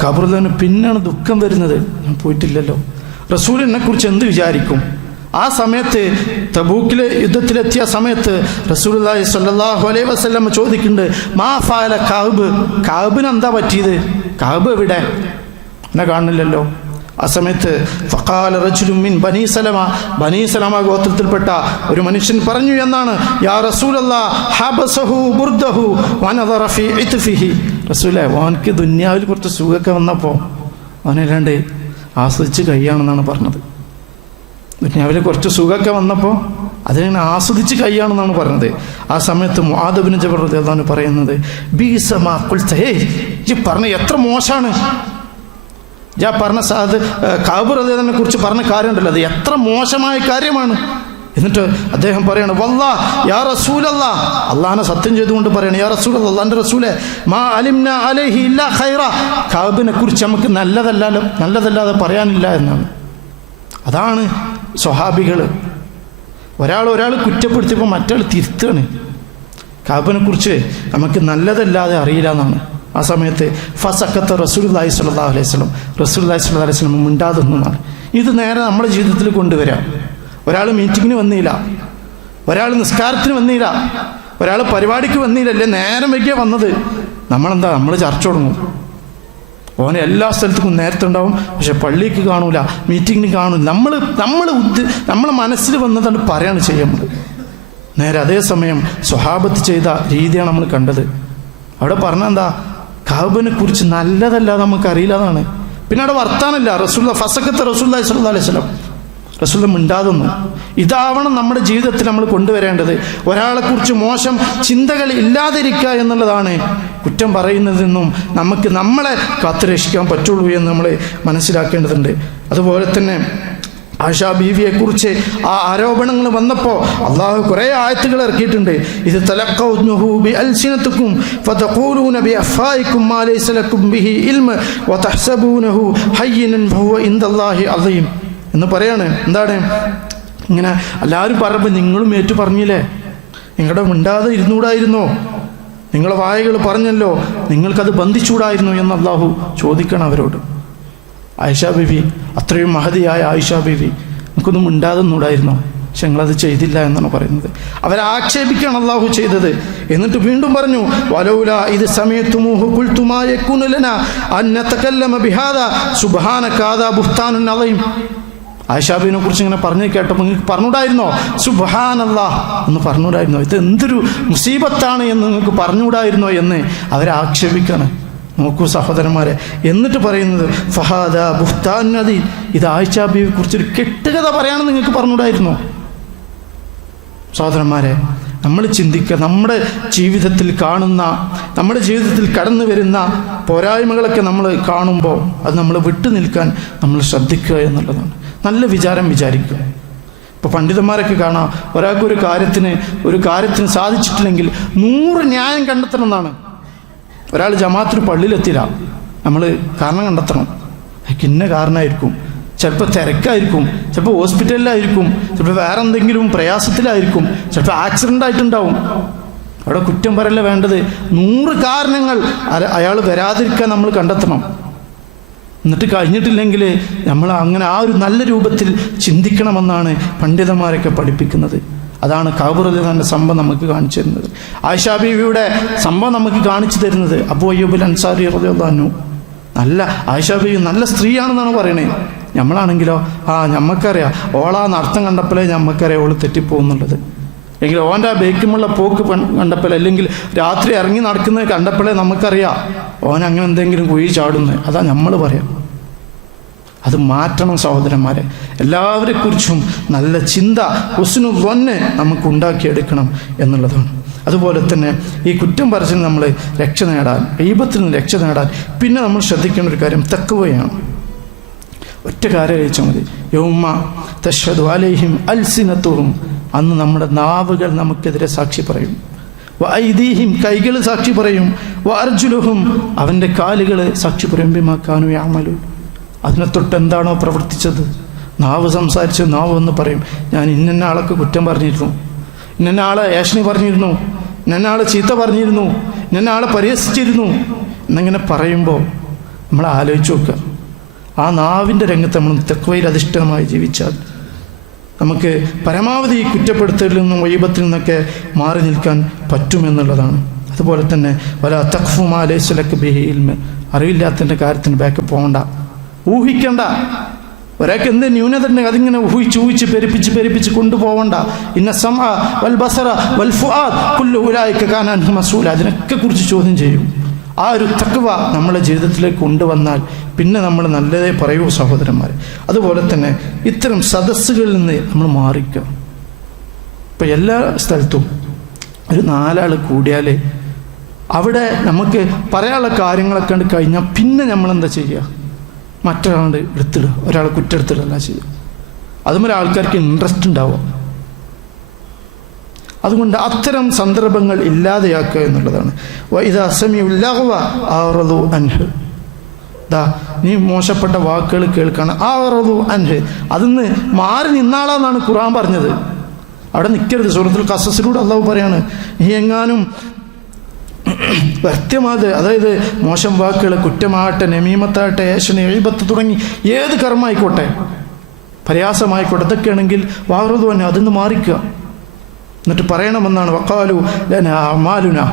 ഖബറിന് പിന്നാണ് ദുഃഖം വരുന്നത്. ഞാൻ പോയിട്ടില്ലല്ലോ, റസൂൽ എന്നെക്കുറിച്ച് എന്ത് വിചാരിക്കും? ആ സമയത്ത് തബൂക്കിലെ യുദ്ധത്തിലെത്തിയ സമയത്ത് റസൂലുള്ളാഹി സ്വല്ലല്ലാഹു അലൈഹി വസല്ലം ചോദിക്കുന്നുണ്ട്, മാ ഫഅല കഅബ്, കഅബിന് എന്താ പറ്റിയത്? കഅബ് എവിടെ? എന്നെ കാണുന്നില്ലല്ലോ. ആ സമയത്ത് ഫഖാല റജുലുൻ മിൻ ബനീ സലമ ഗോത്രത്തിൽപ്പെട്ട ഒരു മനുഷ്യൻ പറഞ്ഞു എന്നാണ്, യാ റസൂലല്ലാഹ് ഹബസഹു ബുർദഹു വനദറ ഫീ ഇത്ഫിഹി. റസൂലേ, ഓനക്ക് ദുനിയാവിൽ കുറച്ച് സുഖമൊക്കെ വന്നപ്പോൾ അവനല്ലാണ്ട് ആസ്വദിച്ച് കഴിയാണെന്നാണ് പറഞ്ഞത്. ദുനിയാവിൽ കുറച്ച് സുഖമൊക്കെ വന്നപ്പോൾ അതിനെ ആസ്വദിച്ച് കഴിയാണെന്നാണ് പറഞ്ഞത്. ആ സമയത്ത് മുആദ് ഇബ്നു ജബൽ റളിയല്ലാഹു അൻഹു പറയുന്നത്, ബീസ മാ ഖുൽത, ഈ പറഞ്ഞ എത്ര മോശമാണ്. ഞാൻ പറഞ്ഞ കഅബ് റളിയല്ലാഹുവിനെ കുറിച്ച് പറഞ്ഞ കാര്യമുണ്ടല്ലോ, അത് എത്ര മോശമായ കാര്യമാണ്. എന്നിട്ട് അദ്ദേഹം പറയാണ്, വല്ലാഹ് യാ റസൂലല്ലാഹ്, അള്ളാഹനെ സത്യം ചെയ്തുകൊണ്ട് പറയാണ്, യാ റസൂലല്ലാഹ്, അല്ലാഹുവിന്റെ റസൂലേ, മാ അലിംനാ അലൈഹി ഇല്ലാ ഖൈറ, കഅബിനെ കുറിച്ച് നമുക്ക് നല്ലതല്ലാതെ പറയാനില്ല എന്നാണ്. അതാണ് സ്വഹാബികൾ. ഒരാൾ കുറ്റപ്പെടുത്തിയപ്പോൾ മറ്റാൾ തിരുത്താണ്. കഅബിനെ കുറിച്ച് നമുക്ക് നല്ലതല്ലാതെ അറിയില്ല എന്നാണ്. ആ സമയത്ത് ഫസക്കത്ത് റസൂലുള്ളാഹി സ്വല്ലല്ലാഹു അലൈഹി വസല്ലം, റസൂലുള്ളാഹി സ്വല്ലല്ലാഹു അലൈഹി വസല്ലം മിണ്ടാതെന്നാണ്. ഇത് നേരെ നമ്മുടെ ജീവിതത്തിൽ കൊണ്ടുവരാം. ഒരാൾ മീറ്റിങ്ങിന് വന്നില്ല, ഒരാൾ നിസ്കാരത്തിന് വന്നില്ല, ഒരാൾ പരിപാടിക്ക് വന്നില്ലല്ലേ, നേരം വൈകിയ വന്നത്, നമ്മൾ ചർച്ച തുടങ്ങും. ഓനെ എല്ലാ സ്ഥലത്തേക്കും നേരത്തെ ഉണ്ടാവും, പക്ഷെ പള്ളിക്ക് കാണൂല, മീറ്റിങ്ങിന് കാണൂല. നമ്മളെ മനസ്സിൽ വന്നതാണ് പറയാണ് ചെയ്യുന്നത്. നേരെ അതേസമയം സ്വഹാബത്ത് ചെയ്ത രീതിയാണ് നമ്മൾ കണ്ടത്. അവിടെ പറഞ്ഞെന്താ, കഅബിനെ കുറിച്ച് നല്ലതല്ലാതെ നമുക്കറിയില്ല എന്നാണ്. പിന്നെ അവിടെ വർത്താനല്ല. ഫസക്കത്ത് റസൂലുള്ളാഹി സ്വല്ലല്ലാഹു അലൈഹി വസല്ലം, റസൂൽ മിണ്ടാതൊന്നും. ഇതാവണം നമ്മുടെ ജീവിതത്തിൽ നമ്മൾ കൊണ്ടുവരേണ്ടത്. ഒരാളെക്കുറിച്ച് മോശം ചിന്തകൾ ഇല്ലാതിരിക്കുക എന്നുള്ളതാണ് കുറ്റം പറയുന്നതെന്നും നമുക്ക് നമ്മളെ കാത്തുരക്ഷിക്കാൻ പറ്റുള്ളൂ എന്ന് നമ്മൾ മനസ്സിലാക്കേണ്ടതുണ്ട്. അതുപോലെ തന്നെ ആയിഷ ബീവിയെക്കുറിച്ച് ആ ആരോപണങ്ങൾ വന്നപ്പോൾ അള്ളാഹു കുറേ ആയത്തുകൾ ഇറക്കിയിട്ടുണ്ട്. ഇത് തലഖൗനഹു ബിഅൽസിനതികും ഫതഖൂലൂന ബിഅഫ്വായികും മാ ലൈസ ലക്കും ബിഹി ഇൽമ് വതഹ്സബൂനഹു ഹയ്യിനൻ ഫഹുവ ഇൻദല്ലാഹി അളീം എന്ന് പറയാണ്. എന്താണ് ഇങ്ങനെ എല്ലാവരും പറയുമ്പോൾ നിങ്ങളും ഏറ്റു പറഞ്ഞില്ലേ, നിങ്ങളുടെ മിണ്ടാതെ ഇരുന്നൂടായിരുന്നോ, നിങ്ങളെ വായകൾ പറഞ്ഞല്ലോ, നിങ്ങൾക്കത് ബന്ധിച്ചൂടായിരുന്നു എന്ന് അള്ളാഹു ചോദിക്കണം അവരോട്. ആയിഷ ബീവി, അത്രയും മഹതിയായ ആയിഷ ബീവി, നമുക്കൊന്നും മിണ്ടാതെന്നൂടായിരുന്നോ? പക്ഷെ ഞങ്ങളത് ചെയ്തില്ല എന്നാണ് പറയുന്നത്. അവരെ ആക്ഷേപിക്കുകയാണ് അള്ളാഹു ചെയ്തത്. എന്നിട്ട് വീണ്ടും പറഞ്ഞു, വലൗല ഇത് സമയത്തുമൂഹു ഖുൽതുമാ യകൂനു ലനാ അൻ നതകല്ലമ ബിഹാദാ സുബ്ഹാനക ഹാദാ ബുഹ്താനുൻ അളീം. ആയിഷാബിനെ കുറിച്ച് ഇങ്ങനെ പറഞ്ഞു കേട്ടപ്പോൾ നിങ്ങൾക്ക് പറഞ്ഞുകൂടായിരുന്നോ സുബ്ഹാനല്ലാഹ് എന്ന് പറഞ്ഞുകൂടായിരുന്നോ? ഇത് എന്തൊരു മുസീബത്താണ് എന്ന് നിങ്ങൾക്ക് പറഞ്ഞുകൂടായിരുന്നോ എന്ന് അവരെ ആക്ഷേപിക്കാണ്. നോക്കൂ സഹോദരന്മാരെ, എന്നിട്ട് പറയുന്നത് ഫഹാദ ബുഹ്താൻ അദീം, ഇത് ആയിഷാ ബീവിയെ കുറിച്ചൊരു കെട്ടുകഥ പറയാണെന്ന് നിങ്ങൾക്ക് പറഞ്ഞുകൂടായിരുന്നോ? സഹോദരന്മാരെ, നമ്മൾ ചിന്തിക്കുക, നമ്മുടെ ജീവിതത്തിൽ കാണുന്ന, നമ്മുടെ ജീവിതത്തിൽ കടന്നു വരുന്ന പോരായ്മകളൊക്കെ നമ്മൾ കാണുമ്പോൾ അത് നമ്മൾ വിട്ടു നിൽക്കാൻ നമ്മൾ ശ്രദ്ധിക്കുക എന്നുള്ളതാണ്. നല്ല വിചാരം വിചാരിക്കുക. ഇപ്പോൾ പണ്ഡിതന്മാരൊക്കെ കാണാം, ഒരാൾക്ക് ഒരു കാര്യത്തിന് സാധിച്ചിട്ടില്ലെങ്കിൽ 100 ന്യായം കണ്ടെത്തണം എന്നാണ്. ഒരാൾ ജമാഅത്തിന് പള്ളിയിലെത്തില്ല, നമ്മൾ കാരണം കണ്ടെത്തണം. ഇന്ന കാരണമായിരിക്കും, ചിലപ്പോൾ തിരക്കായിരിക്കും, ചിലപ്പോൾ ഹോസ്പിറ്റലിലായിരിക്കും, ചിലപ്പോൾ വേറെ എന്തെങ്കിലും പ്രയാസത്തിലായിരിക്കും, ചിലപ്പോൾ ആക്സിഡൻ്റ് ആയിട്ടുണ്ടാവും. അവിടെ കുറ്റം പറയല്ല വേണ്ടത്, 100 കാരണങ്ങൾ അയാൾ വരാതിരിക്കാൻ നമ്മൾ കണ്ടെത്തണം. എന്നിട്ട് കഴിഞ്ഞിട്ടില്ലെങ്കിൽ നമ്മൾ അങ്ങനെ ആ ഒരു നല്ല രൂപത്തിൽ ചിന്തിക്കണമെന്നാണ് പണ്ഡിതന്മാരൊക്കെ പഠിപ്പിക്കുന്നത്. അതാണ് കഅബ് റളിയല്ലാഹുവിന്റെ സംഭവം നമുക്ക് കാണിച്ചു തരുന്നത്. ആയിഷാ ബീവിയുടെ സംഭവം നമുക്ക് കാണിച്ചു തരുന്നത് അബൂ അയ്യൂബ് അൻസാരി റളിയല്ലാഹു അൻഹു നല്ല ആയിഷാ ബീവി നല്ല സ്ത്രീയാണെന്നാണ് പറയണേ. നമ്മളാണെങ്കിലോ ഞമ്മക്കറിയാം ഓളാ നടത്തം കണ്ടപ്പോഴേ ഞമ്മക്കറിയാം ഓള് തെറ്റിപ്പോകുന്നുള്ളത്. അല്ലെങ്കിൽ ഓൻ്റെ ആ ബേക്കുമുള്ള പോക്ക് കണ്ടപ്പോൾ, അല്ലെങ്കിൽ രാത്രി ഇറങ്ങി നടക്കുന്നത് കണ്ടപ്പോഴേ നമുക്കറിയാം ഓൻ അങ്ങനെ എന്തെങ്കിലും കുഴി ചാടുന്നത്. അതാ നമ്മൾ പറയാം. അത് മാറ്റണം സഹോദരന്മാരെ. എല്ലാവരെക്കുറിച്ചും നല്ല ചിന്ത ഹുസ്നുൽ ളന്ന് നമുക്ക് ഉണ്ടാക്കിയെടുക്കണം എന്നുള്ളതാണ്. അതുപോലെ തന്നെ ഈ കുറ്റം പറച്ചിൽ നമ്മൾ രക്ഷ നേടാൻ, ഗീബത്തിൽ നിന്ന് രക്ഷ നേടാൻ പിന്നെ നമ്മൾ ശ്രദ്ധിക്കേണ്ട ഒരു കാര്യം തഖ്വയാണ്. ഒറ്റ കാര്യം കഴിച്ചാൽ മതി. യൗമ തശ്ഹദു അലൈഹിം അൽസിനതുഹും, അന്ന് നമ്മുടെ നാവുകൾ നമുക്കെതിരെ സാക്ഷി പറയും. വഅയ്ദീഹിം, കൈകൾ സാക്ഷി പറയും. വഅർജുലുഹും, അവൻ്റെ കാലുകൾ സാക്ഷി പറയും. ബിമാ കാനൂ യഅമലൂൻ, അതിനെ തൊട്ട് എന്താണോ പ്രവർത്തിച്ചത്. നാവ് സംസാരിച്ച് നാവ് എന്ന് പറയും, ഞാൻ ഇന്ന ആളൊക്കെ കുറ്റം പറഞ്ഞിരുന്നു, ഇന്ന ആളെ ഏഷണി പറഞ്ഞിരുന്നു, ഇന്ന ആളെ ചീത്ത പറഞ്ഞിരുന്നു, ഇന്ന ആളെ പരിഹസിച്ചിരുന്നു എന്നിങ്ങനെ പറയുമ്പോൾ നമ്മൾ ആലോചിച്ച് നോക്കുക. ആ നാവിൻ്റെ രംഗത്ത് നമ്മൾ തഖ്വയിൽ അധിഷ്ഠിതമായി ജീവിച്ചാൽ നമുക്ക് പരമാവധി ഈ കുറ്റപ്പെടുത്തലിൽ നിന്നും ഗീബത്തിൽ നിന്നൊക്കെ മാറി നിൽക്കാൻ പറ്റുമെന്നുള്ളതാണ്. അതുപോലെ തന്നെ വലാ തഖ്ഫു മാ ലൈസ ലക ബിഹി ഇൽമ്, അറിവില്ലാത്തതിൻ്റെ കാര്യത്തിന് ബാക്ക് പോകണ്ട, ഊഹിക്കണ്ട. ഒരാൾക്ക് എന്ത് ന്യൂനത ഉണ്ടെങ്കിൽ അതിങ്ങനെ ഊഹിച്ച് പെരുപ്പിച്ച് കൊണ്ടുപോകണ്ട. ഇന്ന സമഅ വൽ ബസറ വൽ ഫുആദ് കുല്ലു ഉലൈക കാന അൻഹു മസ്ഊല, അതിനൊക്കെ കുറിച്ച് ചോദ്യം ചെയ്യും. ആ ഒരു തഖ്വ നമ്മുടെ ജീവിതത്തിലേക്ക് കൊണ്ടുവന്നാൽ പിന്നെ നമ്മൾ നല്ലതേ പറയൂ സഹോദരന്മാർ. അതുപോലെ തന്നെ ഇത്തരം സദസ്സുകളിൽ നിന്ന് നമ്മൾ മാറിക്കുക. ഇപ്പം എല്ലാ സ്ഥലത്തും ഒരു 4 ആൾ കൂടിയാൽ അവിടെ നമുക്ക് പറയാനുള്ള കാര്യങ്ങളൊക്കെ ഉണ്ട് കഴിഞ്ഞാൽ പിന്നെ നമ്മളെന്താ ചെയ്യുക? മറ്റൊരാളുടെ എടുത്തിടുക, ഒരാളെ കുറ്റെടുത്തിടല്ല ചെയ്യുക. അതുപോലെ ആൾക്കാർക്ക് ഇൻട്രസ്റ്റ് ഉണ്ടാവുക. അതുകൊണ്ട് അത്തരം സന്ദർഭങ്ങൾ ഇല്ലാതെയാക്കുക എന്നുള്ളതാണ്. വഇദാ സമിഉൽ ലഗ്വ അറദു അൻഹു, നീ മോശപ്പെട്ട വാക്കുകൾ കേൾക്കണം. അറദു അൻഹു, അതിന്ന് മാറി നിന്നാളാന്നാണ് ഖുർആൻ പറഞ്ഞത്. അവിടെ നിൽക്കരുത്. സൂറത്തുൽ ഖസസിലൂടെ അള്ളാഹു പറയാണ്, നീ എങ്ങാനും വ്യക്തമാത്, അതായത് മോശം വാക്കുകൾ, കുറ്റമാകട്ടെ, നമീമത്താകട്ടെ, ഏഷണി, ഗീബത്ത് തുടങ്ങി ഏത് കർമ്മമായിക്കോട്ടെ, പ്രയാസമായിക്കോട്ടെ, ഇതൊക്കെയാണെങ്കിൽ വഅറദു അൻഹു, അതിന്ന് മാറിക്കുക. എന്നിട്ട് പറയണമെന്നാണ് വഖാലു ലനാ അഅമാലുനാ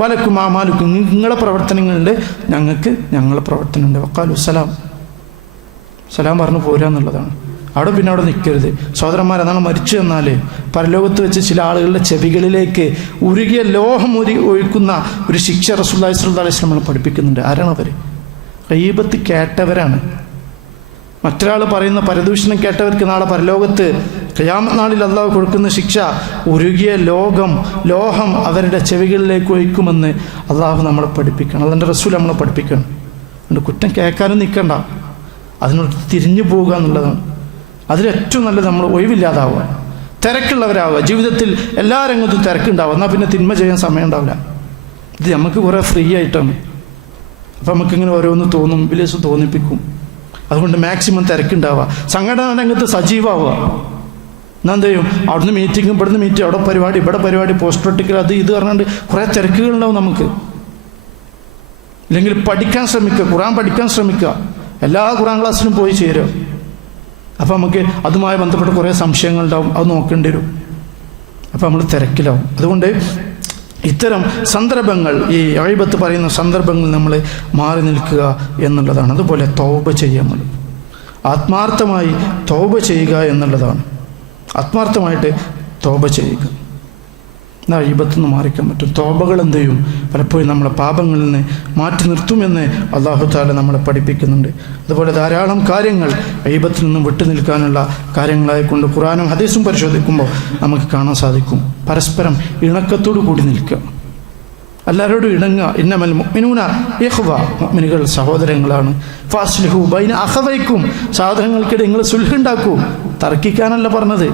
വലക്കും അഅമാലുക്കും, നിങ്ങളെ പ്രവർത്തനങ്ങളുണ്ട്, ഞങ്ങൾക്ക് ഞങ്ങളെ പ്രവർത്തനമുണ്ട്. വഖാലു സലാം പറഞ്ഞു പോരാന്നുള്ളതാണ്. പിന്നെ അവിടെ നിൽക്കരുത് സഹോദരന്മാർ. അതാണ് മരിച്ചു എന്നാൽ പരലോകത്ത് വെച്ച് ചില ആളുകളുടെ ചെവികളിലേക്ക് ഉരുകിയ ലോഹം ഒഴിക്കുന്ന ഒരു ശിക്ഷ റസൂലുള്ളാഹി സ്വല്ലല്ലാഹു അലൈഹി വസല്ലം പഠിപ്പിക്കുന്നുണ്ട്. ആരാണ് അവർ? ഗീബത്ത് കേട്ടവരാണ്. മറ്റൊരാൾ പറയുന്ന പരദൂഷണം കേട്ടവർക്ക് നാളെ പരലോകത്ത് ഖിയാമത്ത് നാളിൽ അള്ളാഹു കൊടുക്കുന്ന ശിക്ഷ ഉരുകിയ ലോഹം അവരുടെ ചെവികളിലേക്ക് ഒഴിക്കുമെന്ന് അള്ളാഹു നമ്മളെ പഠിപ്പിക്കണം. അതിൻ്റെ റസൂൽ നമ്മളെ പഠിപ്പിക്കണം. അതുകൊണ്ട് കുറ്റം കേൾക്കാനും നിൽക്കണ്ട, അതിനോട് തിരിഞ്ഞു പോവുക എന്നുള്ളതാണ്. അതിലേറ്റവും നല്ലത് നമ്മൾ ഒഴിവില്ലാതാവുക, തിരക്കുള്ളവരാവുക. ജീവിതത്തിൽ എല്ലാ രംഗത്തും തിരക്കുണ്ടാവുക, എന്നാൽ പിന്നെ തിന്മ ചെയ്യാൻ സമയം ഉണ്ടാവില്ല. ഇത് നമുക്ക് കുറേ ഫ്രീ ആയിട്ടാണ്. അപ്പം നമുക്കിങ്ങനെ ഓരോന്ന് തോന്നും, വിലേസ് തോന്നിപ്പിക്കും. അതുകൊണ്ട് മാക്സിമം തിരക്കുണ്ടാവുക, സംഘടനാ രംഗത്ത് സജീവമാവുക. എന്നാൽ എന്ത് ചെയ്യും? അവിടുന്ന് മീറ്റിംഗ്, ഇവിടുന്ന് മീറ്റിംഗ്, അവിടെ പരിപാടി, ഇവിടെ പരിപാടി, പോസ്റ്റർ ഒട്ടിക്കൽ, അത് ഇത് പറഞ്ഞുകൊണ്ട് കുറേ തിരക്കുകളുണ്ടാവും നമുക്ക്. ഇല്ലെങ്കിൽ പഠിക്കാൻ ശ്രമിക്കുക, ഖുർആൻ പഠിക്കാൻ ശ്രമിക്കുക, എല്ലാ ഖുർആൻ ക്ലാസ്സിലും പോയി ചേരുക. അപ്പം നമുക്ക് അതുമായി ബന്ധപ്പെട്ട് കുറേ സംശയങ്ങളുണ്ടാവും, അത് നോക്കേണ്ടി വരും. അപ്പം നമ്മൾ തിരക്കിലാവും. അതുകൊണ്ട് ഇത്തരം സന്ദർഭങ്ങൾ, ഈ ഗീബത്ത് പറയുന്ന സന്ദർഭങ്ങൾ നമ്മൾ മാറി നിൽക്കുക എന്നുള്ളതാണ്. അതുപോലെ തൗബ ചെയ്യാൻ, ആത്മാർത്ഥമായി തൗബ ചെയ്യുക എന്നുള്ളതാണ്. ആത്മാർത്ഥമായിട്ട് തൗബ ചെയ്യുക, എന്നാൽ ഗീബത്തിൽ നിന്ന് മാറിക്കാൻ പറ്റും. തൗബകൾ എന്ത് ചെയ്യും? പലപ്പോഴും നമ്മളെ പാപങ്ങളിൽ നിന്ന് മാറ്റി നിർത്തുമെന്ന് അല്ലാഹു തആല നമ്മളെ പഠിപ്പിക്കുന്നുണ്ട്. അതുപോലെ ധാരാളം കാര്യങ്ങൾ ഗീബത്തിൽ നിന്നും വിട്ടു നിൽക്കാനുള്ള കാര്യങ്ങളായിക്കൊണ്ട് ഖുർആനും ഹദീസും പരിശോധിക്കുമ്പോൾ നമുക്ക് കാണാൻ സാധിക്കും. പരസ്പരം ഇണക്കത്തോടു കൂടി നിൽക്കുക, എല്ലാവരോടും ഇണങ്ങുക. ഇന്നമൽ മുഅ്മിനൂന ഇഖ്വ, മുഅ്മിനുകൾ സഹോദരങ്ങളാണ്. ഫാസ്ലിഹു ബൈന അഖവൈക്കും, സഹോദരങ്ങൾക്കിടെ നിങ്ങൾ സുൽഹുണ്ടാക്കൂ. തർക്കിക്കാനല്ല പറഞ്ഞത്,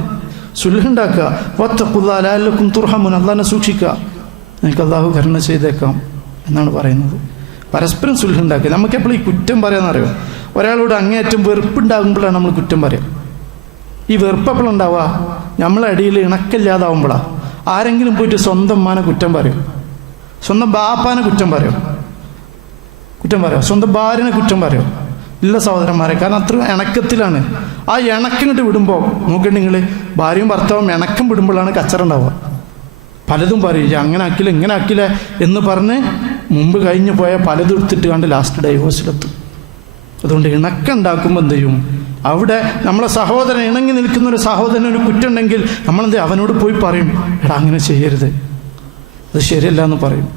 സുൽഹുണ്ടാക്കുക. വത്തഖുല്ലാഹ ലഅല്ലക്കും തുർഹമൂൻ, അല്ലാഹനെ സൂക്ഷിക്കുക, നിങ്ങൾക്ക് അല്ലാഹു കരുണ ചെയ്തേക്കാം എന്നാണ് പറയുന്നത്. പരസ്പരം സുൽഹുണ്ടാക്കുക. നമുക്കെപ്പോഴും ഈ കുറ്റം പറയാമെന്നറിയോ? ഒരാളോട് അങ്ങേയറ്റം വെറുപ്പുണ്ടാകുമ്പോഴാണ് നമ്മൾ കുറ്റം പറയാം. ഈ വെറുപ്പ് എപ്പോഴുണ്ടാവുക? നമ്മളെ അടിയിൽ ഇണക്കില്ലാതാവുമ്പോഴാണ്. ആരെങ്കിലും പോയിട്ട് സ്വന്തം ഉമ്മാനെ കുറ്റം പറയും, സ്വന്തം ബാപ്പാനെ കുറ്റം പറയും, സ്വന്തം ഭാര്യനെ കുറ്റം പറയും, ഇല്ല സഹോദരന്മാരെ, കാരണം അത്ര ഇണക്കത്തിലാണ്. ആ ഇണക്കിങ്ങോട്ട് വിടുമ്പോൾ നോക്കിയിട്ടുണ്ടെങ്കിൽ ഭാര്യയും ഭർത്താവും ഇണക്കം വിടുമ്പോഴാണ് കച്ചറ ഉണ്ടാവുക. പലതും പറയും, അങ്ങനെ ആക്കില്ല ഇങ്ങനെ ആക്കില്ല എന്ന് പറഞ്ഞ് മുമ്പ് കഴിഞ്ഞു പോയ പലതും എടുത്തിട്ട് കണ്ട് ലാസ്റ്റ് ഡൈവോഴ്സിലെത്തും. അതുകൊണ്ട് ഇണക്കം ഉണ്ടാക്കുമ്പോൾ എന്ത് ചെയ്യും, അവിടെ നമ്മളെ സഹോദരൻ ഇണങ്ങി നിൽക്കുന്ന ഒരു സഹോദരൻ ഒരു കുറ്റുണ്ടെങ്കിൽ നമ്മളെന്ത് അവനോട് പോയി പറയും, എടാ അങ്ങനെ ചെയ്യരുത്, അത് ശരിയല്ല എന്ന് പറയും.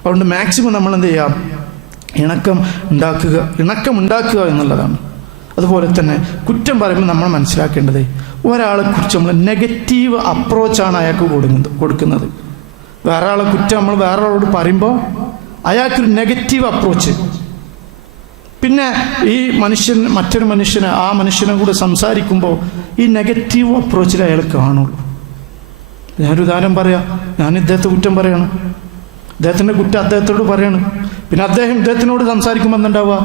അതുകൊണ്ട് മാക്സിമം നമ്മളെന്ത് ചെയ്യാം, ഇണക്കം ഉണ്ടാക്കുക എന്നുള്ളതാണ്. അതുപോലെ തന്നെ കുറ്റം പറയുമ്പോൾ നമ്മൾ മനസ്സിലാക്കേണ്ടത്, ഒരാളെ കുറിച്ച് നമ്മൾ നെഗറ്റീവ് അപ്രോച്ചാണ് അയാൾക്ക് കൊടുക്കുന്നത്. വേറെ ആളെ കുറ്റം നമ്മൾ വേറെ ആളോട് പറയുമ്പോൾ അയാൾക്കൊരു നെഗറ്റീവ് അപ്രോച്ച്. പിന്നെ ഈ മറ്റൊരു മനുഷ്യന് ആ മനുഷ്യനെ കൂടെ സംസാരിക്കുമ്പോൾ ഈ നെഗറ്റീവ് അപ്രോച്ചിൽ അയാൾ കാണുള്ളൂ. ഞാനൊരു ഉദാഹരണം പറയാം. ഞാൻ ഇദ്ദേഹത്തെ കുറ്റം പറയാണ്, ഇദ്ദേഹത്തിൻ്റെ കുറ്റം അദ്ദേഹത്തോട് പറയാണ്. പിന്നെ അദ്ദേഹം ഇദ്ദേഹത്തിനോട് സംസാരിക്കുമ്പോൾ എന്തുണ്ടാവുക,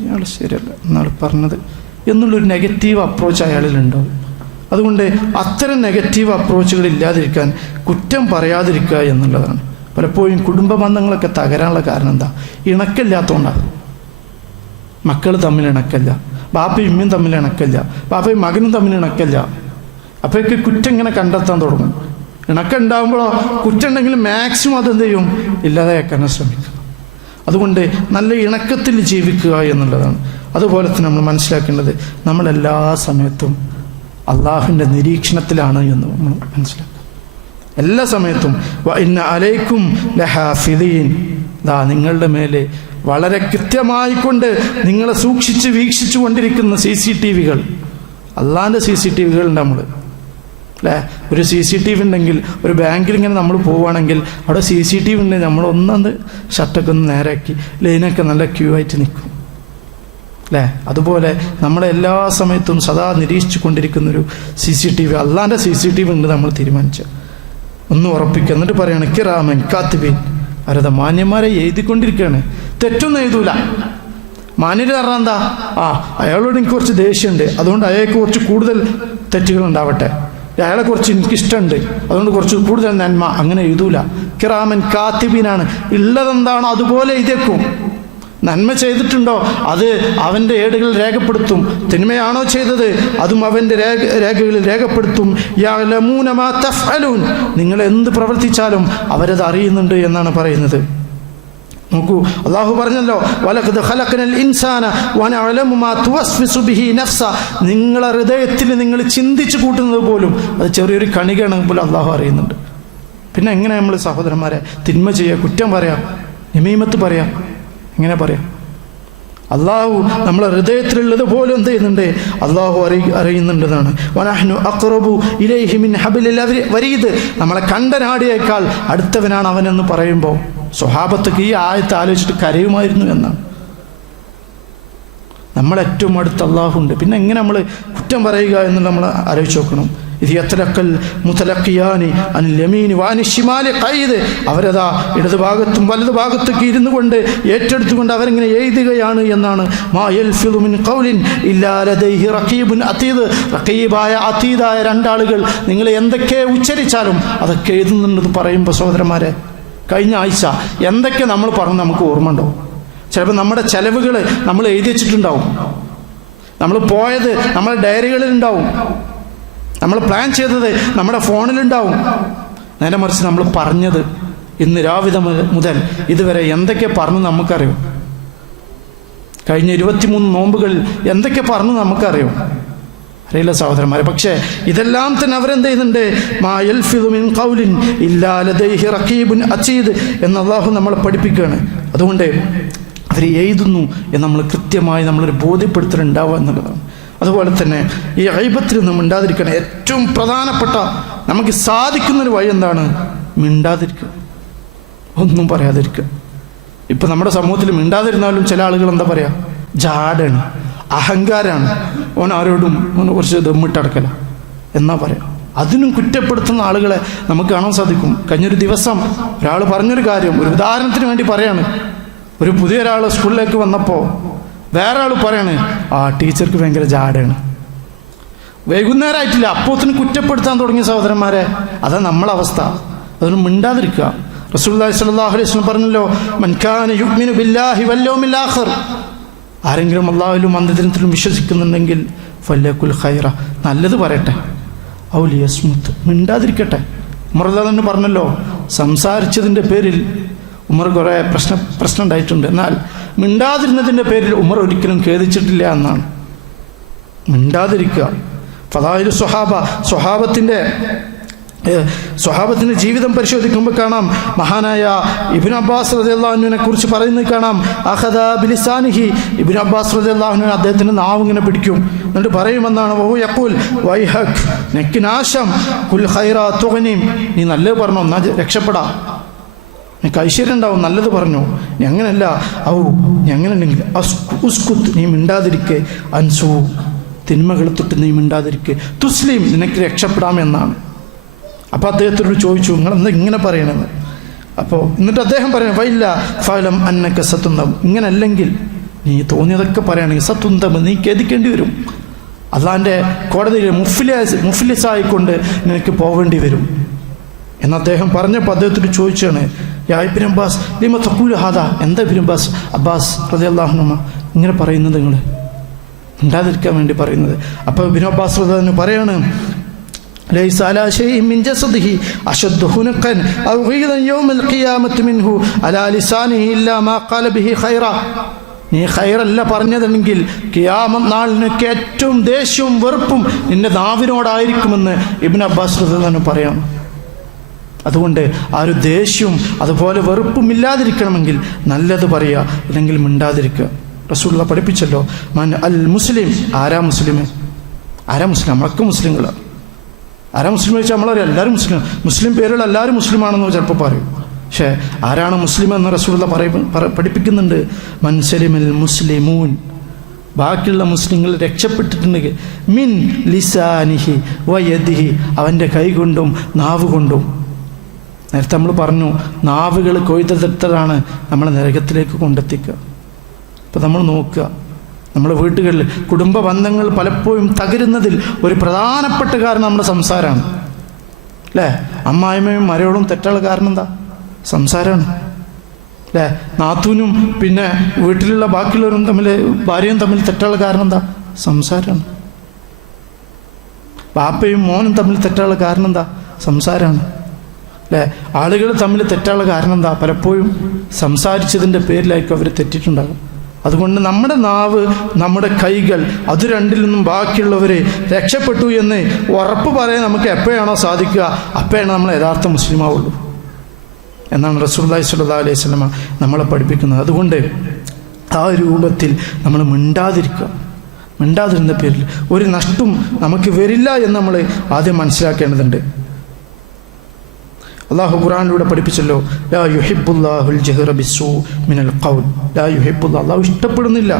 ഇയാൾ ശരിയല്ല എന്നാൾ പറഞ്ഞത് എന്നുള്ളൊരു നെഗറ്റീവ് അപ്രോച്ച് അയാളിലുണ്ടാവും. അതുകൊണ്ട് അത്തരം നെഗറ്റീവ് അപ്രോച്ചുകൾ ഇല്ലാതിരിക്കാൻ കുറ്റം പറയാതിരിക്കുക എന്നുള്ളതാണ്. പലപ്പോഴും കുടുംബ ബന്ധങ്ങളൊക്കെ തകരാനുള്ള കാരണം എന്താ, ഇണക്കില്ലാത്തതുകൊണ്ടാണ്. മക്കൾ തമ്മിൽ ഇണക്കല്ല, ബാപ്പയും ഉമ്മയും തമ്മിൽ ഇണക്കല്ല, ബാപ്പയും മകനും തമ്മിൽ ഇണക്കല്ല. അപ്പോഴേക്ക് കുറ്റം ഇങ്ങനെ കണ്ടെത്താൻ തുടങ്ങും. ഇണക്കം ഉണ്ടാകുമ്പോഴോ കുറ്റം ഉണ്ടെങ്കിൽ മാക്സിമം അതെന്ത് ചെയ്യും, ഇല്ലാതെയാക്കാൻ ശ്രമിക്കുക. അതുകൊണ്ട് നല്ല ഇണക്കത്തിൽ ജീവിക്കുക എന്നുള്ളതാണ്. അതുപോലെ തന്നെ നമ്മൾ മനസ്സിലാക്കേണ്ടത്, നമ്മളെല്ലാ സമയത്തും അള്ളാഹുവിൻ്റെ നിരീക്ഷണത്തിലാണ് എന്ന് നമ്മൾ മനസ്സിലാക്കുക. എല്ലാ സമയത്തും വഇന്ന അലൈക്കും ലഹാഫിദീൻ, നിങ്ങളുടെ മേലെ വളരെ കൃത്യമായിക്കൊണ്ട് നിങ്ങളെ സൂക്ഷിച്ച് വീക്ഷിച്ചു കൊണ്ടിരിക്കുന്ന CCTV-കൾ, അള്ളാഹിൻ്റെ CCTV-കൾ ഉണ്ട്. നമ്മൾ അല്ലേ, ഒരു CCTV ഉണ്ടെങ്കിൽ ഒരു ബാങ്കിൽ ഇങ്ങനെ നമ്മൾ പോവുകയാണെങ്കിൽ അവിടെ CCTV ഉണ്ടെങ്കിൽ നമ്മൾ ഒന്നത് ഷർട്ടൊക്കെ ഒന്ന് നേരാക്കി ലൈനൊക്കെ നല്ല ക്യൂ ആയിട്ട് നിൽക്കും അല്ലേ. അതുപോലെ നമ്മളെ എല്ലാ സമയത്തും സദാ നിരീക്ഷിച്ചു കൊണ്ടിരിക്കുന്നൊരു CCTV, അള്ളാഹിൻ്റെ CCTV ഉണ്ട് നമ്മൾ തീരുമാനിച്ച ഒന്ന് ഉറപ്പിക്കുക. എന്നിട്ട് പറയാണ് കിറാമൻ കാത്തിബീൻ, അവരത് മാന്യന്മാരെ എഴുതിക്കൊണ്ടിരിക്കുകയാണ്, തെറ്റൊന്നും എഴുതൂല. മാന്യര് പറഞ്ഞാൽ എന്താ, അയാളോട് എനിക്ക് കുറച്ച് ദേഷ്യമുണ്ട്, അതുകൊണ്ട് അയാൾക്ക് കുറച്ച് കൂടുതൽ തെറ്റുകൾ ഉണ്ടാവട്ടെ, അയാളെ കുറിച്ച് എനിക്കിഷ്ടമുണ്ട്, അതുകൊണ്ട് കുറച്ച് കൂടുതൽ നന്മ, അങ്ങനെ എഴുതൂല. കിറാമൻ കാത്തിബീനാണ്, ഉള്ളതെന്താണോ അതുപോലെ എഴുതിയേക്കും. നന്മ ചെയ്തിട്ടുണ്ടോ അത് അവൻ്റെ ഏടുകൾ രേഖപ്പെടുത്തും, തിന്മയാണോ ചെയ്തത് അതും അവൻ്റെ രേഖകളിൽ രേഖപ്പെടുത്തും. യഅലമൂന മാ തഫ്അലൂൻ, നിങ്ങൾ എന്ത് പ്രവർത്തിച്ചാലും അവരത് അറിയുന്നുണ്ട് എന്നാണ് പറയുന്നത്. നോക്കൂ, അള്ളാഹു പറഞ്ഞല്ലോ, വലഖദ് ഖലഖനൽ ഇൻസാന വനഅലമു മാ തുവസ്വിസു ബിഹി നഫ്സ, നിങ്ങളെ ഹൃദയത്തിൽ നിങ്ങൾ ചിന്തിച്ചു കൂട്ടുന്നത് പോലും അത് ചെറിയൊരു കണികയാണ് പോലും അള്ളാഹു അറിയുന്നുണ്ട്. പിന്നെ എങ്ങനെ നമ്മൾ സഹോദരന്മാരെ തിന്മ ചെയ്യുക, കുറ്റം പറയാം, നമീമത്ത് പറയാം, എങ്ങനെ പറയാം? അള്ളാഹു നമ്മളെ ഹൃദയത്തിലുള്ളത് പോലും എന്ത് ചെയ്യുന്നുണ്ട്, അള്ളാഹു അറിയുന്നുണ്ടെന്നാണ്. വനഹ്നു അഖ്റബു ഇലൈഹി മിൻ ഹബ്ലിൽ വരീദ്, നമ്മളെ കണ്ടനാടിയേക്കാൾ അടുത്തവനാണ് അവനെന്ന് പറയുമ്പോൾ സ്വഹാബത്തൊക്കെ ഈ ആയത്ത് ആലോചിച്ചിട്ട് കരയുമായിരുന്നു എന്നാണ്. നമ്മളേറ്റവും അടുത്ത് അള്ളാഹുണ്ട്. പിന്നെ എങ്ങനെ നമ്മൾ കുറ്റം പറയുക എന്ന് നമ്മൾ ആലോചിച്ച് നോക്കണം. ഇത് യത്തലക്കൽ മുതലക്കിയാനി അനിൽ യമീനി വാനി ഷിമാലി ഖൈദ്, അവരതാ ഇടത് ഭാഗത്തും വലത് ഭാഗത്തൊക്കെ ഇരുന്നു കൊണ്ട് ഏറ്റെടുത്തുകൊണ്ട് അവരിങ്ങനെ എഴുതുകയാണ് എന്നാണ്. മാ യൽഫിദു മിൻ ഖൗലിൻ ഇല്ലാ ലദൈഹി റഖീബുൻ അതീദ്, റഖീബായ അതീദായ രണ്ടാളുകൾ നിങ്ങൾ എന്തൊക്കെ ഉച്ചരിച്ചാലും അതൊക്കെ എഴുതുന്നുണ്ടെന്ന് പറയുമ്പോൾ സഹോദരന്മാരെ, കഴിഞ്ഞ ആഴ്ച എന്തൊക്കെ നമ്മൾ പറഞ്ഞു നമുക്ക് ഓർമ്മ ഉണ്ടോ? ചിലപ്പോൾ നമ്മുടെ ചെലവുകൾ നമ്മൾ എഴുതി വെച്ചിട്ടുണ്ടാവും, നമ്മൾ പോയത് നമ്മുടെ ഡയറികളിൽ ഉണ്ടാവും, നമ്മൾ പ്ലാൻ ചെയ്തത് നമ്മുടെ ഫോണിലുണ്ടാവും. നേരെ മറിച്ച് നമ്മൾ പറഞ്ഞത് ഇന്ന് രാവിലെ മുതൽ ഇതുവരെ എന്തൊക്കെ പറഞ്ഞു നമുക്കറിയും. കഴിഞ്ഞ 23 നോമ്പുകളിൽ എന്തൊക്കെ പറഞ്ഞു നമുക്കറിയും, അറിയില്ല സഹോദരന്മാരെ. പക്ഷേ ഇതെല്ലാം തന്നെ അവരെന്ത് ചെയ്യുന്നുണ്ട്, മാ യൽഫിദു മിൻ ഖൗലിൻ ഇല്ലാ ലദൈഹി റഖീബുൻ അതീദ് എന്ന് അല്ലാഹു നമ്മളെ പഠിപ്പിക്കുകയാണ്. അതുകൊണ്ട് അവർ എഴുതുന്നു എന്ന് നമ്മൾ കൃത്യമായി നമ്മളൊരു ബോധ്യപ്പെടുത്തലുണ്ടാവുക എന്നുള്ളതാണ്. അതുപോലെ തന്നെ ഈ ഗൈബത്തിൽ നിന്ന് മിണ്ടാതിരിക്കണം. ഏറ്റവും പ്രധാനപ്പെട്ട നമുക്ക് സാധിക്കുന്നൊരു വഴി എന്താണ്? മിണ്ടാതിരിക്കുക, ഒന്നും പറയാതിരിക്കുക. ഇപ്പം നമ്മുടെ സമൂഹത്തിൽ മിണ്ടാതിരുന്നാലും ചില ആളുകൾ എന്താ പറയുക, ജാടാണ്, അഹങ്കാരമാണ്, ഓൻ ആരോടും ഓന് കുറച്ച് ദമ്മിട്ടടക്കല എന്നാ പറയാം. അതിനും കുറ്റപ്പെടുത്തുന്ന ആളുകളെ നമുക്ക് കാണാൻ സാധിക്കും. കഴിഞ്ഞൊരു ദിവസം ഒരാൾ പറഞ്ഞൊരു കാര്യം, ഒരു ഉദാഹരണത്തിന് വേണ്ടി പറയാണ്. ഒരു പുതിയൊരാൾ സ്കൂളിലേക്ക് വന്നപ്പോൾ വേറെ ആൾ പറയാണ്, ടീച്ചർക്ക് ഭയങ്കര ജാടയാണ്. വൈകുന്നേരമായിട്ടില്ല, അപ്പോത്തിന് കുറ്റപ്പെടുത്താൻ തുടങ്ങിയ സഹോദരന്മാരെ, അതാ നമ്മളെ അവസ്ഥ. അതൊന്നും മിണ്ടാതിരിക്കുക. റസൂലുള്ളാഹി സ്വല്ലല്ലാഹു അലൈഹി വസല്ലം പറഞ്ഞല്ലോ, മൻ കാന യുഅ്മിനു ബില്ലാഹി വൽ യൗമിൽ ആഖിർ, ആരെങ്കിലും അള്ളാഹുവിലും അന്ത്യദിനത്തിലും വിശ്വസിക്കുന്നുണ്ടെങ്കിൽ ഫല്യഖുൽ ഖൈറ, നല്ലത് പറയട്ടെ, ഔ ലിയസ്മുത്ത്, മിണ്ടാതിരിക്കട്ടെ. ഉമർ തന്നെ പറഞ്ഞല്ലോ, സംസാരിച്ചതിൻ്റെ പേരിൽ ഉമർ കുറേ പ്രശ്നം ഉണ്ടായിട്ടുണ്ട്. എന്നാൽ മിണ്ടാതിരുന്നതിൻ്റെ പേരിൽ ഉമർ ഒരിക്കലും ഖേദിച്ചിട്ടില്ല എന്നാണ്. മിണ്ടാതിരിക്കുക. ഫദായിലു സ്വഹാബത്തിൻ്റെ ജീവിതം പരിശോധിക്കുമ്പോൾ കാണാം, മഹാനായ ഇബ്നു അബ്ബാസ് റളിയല്ലാഹു അൻഹുവിനെ കുറിച്ച് പറയുന്നത് കാണാം, അഖദ ബിലിസാനിഹി, ഇബ്നു അബ്ബാസ് റളിയല്ലാഹു അൻഹു അദ്ദേഹത്തിൻ്റെ നാവ് ഇങ്ങനെ പിടിക്കും, എന്നിട്ട് പറയുമെന്നാണ്, വഹു യഖൂൽ വൈഹക്, നിനക്ക് നാശം, കുൽ ഖൈറ തുഗ്നിം, നീ നല്ലത് പറഞ്ഞോ എന്നാ രക്ഷപ്പെടാം, നിനക്ക് ഐശ്വര്യം ഉണ്ടാവും, നല്ലത് പറഞ്ഞോ. നീ അങ്ങനെയല്ല, നീ അങ്ങനെ ഉണ്ടെങ്കിൽ ഉസ്കുത്ത്, നീ മിണ്ടാതിരിക്കെ, അൻസു, തിന്മകൾ തൊട്ട് നീ മിണ്ടാതിരിക്കെ, തുസ്ലിം, നിനക്ക് രക്ഷപ്പെടാമെന്നാണ്. അപ്പോൾ അദ്ദേഹത്തോട് ചോദിച്ചു, നിങ്ങളെന്താ ഇങ്ങനെ പറയണമെന്ന്. അപ്പോൾ എന്നിട്ട് അദ്ദേഹം പറയണം, വൈല്ല ഫലം അന്നക്ക സത്തുന്തം, ഇങ്ങനല്ലെങ്കിൽ നീ തോന്നിയതൊക്കെ പറയുകയാണെങ്കിൽ സത്തുന്തം, നീ ഖേദിക്കേണ്ടി വരും. അള്ളാൻ്റെ കോടതിയിൽ മുഫ്ലിസായിക്കൊണ്ട് നിനക്ക് പോവേണ്ടി വരും എന്ന് അദ്ദേഹം പറഞ്ഞപ്പോൾ അദ്ദേഹത്തോട് ചോദിച്ചാണ്, യാ ഇബ്നു അബ്ബാസ് ലിമ തഖൂലു ഹാദാ, എന്താ ഇബ്നു അബ്ബാസ് റളിയല്ലാഹു അൻഹു ഇങ്ങനെ പറയുന്നത്, നിങ്ങൾ മിണ്ടാതിരിക്കാൻ വേണ്ടി പറയുന്നത്. അപ്പോൾ ഇബ്നു അബ്ബാസ് റളിയല്ലാഹു അൻഹു പറയാണ്, ലൈസ അലാ ശൈഇൻ മിൻ ജസദിഹി അശദ്ദു ഹുനഖൻ ഔ ഗീദൻ യൗമൽ ഖിയാമത്തി മിൻഹു അലാ ലിസാനിഹി ഇല്ലാ മാ ഖാല ബിഹി ഖൈറ, നീ ഖൈറല്ല പറഞ്ഞതെങ്കിൽ ഖിയാമത്ത് നാളിന് ഏറ്റവും ദേഷ്യവും വെറുപ്പും നിന്റെ നാവിനോടായിരിക്കുമെന്ന് ഇബ്നു അബ്ബാസ് റളിയല്ലാഹു അൻഹു പറയാണ്. അതുകൊണ്ട് ആ ഒരു ദേഷ്യവും അതുപോലെ വെറുപ്പും ഇല്ലാതിരിക്കണമെങ്കിൽ നല്ലത് പറയുക, അല്ലെങ്കിൽ മിണ്ടാതിരിക്കുക. റസൂലുള്ളാഹി പഠിപ്പിച്ചല്ലോ, മൻ അൽ മുസ്ലിം, ആരാ മുസ്ലിം, നമ്മളൊക്കെ മുസ്ലിങ്ങളാണ്. ആരാ മുസ്ലിം വെച്ചാൽ നമ്മളറിയാം, എല്ലാവരും മുസ്ലിം പേരുള്ള എല്ലാവരും മുസ്ലിമാണെന്ന് ചിലപ്പോൾ പറയും. പക്ഷേ ആരാണ് മുസ്ലിം എന്ന് റസൂലുള്ളാഹി പഠിപ്പിക്കുന്നുണ്ട്, മൻ സലിമൽ മുസ്ലിമൂൻ, ബാക്കിയുള്ള മുസ്ലിങ്ങൾ രക്ഷപ്പെട്ടിട്ടുണ്ടെങ്കിൽ, മിൻ ലിസാനിഹി വയദിഹി, അവൻ്റെ കൈ കൊണ്ടും നാവ് കൊണ്ടും. നേരത്തെ നമ്മൾ പറഞ്ഞു, നാവുകൾ കൊയ്തെടുത്തതാണ് നമ്മളെ നരകത്തിലേക്ക് കൊണ്ടെത്തിക്കുക. അപ്പോൾ നമ്മൾ നോക്കുക, നമ്മുടെ വീട്ടുകളിൽ കുടുംബ ബന്ധങ്ങൾ പലപ്പോഴും തകരുന്നതിൽ ഒരു പ്രധാനപ്പെട്ട കാരണം നമ്മുടെ സംസാരമാണ്, അല്ലേ? അമ്മായിമ്മയും മരയോളും തെറ്റുള്ള കാരണം എന്താ? സംസാരമാണ്, അല്ലേ? നാത്തൂനും പിന്നെ വീട്ടിലുള്ള ബാക്കിയുള്ളവരും ഭാര്യയും തമ്മിൽ തെറ്റുള്ള കാരണം എന്താ? സംസാരമാണ്. ബാപ്പയും മോനും തമ്മിൽ തെറ്റുള്ള കാരണം എന്താ? സംസാരമാണ്, അല്ലേ? ആളുകൾ തമ്മിൽ തെറ്റുള്ള കാരണം എന്താ? പലപ്പോഴും സംസാരിച്ചതിൻ്റെ പേരിലായിരിക്കും അവർ തെറ്റിട്ടുണ്ടാകും. അതുകൊണ്ട് നമ്മുടെ നാവ്, നമ്മുടെ കൈകൾ, അത് രണ്ടിൽ നിന്നും ബാക്കിയുള്ളവരെ രക്ഷപ്പെട്ടു എന്ന് ഉറപ്പ് പറയാൻ നമുക്ക് എപ്പോഴാണോ സാധിക്കുക, അപ്പോഴാണ് നമ്മൾ യഥാർത്ഥ മുസ്ലിമാവുള്ളൂ എന്നാണ് റസൂലുള്ളാഹി സ്വല്ലല്ലാഹു അലൈഹി വസല്ലമ നമ്മളെ പഠിപ്പിക്കുന്നത്. അതുകൊണ്ട് ആ രൂപത്തിൽ നമ്മൾ മിണ്ടാതിരുന്ന പേരിൽ ഒരു നഷ്ടം നമുക്ക് വരില്ല എന്ന് നമ്മൾ ആദ്യം മനസ്സിലാക്കേണ്ടതുണ്ട്. അള്ളാഹു ഖുർആനിലൂടെ പഠിപ്പിച്ചല്ലോ, ലാ യുഹിബ്ബുല്ലാഹുൽ ജഹ്റ ബിസ്സൂ മിനൽ ഖൗൽ, ലാ യുഹിബ്ബുല്ലാഹ്, അള്ളാഹു ഇഷ്ടപ്പെടുന്നില്ല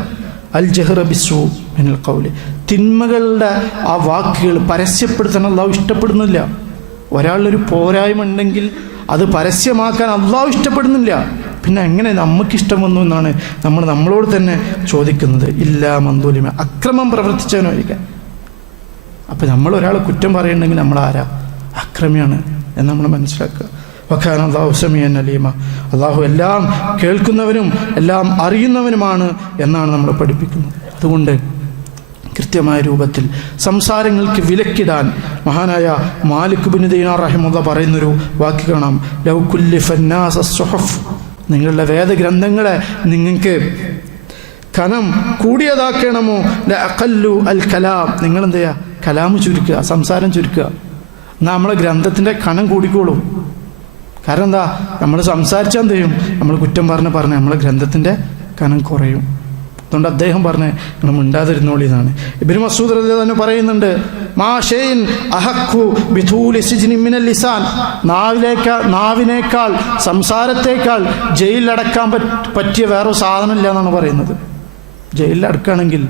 അൽ ജഹ്റ ബിസ്സൂ മിനൽ ഖൗൽ, തിന്മകളുടെ ആ വാക്കുകൾ പരസ്യപ്പെടുത്താൻ അള്ളാഹു ഇഷ്ടപ്പെടുന്നില്ല. ഒരാളൊരു പോരായ്മ ഉണ്ടെങ്കിൽ അത് പരസ്യമാക്കാൻ അള്ളാഹു ഇഷ്ടപ്പെടുന്നില്ല. പിന്നെ എങ്ങനെ നമുക്കിഷ്ടം വന്നു എന്നാണ് നമ്മളോട് തന്നെ ചോദിക്കുന്നത്. ഇല്ലാ മന്ദുലിമ, അക്രമം പ്രവർത്തിച്ചവനായിരിക്കാം. അപ്പം നമ്മൾ ഒരാളെ കുറ്റം പറയുന്നുണ്ടെങ്കിൽ നമ്മൾ ആരാ? അക്രമിയാണ് എന്ന് നമ്മൾ മനസ്സിലാക്കുക. വഖാന അല്ലാഹു സമീഅൻ അലീമ, അള്ളാഹു എല്ലാം കേൾക്കുന്നവനും എല്ലാം അറിയുന്നവനുമാണ് എന്നാണ് നമ്മൾ പഠിപ്പിക്കുന്നത്. അതുകൊണ്ട് കൃത്യമായ രൂപത്തിൽ സംസാരങ്ങൾക്ക് വിലക്കിടാൻ മഹാനായ മാലിക് ബിൻ ദീനാർ റഹിമഹുല്ലാഹ് പറയുന്നൊരു വാക്ക് കാണാം, ലൗ കുല്ലിഫന്നാസ സുഹഫ്, നിങ്ങളുടെ വേദഗ്രന്ഥങ്ങളെ നിങ്ങൾക്ക് കനം കൂടിയതാക്കണമോ ലഅഖല്ലു അൽ കലാം, നിങ്ങളെന്ത് ചെയ്യുക? കലാം ചുരുക്കുക, സംസാരം ചുരുക്കുക. എന്നാൽ നമ്മളെ ഗ്രന്ഥത്തിൻ്റെ കനം കൂടിക്കോളും. കാരണം എന്താ? നമ്മൾ സംസാരിച്ചാൽ എന്ത് ചെയ്യും? നമ്മൾ കുറ്റം പറഞ്ഞ് നമ്മളെ ഗ്രന്ഥത്തിൻ്റെ കനം കുറയും. അതുകൊണ്ട് അദ്ദേഹം പറഞ്ഞ് നിങ്ങൾ മിണ്ടാതിരുന്നോളി എന്നാണ്. ഇബ്നു മസ്ഊദ് റളിയല്ലാഹു അൻഹു പറയുന്നുണ്ട്, മാ ഷൈഇൻ അഹഖു ബിതൂലി സിജ്നി മിനൽ ലിസാൻ, നാവിനേക്കാൾ സംസാരത്തേക്കാൾ ജയിലിലടക്കാൻ പറ്റിയ വേറെ സാധനമില്ല എന്നാണ് പറയുന്നത്. ജയിലിലടക്കുകയാണെങ്കിൽ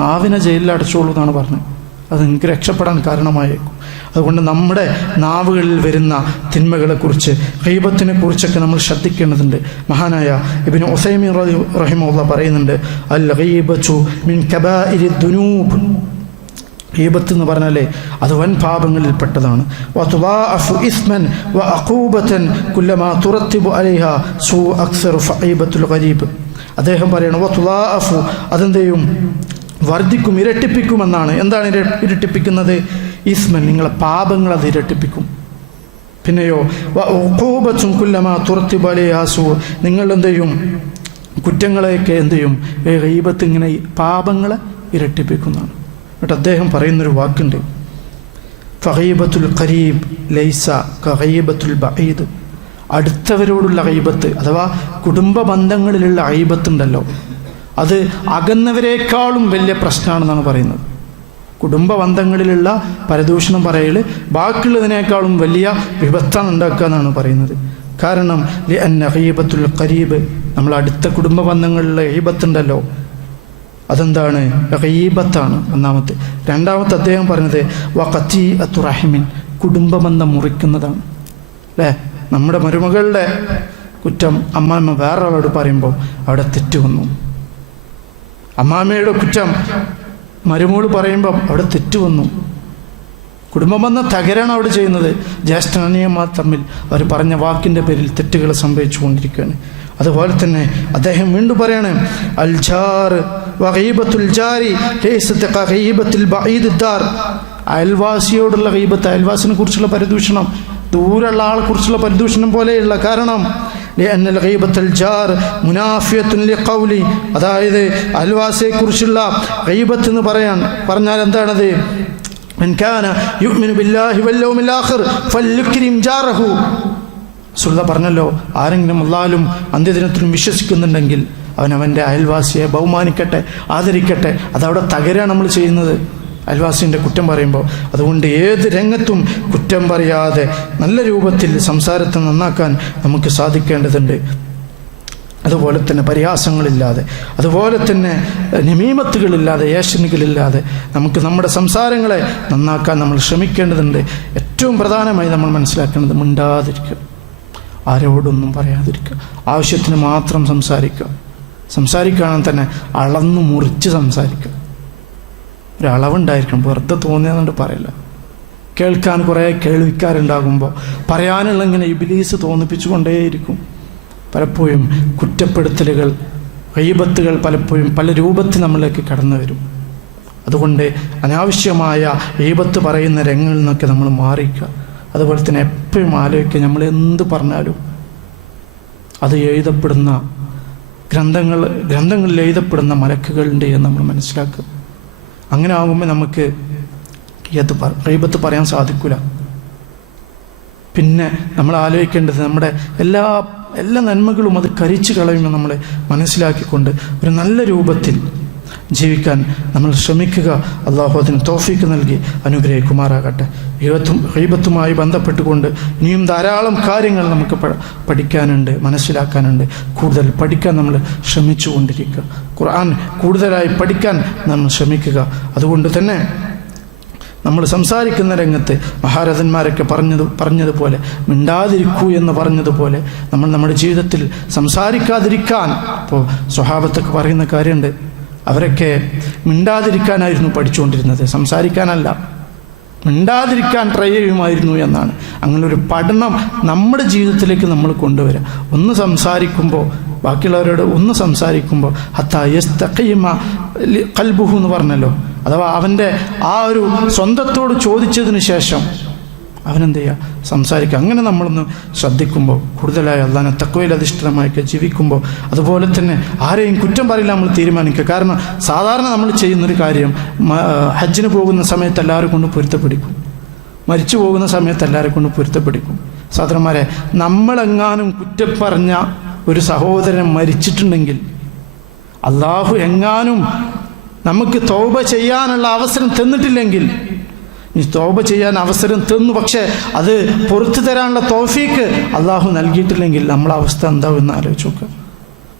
നാവിനെ ജയിലിലടച്ചോളൂ എന്നാണ് പറഞ്ഞത്. അത് നിങ്ങൾക്ക് രക്ഷപ്പെടാൻ കാരണമായേക്കും. അതുകൊണ്ട് നമ്മുടെ നാവുകളിൽ വരുന്ന തിന്മകളെക്കുറിച്ച്, ഗീബത്തിനെ കുറിച്ചൊക്കെ നമ്മൾ ശ്രദ്ധിക്കേണ്ടതുണ്ട്. മഹാനായ ഇബ്നു ഉസൈമീൻ റഹിമഹുല്ലാഹ് പറയുന്നുണ്ട്, അൽ ഗീബതു മിൻ കബാഇരി ദുനൂബ്, ഗീബത്ത് എന്ന് പറഞ്ഞാലേ അത് വൻ പാപങ്ങളിൽപ്പെട്ടതാണ്. വതുദാഅഫു ഇസ്മൻ വഅഖൂബതൻ കുല്ലമാ തുറത്തിബു അലൈഹാ സൂ അക്സറു ഫഈബത്തുൽ ഗരീബ്. അദ്ദേഹം പറയണം വതുദാഅഫു, അതെന്തെയും വർദ്ധിക്കും, ഇരട്ടിപ്പിക്കുമെന്നാണ്. എന്താണ് ഇരട്ടിപ്പിക്കുന്നത്? ഇസ്മൻ, നിങ്ങളെ പാപങ്ങൾ അത് ഇരട്ടിപ്പിക്കും. പിന്നെയോ വഅഖൂബത്തുൻ കുല്ലമാ തുറത്തിബു അലൈഹാ സൂ, നിങ്ങൾ എന്തെയും കുറ്റങ്ങളെയൊക്കെ എന്തെയും ഗീബത്ത് ഇങ്ങനെ പാപങ്ങളെ ഇരട്ടിപ്പിക്കുന്നതാണ്. എന്നിട്ട് അദ്ദേഹം പറയുന്നൊരു വാക്കുണ്ട്, ഫഗീബത്തുൽ ഖരീബ് ലൈസ കഗീബത്തുൽ ബഈദ്. അടുത്തവരോടുള്ള ഗീബത്ത് അഥവാ കുടുംബ ബന്ധങ്ങളിലുള്ള ഗീബത്തുണ്ടല്ലോ, അത് അകന്നവരെക്കാളും വലിയ പ്രശ്നമാണെന്നാണ് പറയുന്നത്. കുടുംബ ബന്ധങ്ങളിലുള്ള പരദൂഷണം പറയൽ ബാക്കിയുള്ളതിനേക്കാളും വലിയ വിപത്താണ് ഉണ്ടാക്കുക എന്നാണ് പറയുന്നത്. കാരണം ലിഅന്ന ഗീബത്തുൽ ഖരീബ്, നമ്മൾ അടുത്ത കുടുംബ ബന്ധങ്ങളിലുള്ള ഗീബത്തുണ്ടല്ലോ, അതെന്താണ്? ഗീബത്താണ് ഒന്നാമത്തെ. രണ്ടാമത്തെ അദ്ദേഹം പറഞ്ഞത് വഖതീഅത്തു റഹിമിൻ, കുടുംബബന്ധം മുറിക്കുന്നതാണ്. അല്ലേ? നമ്മുടെ മരുമകളുടെ കുറ്റം അമ്മാമ്മ വേറൊരാളോട് പറയുമ്പോൾ അവിടെ തെറ്റ് വന്നു. അമ്മാമ്മയുടെ കുറ്റം മരുമോള് പറയുമ്പം അവിടെ തെറ്റ് വന്നു. കുടുംബബന്ധം തകരാണ് അവിടെ ചെയ്യുന്നത്. ജ്യേഷ്ഠനിയന്മാർ തമ്മിൽ അവർ പറഞ്ഞ വാക്കിൻ്റെ പേരിൽ തെറ്റുകൾ സംഭവിച്ചു കൊണ്ടിരിക്കുകയാണ്. അതുപോലെ തന്നെ അദ്ദേഹം വീണ്ടും പറയാണ് അൽ ജാർ വഗീബത്തുൽ ജാരി ലൈസത കഗീബത്തുൽ ബഈദ് ദാർ. അയൽവാസിയോടുള്ള ഗീബത്ത്, അയൽവാസിനെ കുറിച്ചുള്ള പരിദൂഷണം ദൂരമുള്ള ആളെ കുറിച്ചുള്ള പരിദൂഷണം പോലെയുള്ള. കാരണം ലിഅന്നൽ ഗീബത്തുൽ ജാർ മുനാഫിയത്തുൻ ലിഖൗലി, അതായത് അയൽവാസിയെ കുറിച്ചുള്ള ഗീബത്ത് എന്ന് പറഞ്ഞാൽ എന്താണത്? മൻ കാന യുഅ്മിനു ബില്ലാഹി വൽ യൗമിൽ ആഖിർ ഫൽയുക്രിം ജാറഹു. സുല്ല പറഞ്ഞല്ലോ, ആരെങ്കിലും അല്ലാഹുവിലും അന്ത്യദിനത്തിലും വിശ്വസിക്കുന്നുണ്ടെങ്കിൽ അവൻ അവൻ്റെ അയൽവാസിയെ ബഹുമാനിക്കട്ടെ, ആദരിക്കട്ടെ. അതവിടെ തകരാണ് നമ്മൾ ചെയ്യുന്നത് അയൽവാസിൻ്റെ കുറ്റം പറയുമ്പോൾ. അതുകൊണ്ട് ഏത് രംഗത്തും കുറ്റം പറയാതെ നല്ല രൂപത്തിൽ സംസാരത്തെ നന്നാക്കാൻ നമുക്ക് സാധിക്കേണ്ടതുണ്ട്. അതുപോലെ തന്നെ പരിഹാസങ്ങളില്ലാതെ, അതുപോലെ തന്നെ നിമീമത്തുകളില്ലാതെ, ഏഷണികളില്ലാതെ നമുക്ക് നമ്മുടെ സംസാരങ്ങളെ നന്നാക്കാൻ നമ്മൾ ശ്രമിക്കേണ്ടതുണ്ട്. ഏറ്റവും പ്രധാനമായി നമ്മൾ മനസ്സിലാക്കേണ്ടത് മിണ്ടാതിരിക്കുക, ആരോടൊന്നും പറയാതിരിക്കുക, ആവശ്യത്തിന് മാത്രം സംസാരിക്കുക. സംസാരിക്കുകയാണെങ്കിൽ തന്നെ അളന്നു മുറിച്ച് സംസാരിക്കുക. ഒരളവുണ്ടായിരിക്കണം, വെറുതെ തോന്നിയെന്നുകൊണ്ട് പറയില്ല. കേൾക്കാൻ കുറേ കേൾവിക്കാരുണ്ടാകുമ്പോൾ പറയാനുള്ള ഇങ്ങനെ ഇബ്ലീസ് തോന്നിപ്പിച്ചുകൊണ്ടേയിരിക്കും. പലപ്പോഴും കുറ്റപ്പെടുത്തലുകൾ, ഗീബത്തുകൾ പലപ്പോഴും പല രൂപത്തിൽ നമ്മളിലേക്ക് കടന്നു വരും. അതുകൊണ്ട് അനാവശ്യമായ ഗീബത്ത് പറയുന്ന രംഗങ്ങളിൽ നിന്നൊക്കെ നമ്മൾ മാറിക്കുക. അതുപോലെ തന്നെ എപ്പോഴും ആലോചിക്കുക, നമ്മൾ എന്ത് പറഞ്ഞാലും അത് എഴുതപ്പെടുന്ന ഗ്രന്ഥങ്ങളിൽ എഴുതപ്പെടുന്ന മലക്കുകളുണ്ട് എന്ന് നമ്മൾ മനസ്സിലാക്കുക. അങ്ങനെ ആകുമ്പോൾ നമുക്ക് ഗീബത്ത് പറയാൻ സാധിക്കില്ല. പിന്നെ നമ്മൾ ആലോചിക്കേണ്ടത് നമ്മുടെ എല്ലാ നന്മകളും അത് കരിച്ചു കളയുമെന്ന് നമ്മൾ മനസ്സിലാക്കിക്കൊണ്ട് ഒരു നല്ല രൂപത്തിൽ ജീവിക്കാൻ നമ്മൾ ശ്രമിക്കുക. അള്ളാഹു അതിന് തൗഫീക്ക് നൽകി അനുഗ്രഹിക്കുമാറാകട്ടെ. ഗീബത്തുമായി ബന്ധപ്പെട്ടുകൊണ്ട് ഇനിയും ധാരാളം കാര്യങ്ങൾ നമുക്ക് പഠിക്കാനുണ്ട്, മനസ്സിലാക്കാനുണ്ട്. കൂടുതൽ പഠിക്കാൻ നമ്മൾ ശ്രമിച്ചു കൊണ്ടിരിക്കുക. ഖുർആൻ കൂടുതലായി പഠിക്കാൻ നമ്മൾ ശ്രമിക്കുക. അതുകൊണ്ട് തന്നെ നമ്മൾ സംസാരിക്കുന്ന രംഗത്ത് മഹാരഥന്മാരൊക്കെ പറഞ്ഞതുപോലെ മിണ്ടാതിരിക്കൂ എന്ന് പറഞ്ഞതുപോലെ നമ്മൾ നമ്മുടെ ജീവിതത്തിൽ സംസാരിക്കാതിരിക്കാൻ. ഇപ്പോൾ സ്വഹാബത്തൊക്കെ പറയുന്ന കാര്യമുണ്ട്, അവരൊക്കെ മിണ്ടാതിരിക്കാനായിരുന്നു പഠിച്ചുകൊണ്ടിരുന്നത്, സംസാരിക്കാനല്ല. മിണ്ടാതിരിക്കാൻ ട്രൈ ചെയ്യുമായിരുന്നു എന്നാണ്. അങ്ങനൊരു പഠനം നമ്മുടെ ജീവിതത്തിലേക്ക് നമ്മൾ കൊണ്ടുവരിക. ഒന്ന് സംസാരിക്കുമ്പോൾ, ബാക്കിയുള്ളവരോട് ഒന്ന് സംസാരിക്കുമ്പോൾ ഹത്താ യസ്തഖീമ ഖൽബുഹു എന്ന് പറഞ്ഞല്ലോ, അഥവാ അവൻ്റെ ആ ഒരു സ്വന്തത്തോട് ചോദിച്ചതിന് ശേഷം അവനെന്ത് ചെയ്യുക, സംസാരിക്കുക. അങ്ങനെ നമ്മളൊന്ന് ശ്രദ്ധിക്കുമ്പോൾ, കൂടുതലായി അള്ളാഹുവിനെ തഖ്വയിൽ അധിഷ്ഠിതമായൊക്കെ ജീവിക്കുമ്പോൾ, അതുപോലെ തന്നെ ആരെയും കുറ്റം പറയില്ല നമ്മൾ തീരുമാനിക്കുക. കാരണം സാധാരണ നമ്മൾ ചെയ്യുന്നൊരു കാര്യം, ഹജ്ജിന് പോകുന്ന സമയത്ത് എല്ലാവരും കൊണ്ട് പൊരുത്തപ്പെടിക്കും, മരിച്ചു പോകുന്ന സമയത്ത് എല്ലാവരും കൊണ്ട് പൊരുത്തപ്പെടിക്കും. സഹോദരന്മാരെ, നമ്മളെങ്ങാനും കുറ്റം പറഞ്ഞ ഒരു സഹോദരൻ മരിച്ചിട്ടുണ്ടെങ്കിൽ, അള്ളാഹു എങ്ങാനും നമുക്ക് തൗബ ചെയ്യാനുള്ള അവസരം തന്നിട്ടില്ലെങ്കിൽ, ഈ തൗബ ചെയ്യാൻ അവസരം തന്നു, പക്ഷേ അത് പുറത്തു തരാനുള്ള തൗഫീക്ക് അള്ളാഹു നൽകിയിട്ടില്ലെങ്കിൽ നമ്മളെ അവസ്ഥ എന്താവും എന്ന് ആലോചിച്ച് നോക്കുക.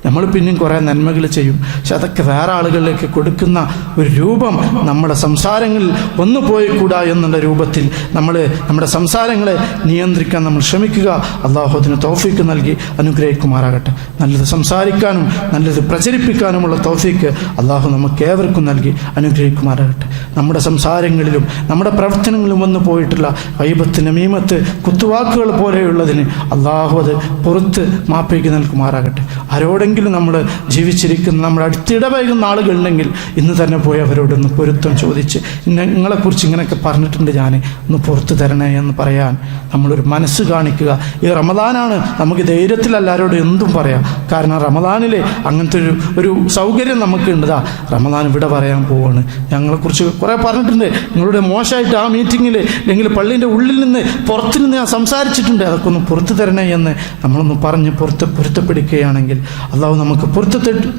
നമ്മൾ പിന്നെയും കുറേ നന്മകൾ ചെയ്യും. പക്ഷെ അതൊക്കെ വേറെ ആളുകളിലേക്ക് കൊടുക്കുന്ന ഒരു രൂപം നമ്മുടെ സംസാരങ്ങളിൽ വന്നു പോയിക്കൂടാ എന്നുള്ള രൂപത്തിൽ നമ്മുടെ സംസാരങ്ങളെ നിയന്ത്രിക്കാൻ നമ്മൾ ശ്രമിക്കുക. അള്ളാഹു അതിന് തൗഫീക്ക് നൽകി അനുഗ്രഹിക്കുമാറാകട്ടെ. നല്ലത് സംസാരിക്കാനും നല്ലത് പ്രചരിപ്പിക്കാനുമുള്ള തൗഫീക്ക് അള്ളാഹു നമുക്ക് ഏവർക്കും നൽകി അനുഗ്രഹിക്കുമാറാകട്ടെ. നമ്മുടെ സംസാരങ്ങളിലും നമ്മുടെ പ്രവർത്തനങ്ങളിലും വന്നു പോയിട്ടുള്ള ഗൈബത്ത്, നമീമത്ത്, കുത്തുവാക്കുകൾ പോലെയുള്ളതിന് അള്ളാഹു അത് പുറത്ത് മാപ്പയ്ക്ക് നൽകുമാറാകട്ടെ. ആരോടെങ്കിലും നമ്മൾ ജീവിച്ചിരിക്കുന്ന നമ്മുടെ അടുത്തിടപഴകുന്ന ആളുകളുണ്ടെങ്കിൽ ഇന്ന് തന്നെ പോയി അവരോടൊന്ന് പൊരുത്തം ചോദിച്ച് നിങ്ങളെക്കുറിച്ച് ഇങ്ങനെയൊക്കെ പറഞ്ഞിട്ടുണ്ട്, ഞാൻ ഒന്ന് പുറത്തു തരണേ എന്ന് പറയാൻ നമ്മളൊരു മനസ്സ് കാണിക്കുക. ഈ റമദാനാണ്, നമുക്ക് ധൈര്യത്തിൽ എല്ലാവരോടും എന്തും പറയാം. കാരണം റമദാനിൽ അങ്ങനത്തെ ഒരു സൗകര്യം നമുക്ക് ഉണ്ടതാ. റമദാൻ ഇവിടെ പറയാൻ പോവാണ്, ഞങ്ങളെക്കുറിച്ച് കുറേ പറഞ്ഞിട്ടുണ്ട്, നിങ്ങളുടെ മോശമായിട്ട് ആ മീറ്റിങ്ങിൽ അല്ലെങ്കിൽ പള്ളീൻ്റെ ഉള്ളിൽ നിന്ന് പുറത്തു നിന്ന് ഞാൻ സംസാരിച്ചിട്ടുണ്ട്, അതൊക്കെ ഒന്ന് പുറത്തു തരണേ എന്ന് നമ്മളൊന്ന് പറഞ്ഞ് പൊരുത്തപ്പെടുകയാണെങ്കിൽ അള്ളാഹു നമുക്ക്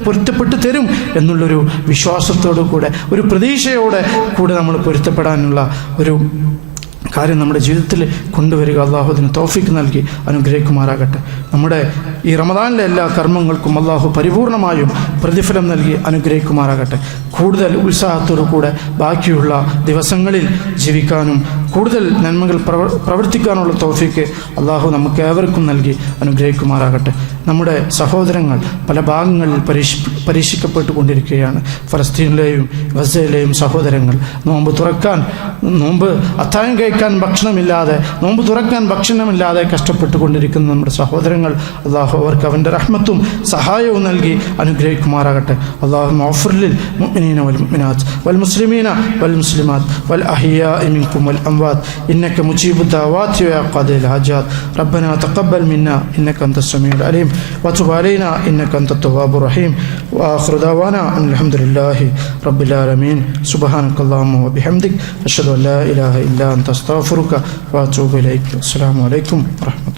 പൊരുത്തപ്പെട്ട് തരും എന്നുള്ളൊരു വിശ്വാസത്തോടു കൂടെ, ഒരു പ്രതീക്ഷയോടെ കൂടെ നമ്മൾ പൊരുത്തപ്പെടാനുള്ള ഒരു കാര്യം നമ്മുടെ ജീവിതത്തിൽ കൊണ്ടുവരിക. അള്ളാഹു അതിന് തൗഫീക്ക് നൽകി അനുഗ്രഹിക്കുമാറാകട്ടെ. നമ്മുടെ ഈ റമദാനിലെ എല്ലാ കർമ്മങ്ങൾക്കും അള്ളാഹു പരിപൂർണമായും പ്രതിഫലം നൽകി അനുഗ്രഹിക്കുമാറാകട്ടെ. കൂടുതൽ ഉത്സാഹത്തോടു കൂടെ ബാക്കിയുള്ള ദിവസങ്ങളിൽ ജീവിക്കാനും കൂടുതൽ നന്മകൾ പ്രവർത്തിക്കാനുള്ള തൗഫീക്ക് അള്ളാഹു നമുക്ക് ഏവർക്കും നൽകി അനുഗ്രഹിക്കുമാറാകട്ടെ. നമ്മുടെ സഹോദരങ്ങൾ പല ഭാഗങ്ങളിൽ പരീക്ഷിക്കപ്പെട്ടുകൊണ്ടിരിക്കുകയാണ്. ഫലസ്തീനിലെയും ഗസയിലെയും സഹോദരങ്ങൾ നോമ്പ് അത്താഴം കഴിക്കാൻ ഭക്ഷണമില്ലാതെ, നോമ്പ് തുറക്കാൻ ഭക്ഷണമില്ലാതെ കഷ്ടപ്പെട്ടുകൊണ്ടിരിക്കുന്ന നമ്മുടെ സഹോദരങ്ങൾ അള്ളാഹു അവർക്ക് അവൻ്റെ റഹ്മത്തും സഹായവും നൽകി അനുഗ്രഹിക്കുമാറാകട്ടെ. അള്ളാഹു മഗ്ഫിർ മുഅ്മിനീന വൽ മുഅ്മിനാത്ത് വൽ മുസ്ലിമീന വൽ മുസ്ലിമാത്ത് വൽ അഹ്യാഇ മിൻകും വൽ അംവാത്ത് ഇന്നക മുജീബു ദഅവാതി വ ഖാദിൽ ഹാജാത്ത് റബ്ബനാ തഖബ്ബൽ മിന്നാ ഇന്നക അൻതസ് സമീഉൽ അലീം വതുബ് അലൈനാ ഇന്നക അൻതത് തവ്വാബുർ റഹീം വആഖിറു ദഅവാനാ അൽഹംദുലില്ലാഹി റബ്ബിൽ ആലമീൻ സുബ്ഹാനകല്ലാഹുമ്മ വബിഹംദിക അഷ്ഹദു അൻ ലാ ഇലാഹ ഇല്ലാ അൻത അസ്തഗ്ഫിറുക വഅതൂബു ഇലൈക്. അസ്സലാമു അലൈക്കും വറഹ്മത്തുള്ളാഹി.